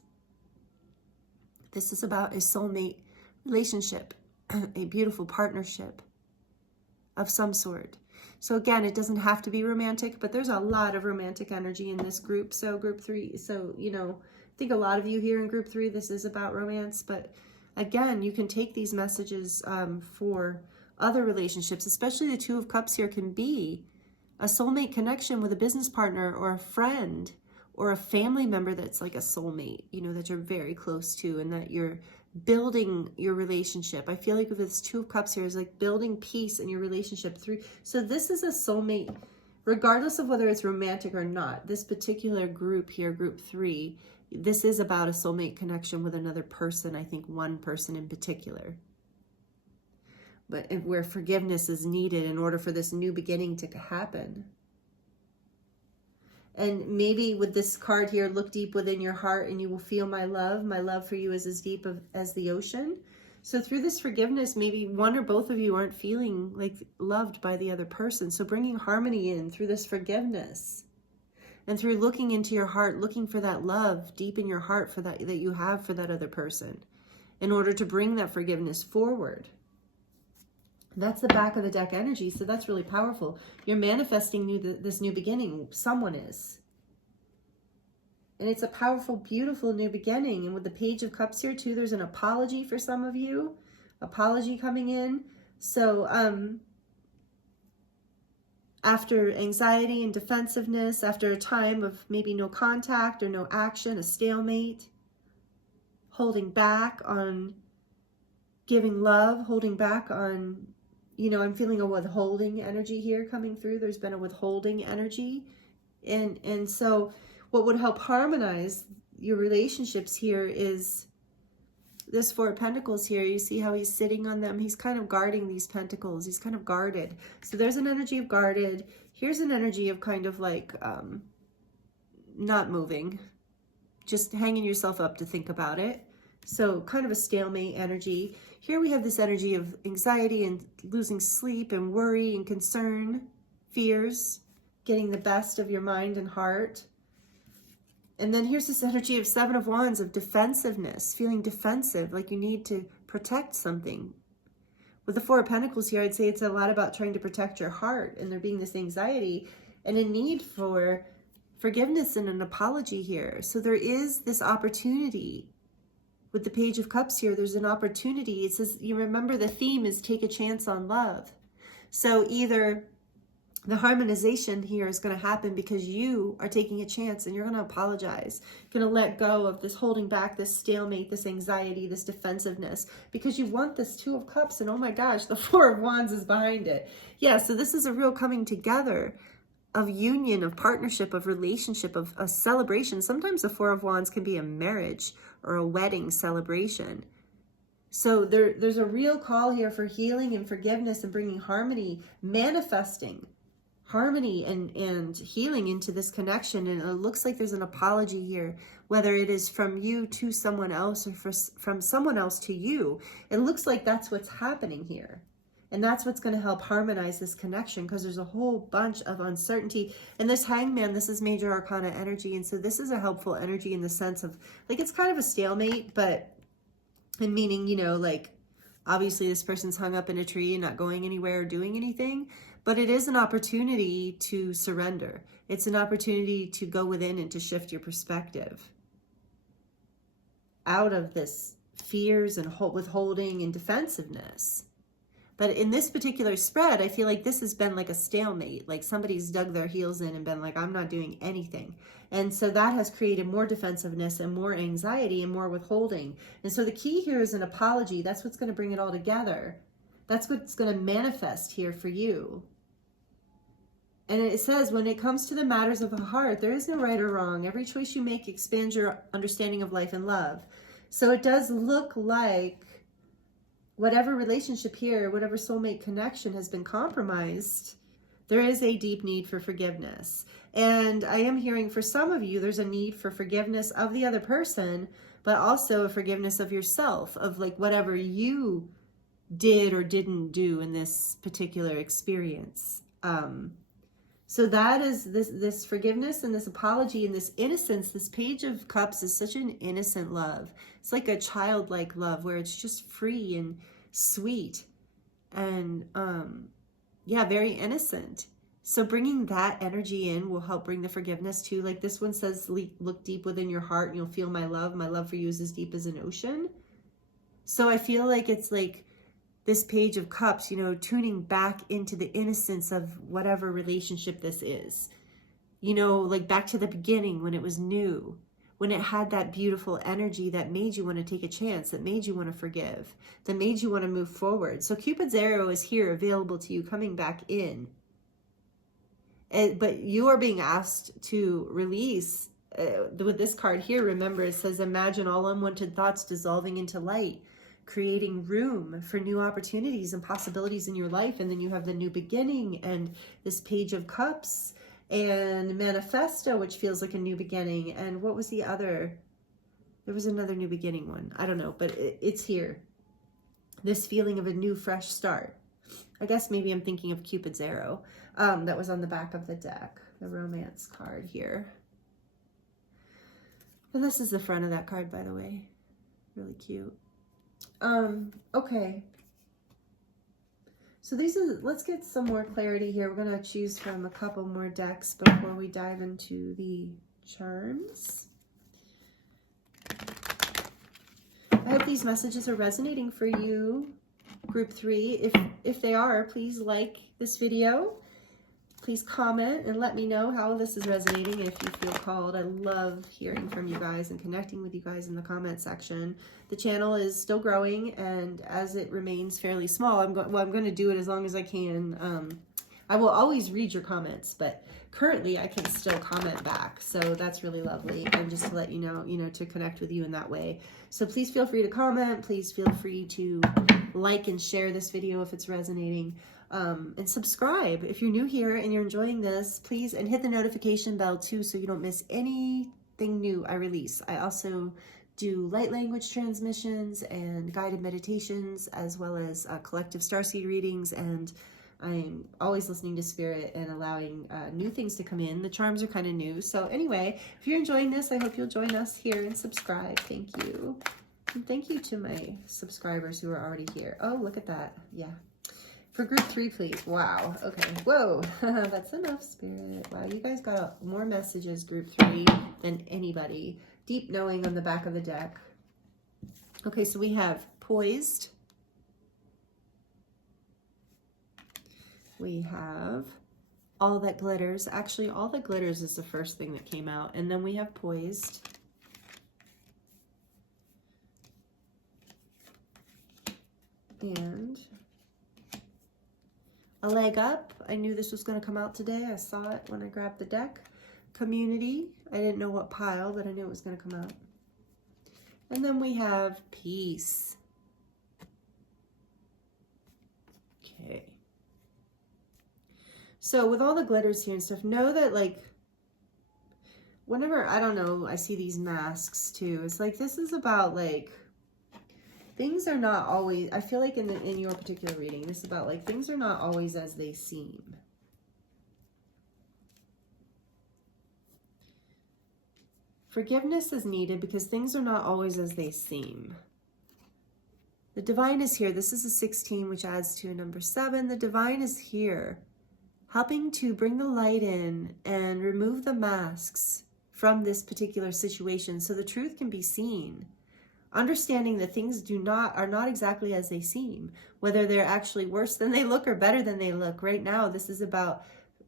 This is about a soulmate relationship, a beautiful partnership of some sort. So again, it doesn't have to be romantic, but there's a lot of romantic energy in this group. So group 3, so, you know, I think a lot of you here in group 3, this is about romance. But again, you can take these messages for other relationships, especially the 2 of Cups here can be a soulmate connection with a business partner or a friend or a family member that's like a soulmate, you know, that you're very close to and that you're building your relationship. I feel like with this 2 of Cups here is like building peace in your relationship through. So this is a soulmate, regardless of whether it's romantic or not. This particular group here, group 3, this is about a soulmate connection with another person. I think one person in particular. But where forgiveness is needed in order for this new beginning to happen. And maybe with this card here, look deep within your heart and you will feel my love. My love for you is as deep as the ocean. So through this forgiveness, maybe one or both of you aren't feeling like loved by the other person. So bringing harmony in through this forgiveness and through looking into your heart, looking for that love deep in your heart for that you have for that other person. in order to bring that forgiveness forward. That's the back of the deck energy, so that's really powerful. You're manifesting this new beginning. Someone is. And it's a powerful, beautiful new beginning. And with the Page of Cups here too, there's an apology for some of you. Apology coming in. So after anxiety and defensiveness, after a time of maybe no contact or no action, a stalemate, holding back on giving love, holding back on, you know, I'm feeling a withholding energy here coming through. There's been a withholding energy. And so what would help harmonize your relationships here is this Four of Pentacles here. You see how he's sitting on them? He's kind of guarding these pentacles. He's kind of guarded. So there's an energy of guarded. Here's an energy of kind of like not moving, just hanging yourself up to think about it. So kind of a stalemate energy. Here we have this energy of anxiety and losing sleep and worry and concern, fears, getting the best of your mind and heart. And then here's this energy of Seven of Wands, of defensiveness, feeling defensive, like you need to protect something. With the Four of Pentacles here, I'd say it's a lot about trying to protect your heart, and there being this anxiety and a need for forgiveness and an apology here. So there is this opportunity. With the Page of Cups here, there's an opportunity. It says, you remember the theme is take a chance on love. So either the harmonization here is going to happen because you are taking a chance and you're going to apologize. You're going to let go of this holding back, this stalemate, this anxiety, this defensiveness, because you want this Two of Cups, and oh my gosh, the Four of Wands is behind it. Yeah, so this is a real coming together of union, of partnership, of relationship, of a celebration. Sometimes the Four of Wands can be a marriage or a wedding celebration. So there's a real call here for healing and forgiveness and bringing harmony, manifesting harmony and healing into this connection. And it looks like there's an apology here, whether it is from you to someone else or from someone else to you. It looks like that's what's happening here. And that's what's going to help harmonize this connection, because there's a whole bunch of uncertainty. And this Hangman, this is major arcana energy. And so this is a helpful energy in the sense of, like, it's kind of a stalemate, but in meaning, you know, like, obviously this person's hung up in a tree and not going anywhere or doing anything. But it is an opportunity to surrender. It's an opportunity to go within and to shift your perspective out of this fears and withholding and defensiveness. But in this particular spread, I feel like this has been like a stalemate. Like somebody's dug their heels in and been like, I'm not doing anything. And so that has created more defensiveness and more anxiety and more withholding. And so the key here is an apology. That's what's going to bring it all together. That's what's going to manifest here for you. And it says, when it comes to the matters of the heart, there is no right or wrong. Every choice you make expands your understanding of life and love. So it does look like whatever relationship here, whatever soulmate connection has been compromised, there is a deep need for forgiveness. And I am hearing for some of you, there's a need for forgiveness of the other person, but also a forgiveness of yourself, of like whatever you did or didn't do in this particular experience. So that is this forgiveness and this apology and this innocence. This Page of Cups is such an innocent love. It's like a childlike love where it's just free and sweet and yeah, very innocent. So bringing that energy in will help bring the forgiveness too. Like this one says, look deep within your heart and you'll feel my love. My love for you is as deep as an ocean. So I feel like it's like this Page of Cups, you know, tuning back into the innocence of whatever relationship this is. You know, like back to the beginning when it was new, when it had that beautiful energy that made you want to take a chance, that made you want to forgive, that made you want to move forward. So Cupid's arrow is here available to you, coming back in. But you are being asked to release. With this card here, remember, it says, imagine all unwanted thoughts dissolving into light, creating room for new opportunities and possibilities in your life. And then you have the new beginning and this Page of Cups and Manifesto, which feels like a new beginning. And what was the other? There was another new beginning one. I don't know, but it's here. This feeling of a new, fresh start. I guess maybe I'm thinking of Cupid's arrow that was on the back of the deck, the romance card here. And this is the front of that card, by the way. Really cute. Okay. So let's get some more clarity here. We're going to choose from a couple more decks before we dive into the charms. I hope these messages are resonating for you, Group 3. If they are, please like this video. Please comment and let me know how this is resonating if you feel called. I love hearing from you guys and connecting with you guys in the comment section. The channel is still growing, and as it remains fairly small, I'm going to do it as long as I can. I will always read your comments, but currently I can still comment back. So that's really lovely. And just to let you know, to connect with you in that way. So please feel free to comment. Please feel free to like and share this video if it's resonating. And subscribe if you're new here and you're enjoying this, please, and hit the notification bell too so you don't miss anything new I release. I also do light language transmissions and guided meditations, as well as collective starseed readings, and I'm always listening to spirit and allowing new things to come in. The charms are kind of new. So anyway, if you're enjoying this, I hope you'll join us here and subscribe. Thank you. And thank you to my subscribers who are already here. Oh, look at that. Yeah. For Group 3, please. Wow. Okay. Whoa. That's enough, Spirit. Wow, you guys got more messages, Group 3, than anybody. Deep knowing on the back of the deck. Okay, so we have poised. We have all that glitters. Actually, all that glitters is the first thing that came out. And then we have poised. And a leg up. I knew this was going to come out today. I saw it when I grabbed the deck. Community. I didn't know what pile, but I knew it was going to come out. And then we have peace. Okay. So with all the glitters here and stuff, know that like, whenever, I don't know, I see these masks too. It's like, this is about like, things are not always, I feel like in your particular reading, this is about like, things are not always as they seem. Forgiveness is needed because things are not always as they seem. The divine is here. This is a 16, which adds to a number 7. The divine is here, helping to bring the light in and remove the masks from this particular situation so the truth can be seen. Understanding that things are not exactly as they seem, whether they're actually worse than they look or better than they look. Right now, this is about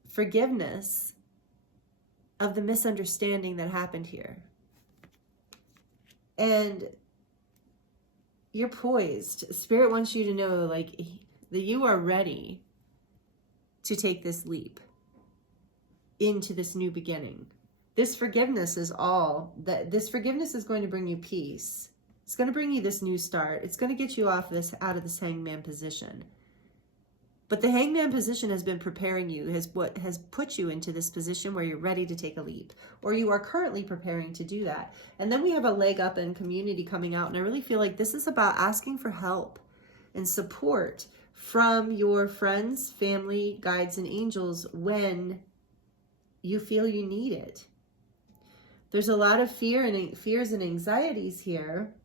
forgiveness of the misunderstanding that happened here. And you're poised. Spirit wants you to know, like, that you are ready to take this leap into this new beginning. This forgiveness is all that. This forgiveness is going to bring you peace. It's going to bring you this new start. It's going to get you out of this hangman position. But the hangman position has been preparing you, has put you into this position where you're ready to take a leap, or you are currently preparing to do that. And then we have a leg up in community coming out, and I really feel like this is about asking for help and support from your friends, family, guides, and angels when you feel you need it. There's a lot of fears and anxieties here.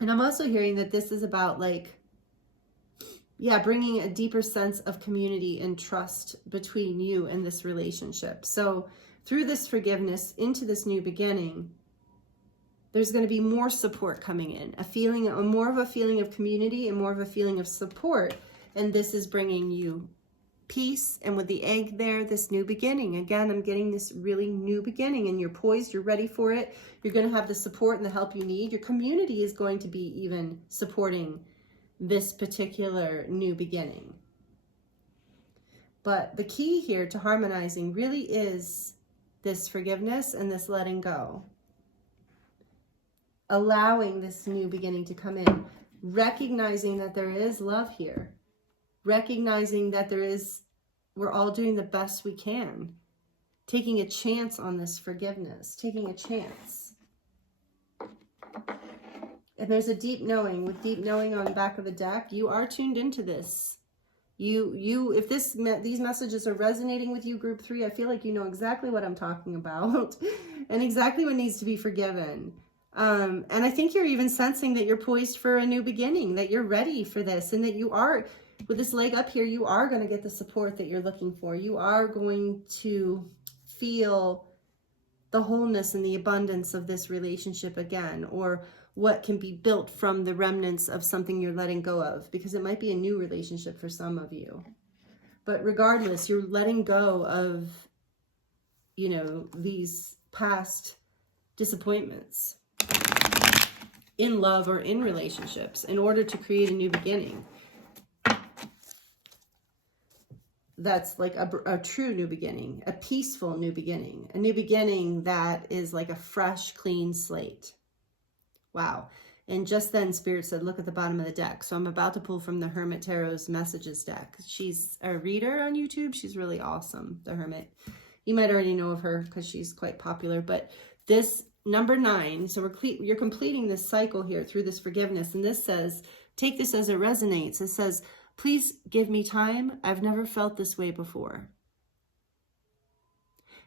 And I'm also hearing that this is about like, yeah, bringing a deeper sense of community and trust between you and this relationship. So through this forgiveness into this new beginning, there's going to be more support coming in, more of a feeling of community and more of a feeling of support. And this is bringing you peace. And with the egg there, this new beginning. Again, I'm getting this really new beginning, and you're poised, you're ready for it. You're going to have the support and the help you need. Your community is going to be even supporting this particular new beginning. But the key here to harmonizing really is this forgiveness and this letting go. Allowing this new beginning to come in. Recognizing that there is love here. Recognizing that we're all doing the best we can. Taking a chance on this forgiveness. Taking a chance. And there's a deep knowing. With deep knowing on the back of the deck, you are tuned into this. If these messages are resonating with you, Group 3, I feel like you know exactly what I'm talking about and exactly what needs to be forgiven. And I think you're even sensing that you're poised for a new beginning, that you're ready for this, and that you are, with this leg up here, you are going to get the support that you're looking for. You are going to feel the wholeness and the abundance of this relationship again, or what can be built from the remnants of something you're letting go of, because it might be a new relationship for some of you. But regardless, you're letting go of, you know, these past disappointments in love or in relationships in order to create a new beginning. That's like a true new beginning, a peaceful new beginning, a new beginning that is like a fresh, clean slate. Wow. And just then Spirit said, look at the bottom of the deck. So I'm about to pull from the Hermit Tarot's messages deck. She's a reader on YouTube. She's really awesome, the Hermit. You might already know of her because she's quite popular. But this number 9, so you're completing this cycle here through this forgiveness. And this says, take this as it resonates. It says, please give me time. I've never felt this way before.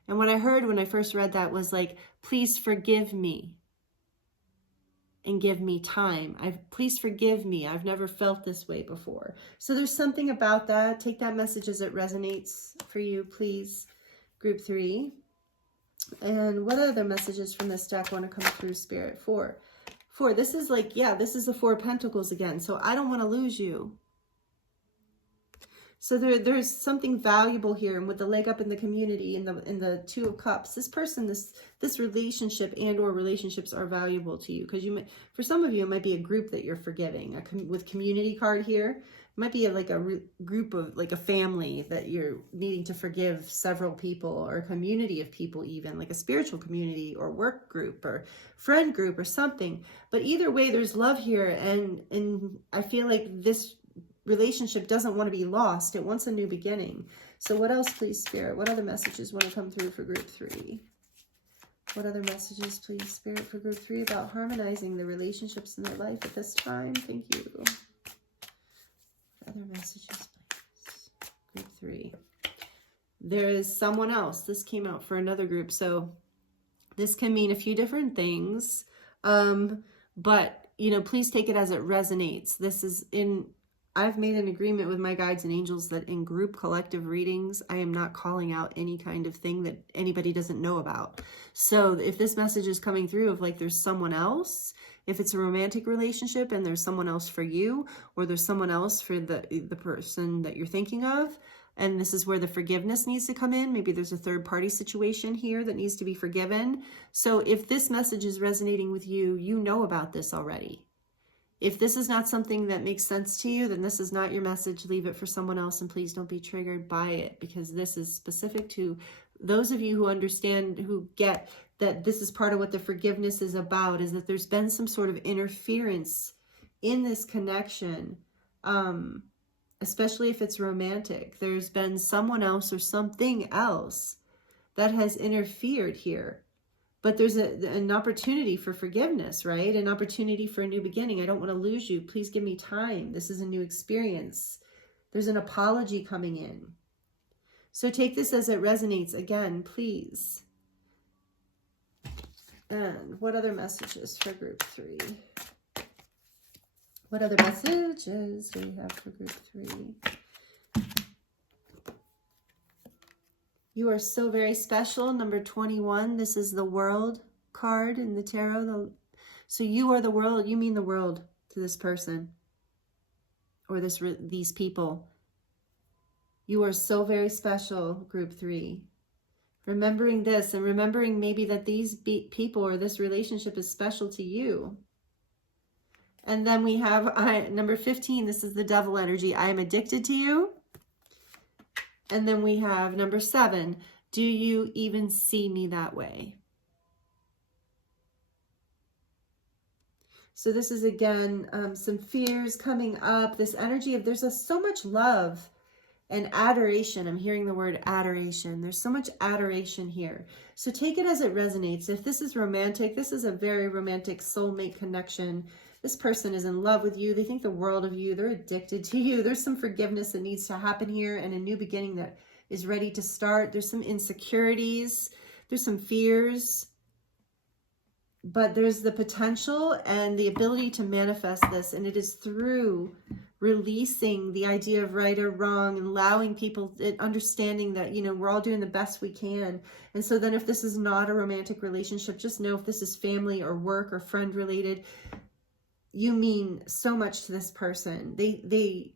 And what I heard when I first read that was like, please forgive me and give me time. Please forgive me. I've never felt this way before. So there's something about that. Take that message as it resonates for you, please. Group 3. And what other messages from this deck want to come through, Spirit? 4. This is like, yeah, this is the 4 of Pentacles again. So I don't want to lose you. So there's something valuable here, and with the leg up in the community, in the 2 of Cups, this person, this relationship and or relationships are valuable to you, because for some of you, it might be a group that you're forgiving. With community card here, it might be like a group of, like a family that you're needing to forgive several people, or a community of people, even like a spiritual community or work group or friend group or something. But either way, there's love here, and I feel like this relationship doesn't want to be lost. It wants a new beginning. So what else, please, Spirit? What other messages want to come through for group 3? What other messages, please, Spirit, for group 3 about harmonizing the relationships in their life at this time? Thank you. What other messages, please? Group 3. There is someone else. This came out for another group. So this can mean a few different things. But, you know, please take it as it resonates. This is I've made an agreement with my guides and angels that in group collective readings, I am not calling out any kind of thing that anybody doesn't know about. So if this message is coming through of like there's someone else, if it's a romantic relationship and there's someone else for you, or there's someone else for the person that you're thinking of, and this is where the forgiveness needs to come in. Maybe there's a third party situation here that needs to be forgiven. So if this message is resonating with you, you know about this already. If this is not something that makes sense to you, then this is not your message. Leave it for someone else, and please don't be triggered by it, because this is specific to those of you who understand, who get that this is part of what the forgiveness is about, is that there's been some sort of interference in this connection, especially if it's romantic. There's been someone else or something else that has interfered here. But there's an opportunity for forgiveness, right? An opportunity for a new beginning. I don't want to lose you. Please give me time. This is a new experience. There's an apology coming in. So take this as it resonates again, please. And what other messages for group 3? What other messages do we have for group 3? You are so very special. Number 21. This is the World card in the tarot. So you are the world. You mean the world to this person or these people. You are so very special, group 3. Remembering this, and remembering maybe that these people or this relationship is special to you. And then we have number 15. This is the Devil energy. I am addicted to you. And then we have number 7. Do you even see me that way? So this is, again, some fears coming up. This energy of there's so much love and adoration. I'm hearing the word adoration. There's so much adoration here. So take it as it resonates. If this is romantic, this is a very romantic soulmate connection. This person is in love with you. They think the world of you. They're addicted to you. There's some forgiveness that needs to happen here, and a new beginning that is ready to start. There's some insecurities. There's some fears. but there's the potential and the ability to manifest this, and it is through releasing the idea of right or wrong and allowing people, understanding that, you know, we're all doing the best we can. And so then if this is not a romantic relationship, just know if this is family or work or friend related, you mean so much to this person. Maybe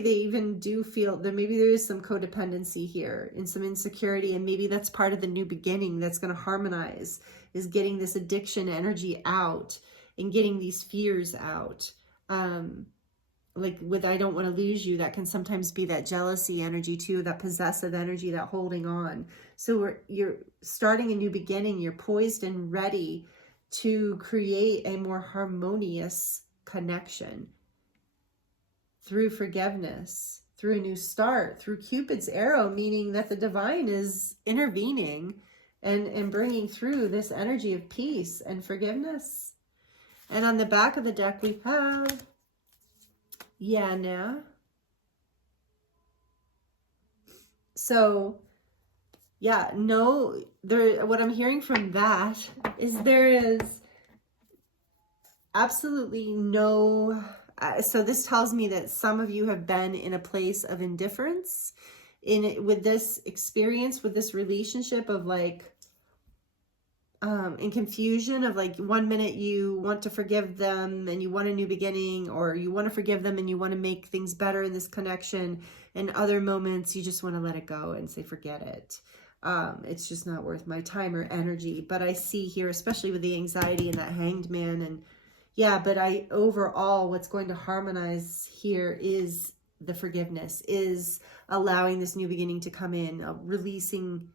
they even do feel that maybe there is some codependency here and some insecurity, and maybe that's part of the new beginning that's going to harmonize, is getting this addiction energy out and getting these fears out. Like with I don't want to lose you, that can sometimes be that jealousy energy too, that possessive energy, that holding on. So you're starting a new beginning. You're poised and ready to create a more harmonious connection through forgiveness, through a new start, through Cupid's arrow, meaning that the divine is intervening and bringing through this energy of peace and forgiveness. And on the back of the deck, we have Yana. So yeah, no, what I'm hearing from that is there is absolutely no, so this tells me that some of you have been in a place of indifference with this experience, with this relationship of like, in confusion of like, one minute you want to forgive them and you want a new beginning, or you want to forgive them and you want to make things better in this connection, and other moments you just want to let it go and say forget it. It's just not worth my time or energy. But I see here, especially with the anxiety and that Hanged Man, and yeah, but overall what's going to harmonize here is the forgiveness, is allowing this new beginning to come in, releasing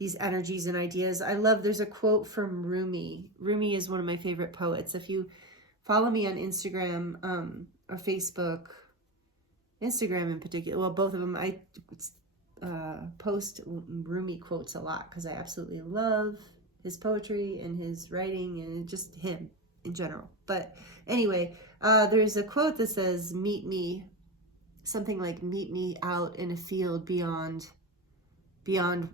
these energies and ideas. I love, there's a quote from Rumi. Rumi is one of my favorite poets. If you follow me on Instagram or Facebook, Instagram in particular, well, both of them, I post Rumi quotes a lot because I absolutely love his poetry and his writing and just him in general. But anyway, there's a quote that says, meet me, something like, meet me out in a field beyond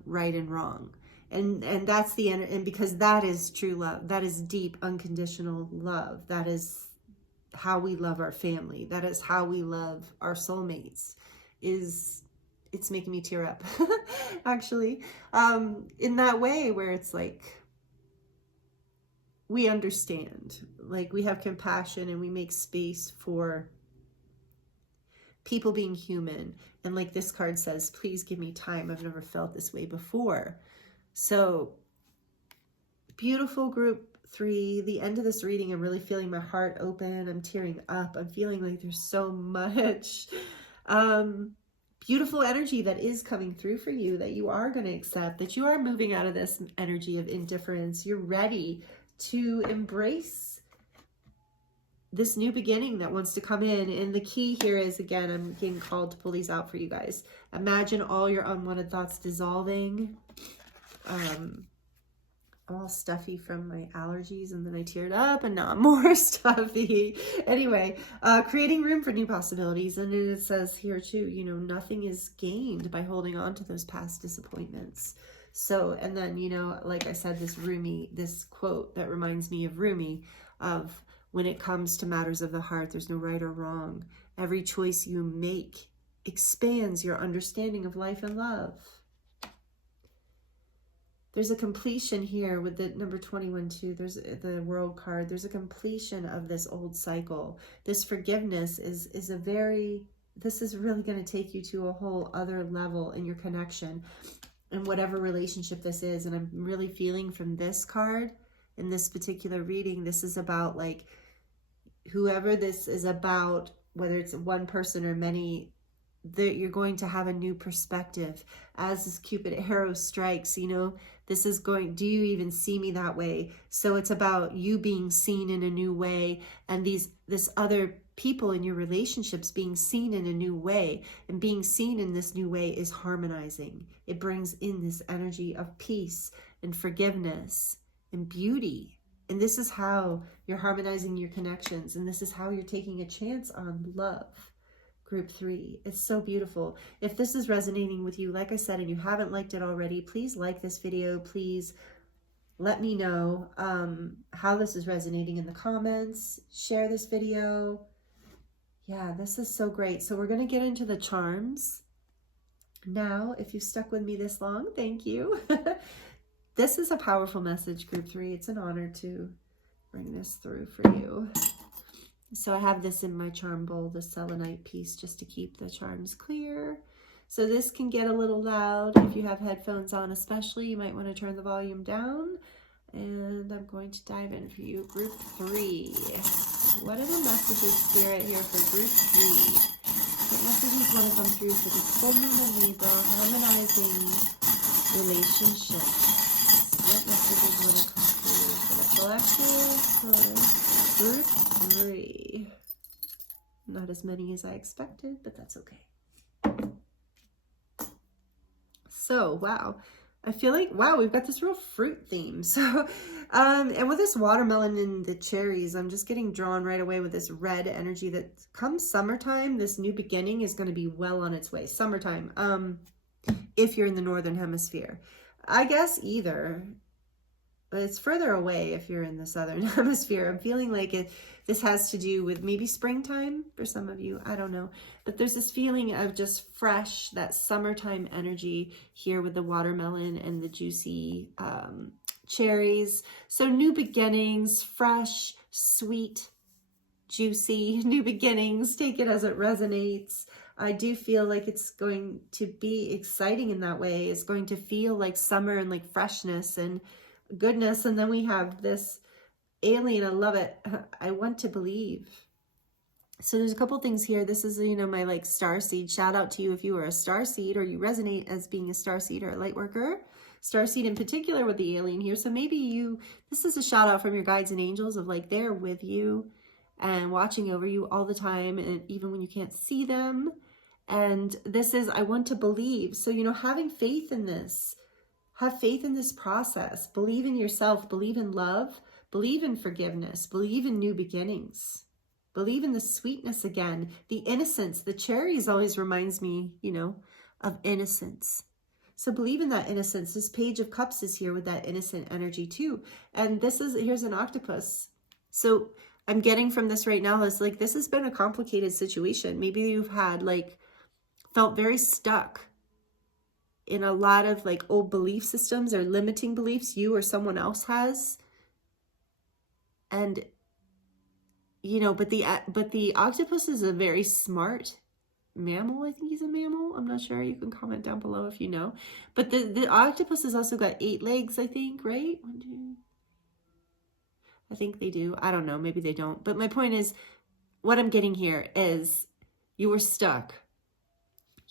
right and wrong. And that's the end. And because that is true love, that is deep, unconditional love. That is how we love our family. That is how we love our soulmates. It's making me tear up, actually, in that way where it's like, we understand, like we have compassion and we make space for people being human. And like this card says, please give me time. I've never felt this way before. So beautiful, group 3. The end of this reading, I'm really feeling my heart open. I'm tearing up. I'm feeling like there's so much beautiful energy that is coming through for you, that you are going to accept, that you are moving out of this energy of indifference. You're ready to embrace this new beginning that wants to come in. And the key here is, again, I'm getting called to pull these out for you guys. Imagine all your unwanted thoughts dissolving. All stuffy from my allergies, and then I teared up and now I'm more stuffy. Anyway, creating room for new possibilities. And it says here too, you know, nothing is gained by holding on to those past disappointments. So, and then, you know, like I said, this quote that reminds me of Rumi, of when it comes to matters of the heart, there's no right or wrong. Every choice you make expands your understanding of life and love. There's a completion here with the number 21 too. There's the World card. There's a completion of this old cycle. This forgiveness is this is really going to take you to a whole other level in your connection in whatever relationship this is. And I'm really feeling from this card in this particular reading, this is about like whoever this is about, whether it's one person or many, that you're going to have a new perspective as this Cupid arrow strikes. You know, this is going, do you even see me that way? So it's about you being seen in a new way, and this other people in your relationships being seen in a new way, and being seen in this new way is harmonizing. It brings in this energy of peace and forgiveness and beauty. And this is how you're harmonizing your connections, and this is how you're taking a chance on love. Group 3. It's so beautiful. If this is resonating with you, like I said, and you haven't liked it already, please like this video. Please Let me know how this is resonating in the comments. Share this video. Yeah, this is so great. So we're going to get into the charms. Now, if you've stuck with me this long, thank you. This is a powerful message, Group 3. It's an honor to bring this through for you. So I have this in my charm bowl, the selenite piece, just to keep the charms clear. So this can get a little loud. If you have headphones on especially, you might want to turn the volume down. And I'm going to dive in for you, Group 3. What are the messages, Spirit, here for Group 3? What messages want to come through for the full moon in Libra, harmonizing relationships? What messages want to come through for the collective, for Group 3? Not as many as I expected, but that's okay. So, wow. I feel like, wow, we've got this real fruit theme. So, and with this watermelon and the cherries, I'm just getting drawn right away with this red energy that comes summertime, this new beginning is going to be well on its way. Summertime, if you're in the Northern Hemisphere. I guess either. But it's further away if you're in the Southern Hemisphere. I'm feeling like this has to do with maybe springtime for some of you. I don't know. But there's this feeling of just fresh, that summertime energy here with the watermelon and the juicy cherries. So new beginnings, fresh, sweet, juicy, new beginnings. Take it as it resonates. I do feel like it's going to be exciting in that way. It's going to feel like summer and like freshness and goodness. And then we have this alien. I love it. I want to believe. So there's a couple things here. This is, you know, my like star seed. Shout out to you if you are a star seed or you resonate as being a star seed or a light worker. Star seed in particular with the alien here. So maybe this is a shout out from your guides and angels of like they're with you and watching over you all the time, and even when you can't see them. And this is, I want to believe. So, you know, having faith in this. Have faith in this process. Believe in yourself. Believe in love. Believe in forgiveness. Believe in new beginnings. Believe in the sweetness again. The innocence. The cherries always reminds me, you know, of innocence. So believe in that innocence. This Page of Cups is here with that innocent energy too. And here's an octopus. So I'm getting from this right now is like, this has been a complicated situation. Maybe you've had felt very stuck in a lot of like old belief systems or limiting beliefs you or someone else has. And, you know, but the octopus is a very smart mammal. I think he's a mammal. I'm not sure. You can comment down below if you know. But the octopus has also got 8 legs, I think, right? 1, 2. I think they do. I don't know. Maybe they don't. But my point is, what I'm getting here is you were stuck.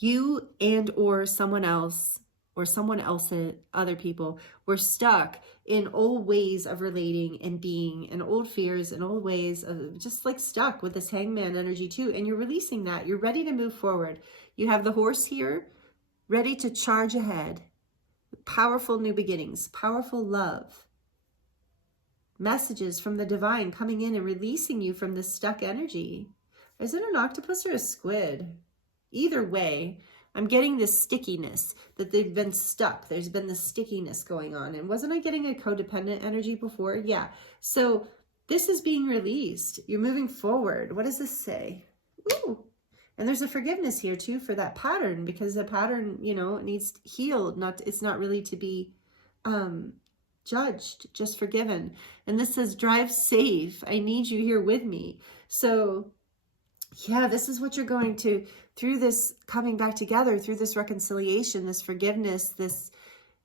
You and or someone else or someone else's other people were stuck in old ways of relating and being, and old fears and old ways of just like stuck with this hangman energy too. And you're releasing that. You're ready to move forward. You have the horse here ready to charge ahead. Powerful new beginnings, powerful love. Messages from the divine coming in and releasing you from this stuck energy. Is it an octopus or a squid? Either way, I'm getting this stickiness, that they've been stuck. There's been this stickiness going on. And wasn't I getting a codependent energy before? Yeah. So this is being released. You're moving forward. What does this say? Ooh. And there's a forgiveness here too for that pattern, because the pattern, you know, needs healed. It's not really to be judged, just forgiven. And this says, drive safe. I need you here with me. So yeah, this is what you're going to, through this coming back together, through this reconciliation, this forgiveness,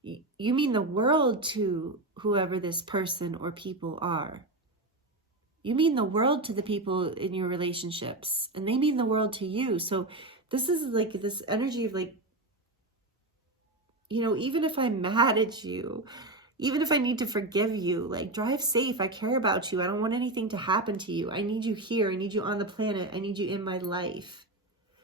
you mean the world to whoever this person or people are. You mean the world to the people in your relationships, and they mean the world to you. So this is like this energy of like, you know, even if I'm mad at you, even if I need to forgive you, like drive safe. I care about you. I don't want anything to happen to you. I need you here. I need you on the planet. I need you in my life.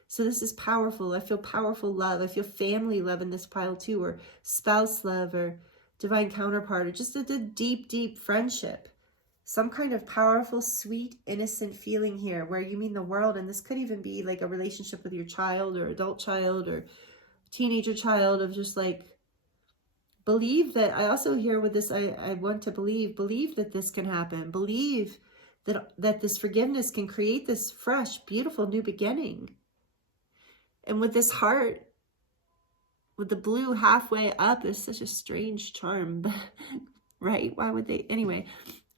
So this is powerful. I feel powerful love. I feel family love in this pile too, or spouse love, or divine counterpart, or just a deep, deep friendship. Some kind of powerful, sweet, innocent feeling here where you mean the world. And this could even be like a relationship with your child or adult child or teenager child, of just like Believe that, I also hear with this, I want to believe that this can happen. Believe that this forgiveness can create this fresh, beautiful new beginning. And with this heart, with the blue halfway up, is such a strange charm, right? Why would they? Anyway,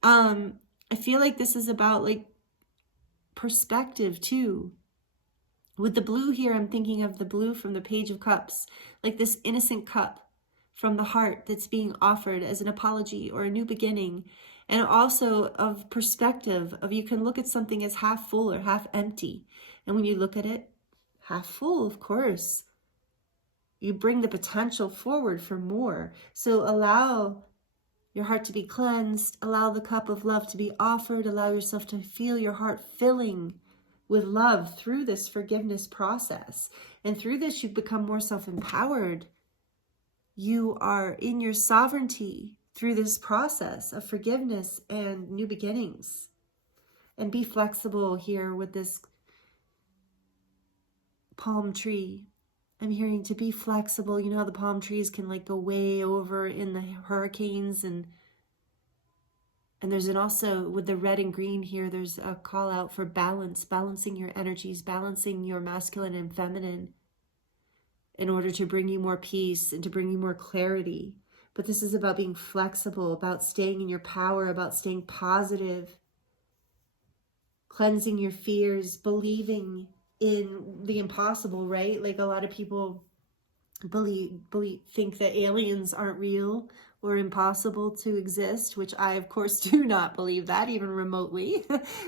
I feel like this is about like perspective too. With the blue here, I'm thinking of the blue from the Page of Cups, like this innocent cup from the heart that's being offered as an apology or a new beginning. And also of perspective, of you can look at something as half full or half empty. And when you look at it half full, of course, you bring the potential forward for more. So allow your heart to be cleansed, allow the cup of love to be offered, allow yourself to feel your heart filling with love through this forgiveness process. And through this, you become more self-empowered. You are in your sovereignty through this process of forgiveness and new beginnings. And be flexible here with this palm tree. I'm hearing to be flexible. You know how the palm trees can like go way over in the hurricanes, and there's also with the red and green here, there's a call out for balance, balancing your energies, balancing your masculine and feminine in order to bring you more peace and to bring you more clarity. But this is about being flexible, about staying in your power, about staying positive, cleansing your fears, believing in the impossible, right? Like a lot of people think that aliens aren't real or impossible to exist, which I, of course, do not believe that even remotely.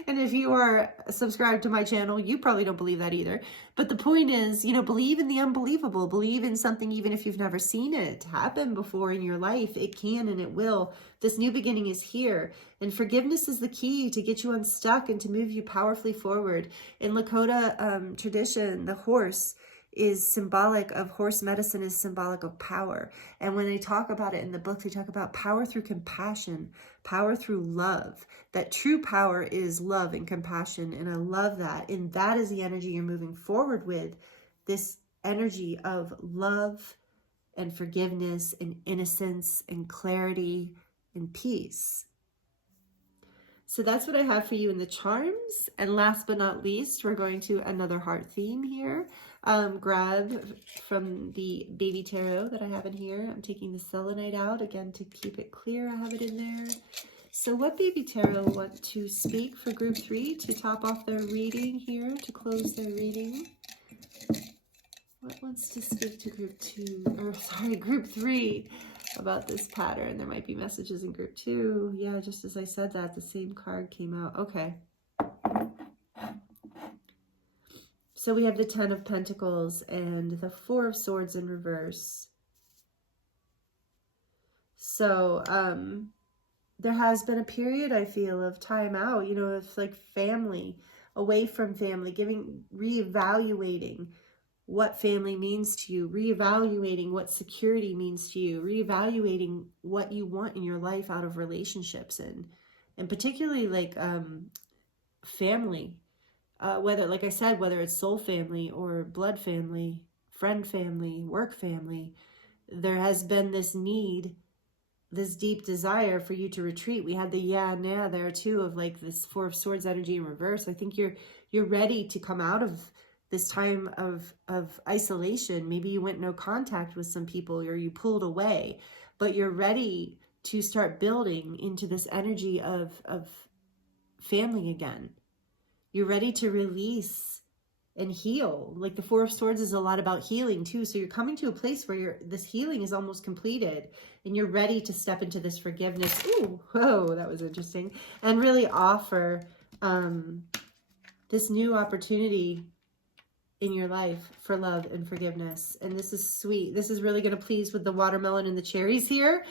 And if you are subscribed to my channel, you probably don't believe that either. But the point is, you know, believe in the unbelievable. Believe in something even if you've never seen it happen before in your life. It can and it will. This new beginning is here. And forgiveness is the key to get you unstuck and to move you powerfully forward. In Lakota tradition, the horse is symbolic of, horse medicine is symbolic of power. And when they talk about it in the book, they talk about power through compassion, power through love. That true power is love and compassion. And I love that. And that is the energy you're moving forward with. This energy of love and forgiveness and innocence and clarity and peace. So that's what I have for you in the charms. And last but not least, we're going to another heart theme here. Grab from the baby tarot that I have in here. I'm taking the selenite out again to keep it clear. I have it in there. So what baby tarot want to speak for group 3 to top off their reading here, to close their reading? What wants to speak to group 2, or sorry, group 3 about this pattern? There might be messages in group 2. Yeah, just as I said that, the same card came out. Okay. So we have the 10 of Pentacles and the 4 of Swords in reverse. So there has been a period, I feel, of time out, you know, of like family, away from family, reevaluating what family means to you, reevaluating what security means to you, reevaluating what you want in your life out of relationships, and particularly like family. Whether, like I said, whether it's soul family or blood family, friend family, work family, there has been this need, this deep desire for you to retreat. We had the nah there too, of like this 4 of Swords energy in reverse. I think you're ready to come out of this time of isolation. Maybe you went no contact with some people, or you pulled away, but you're ready to start building into this energy of family again. You're ready to release and heal. Like the 4 of Swords is a lot about healing too. So you're coming to a place where this healing is almost completed and you're ready to step into this forgiveness. Ooh, whoa, that was interesting. And really offer this new opportunity in your life for love and forgiveness. And this is sweet. This is really going to please with the watermelon and the cherries here.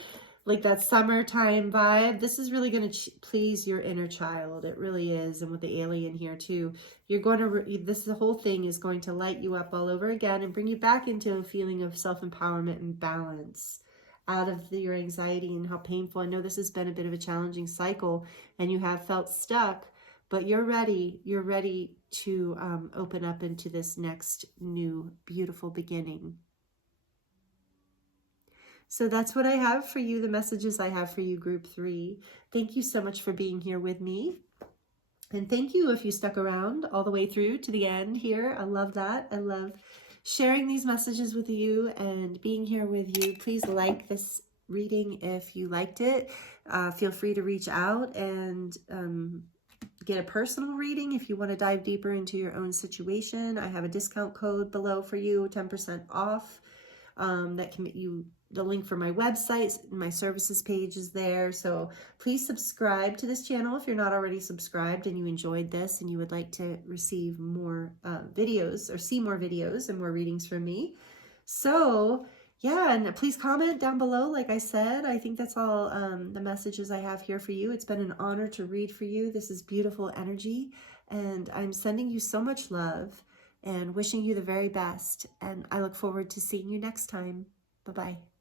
Like that summertime vibe. This is really going to please your inner child. It really is. And with the alien here too, you're going to, the whole thing is going to light you up all over again and bring you back into a feeling of self-empowerment and balance out of your anxiety and how painful. I know this has been a bit of a challenging cycle and you have felt stuck, but you're ready to open up into this next new beautiful beginning. So that's what I have for you, the messages I have for you, group 3. Thank you so much for being here with me. And thank you if you stuck around all the way through to the end here. I love that. I love sharing these messages with you and being here with you. Please like this reading if you liked it. Feel free to reach out and get a personal reading if you want to dive deeper into your own situation. I have a discount code below for you, 10% off. That can get you the link for my website. My services page is there. So please subscribe to this channel if you're not already subscribed and you enjoyed this and you would like to receive more videos or see more videos and more readings from me. So yeah, and please comment down below. Like I said, I think that's all the messages I have here for you. It's been an honor to read for you. This is beautiful energy, and I'm sending you so much love and wishing you the very best. And I look forward to seeing you next time. Bye-bye.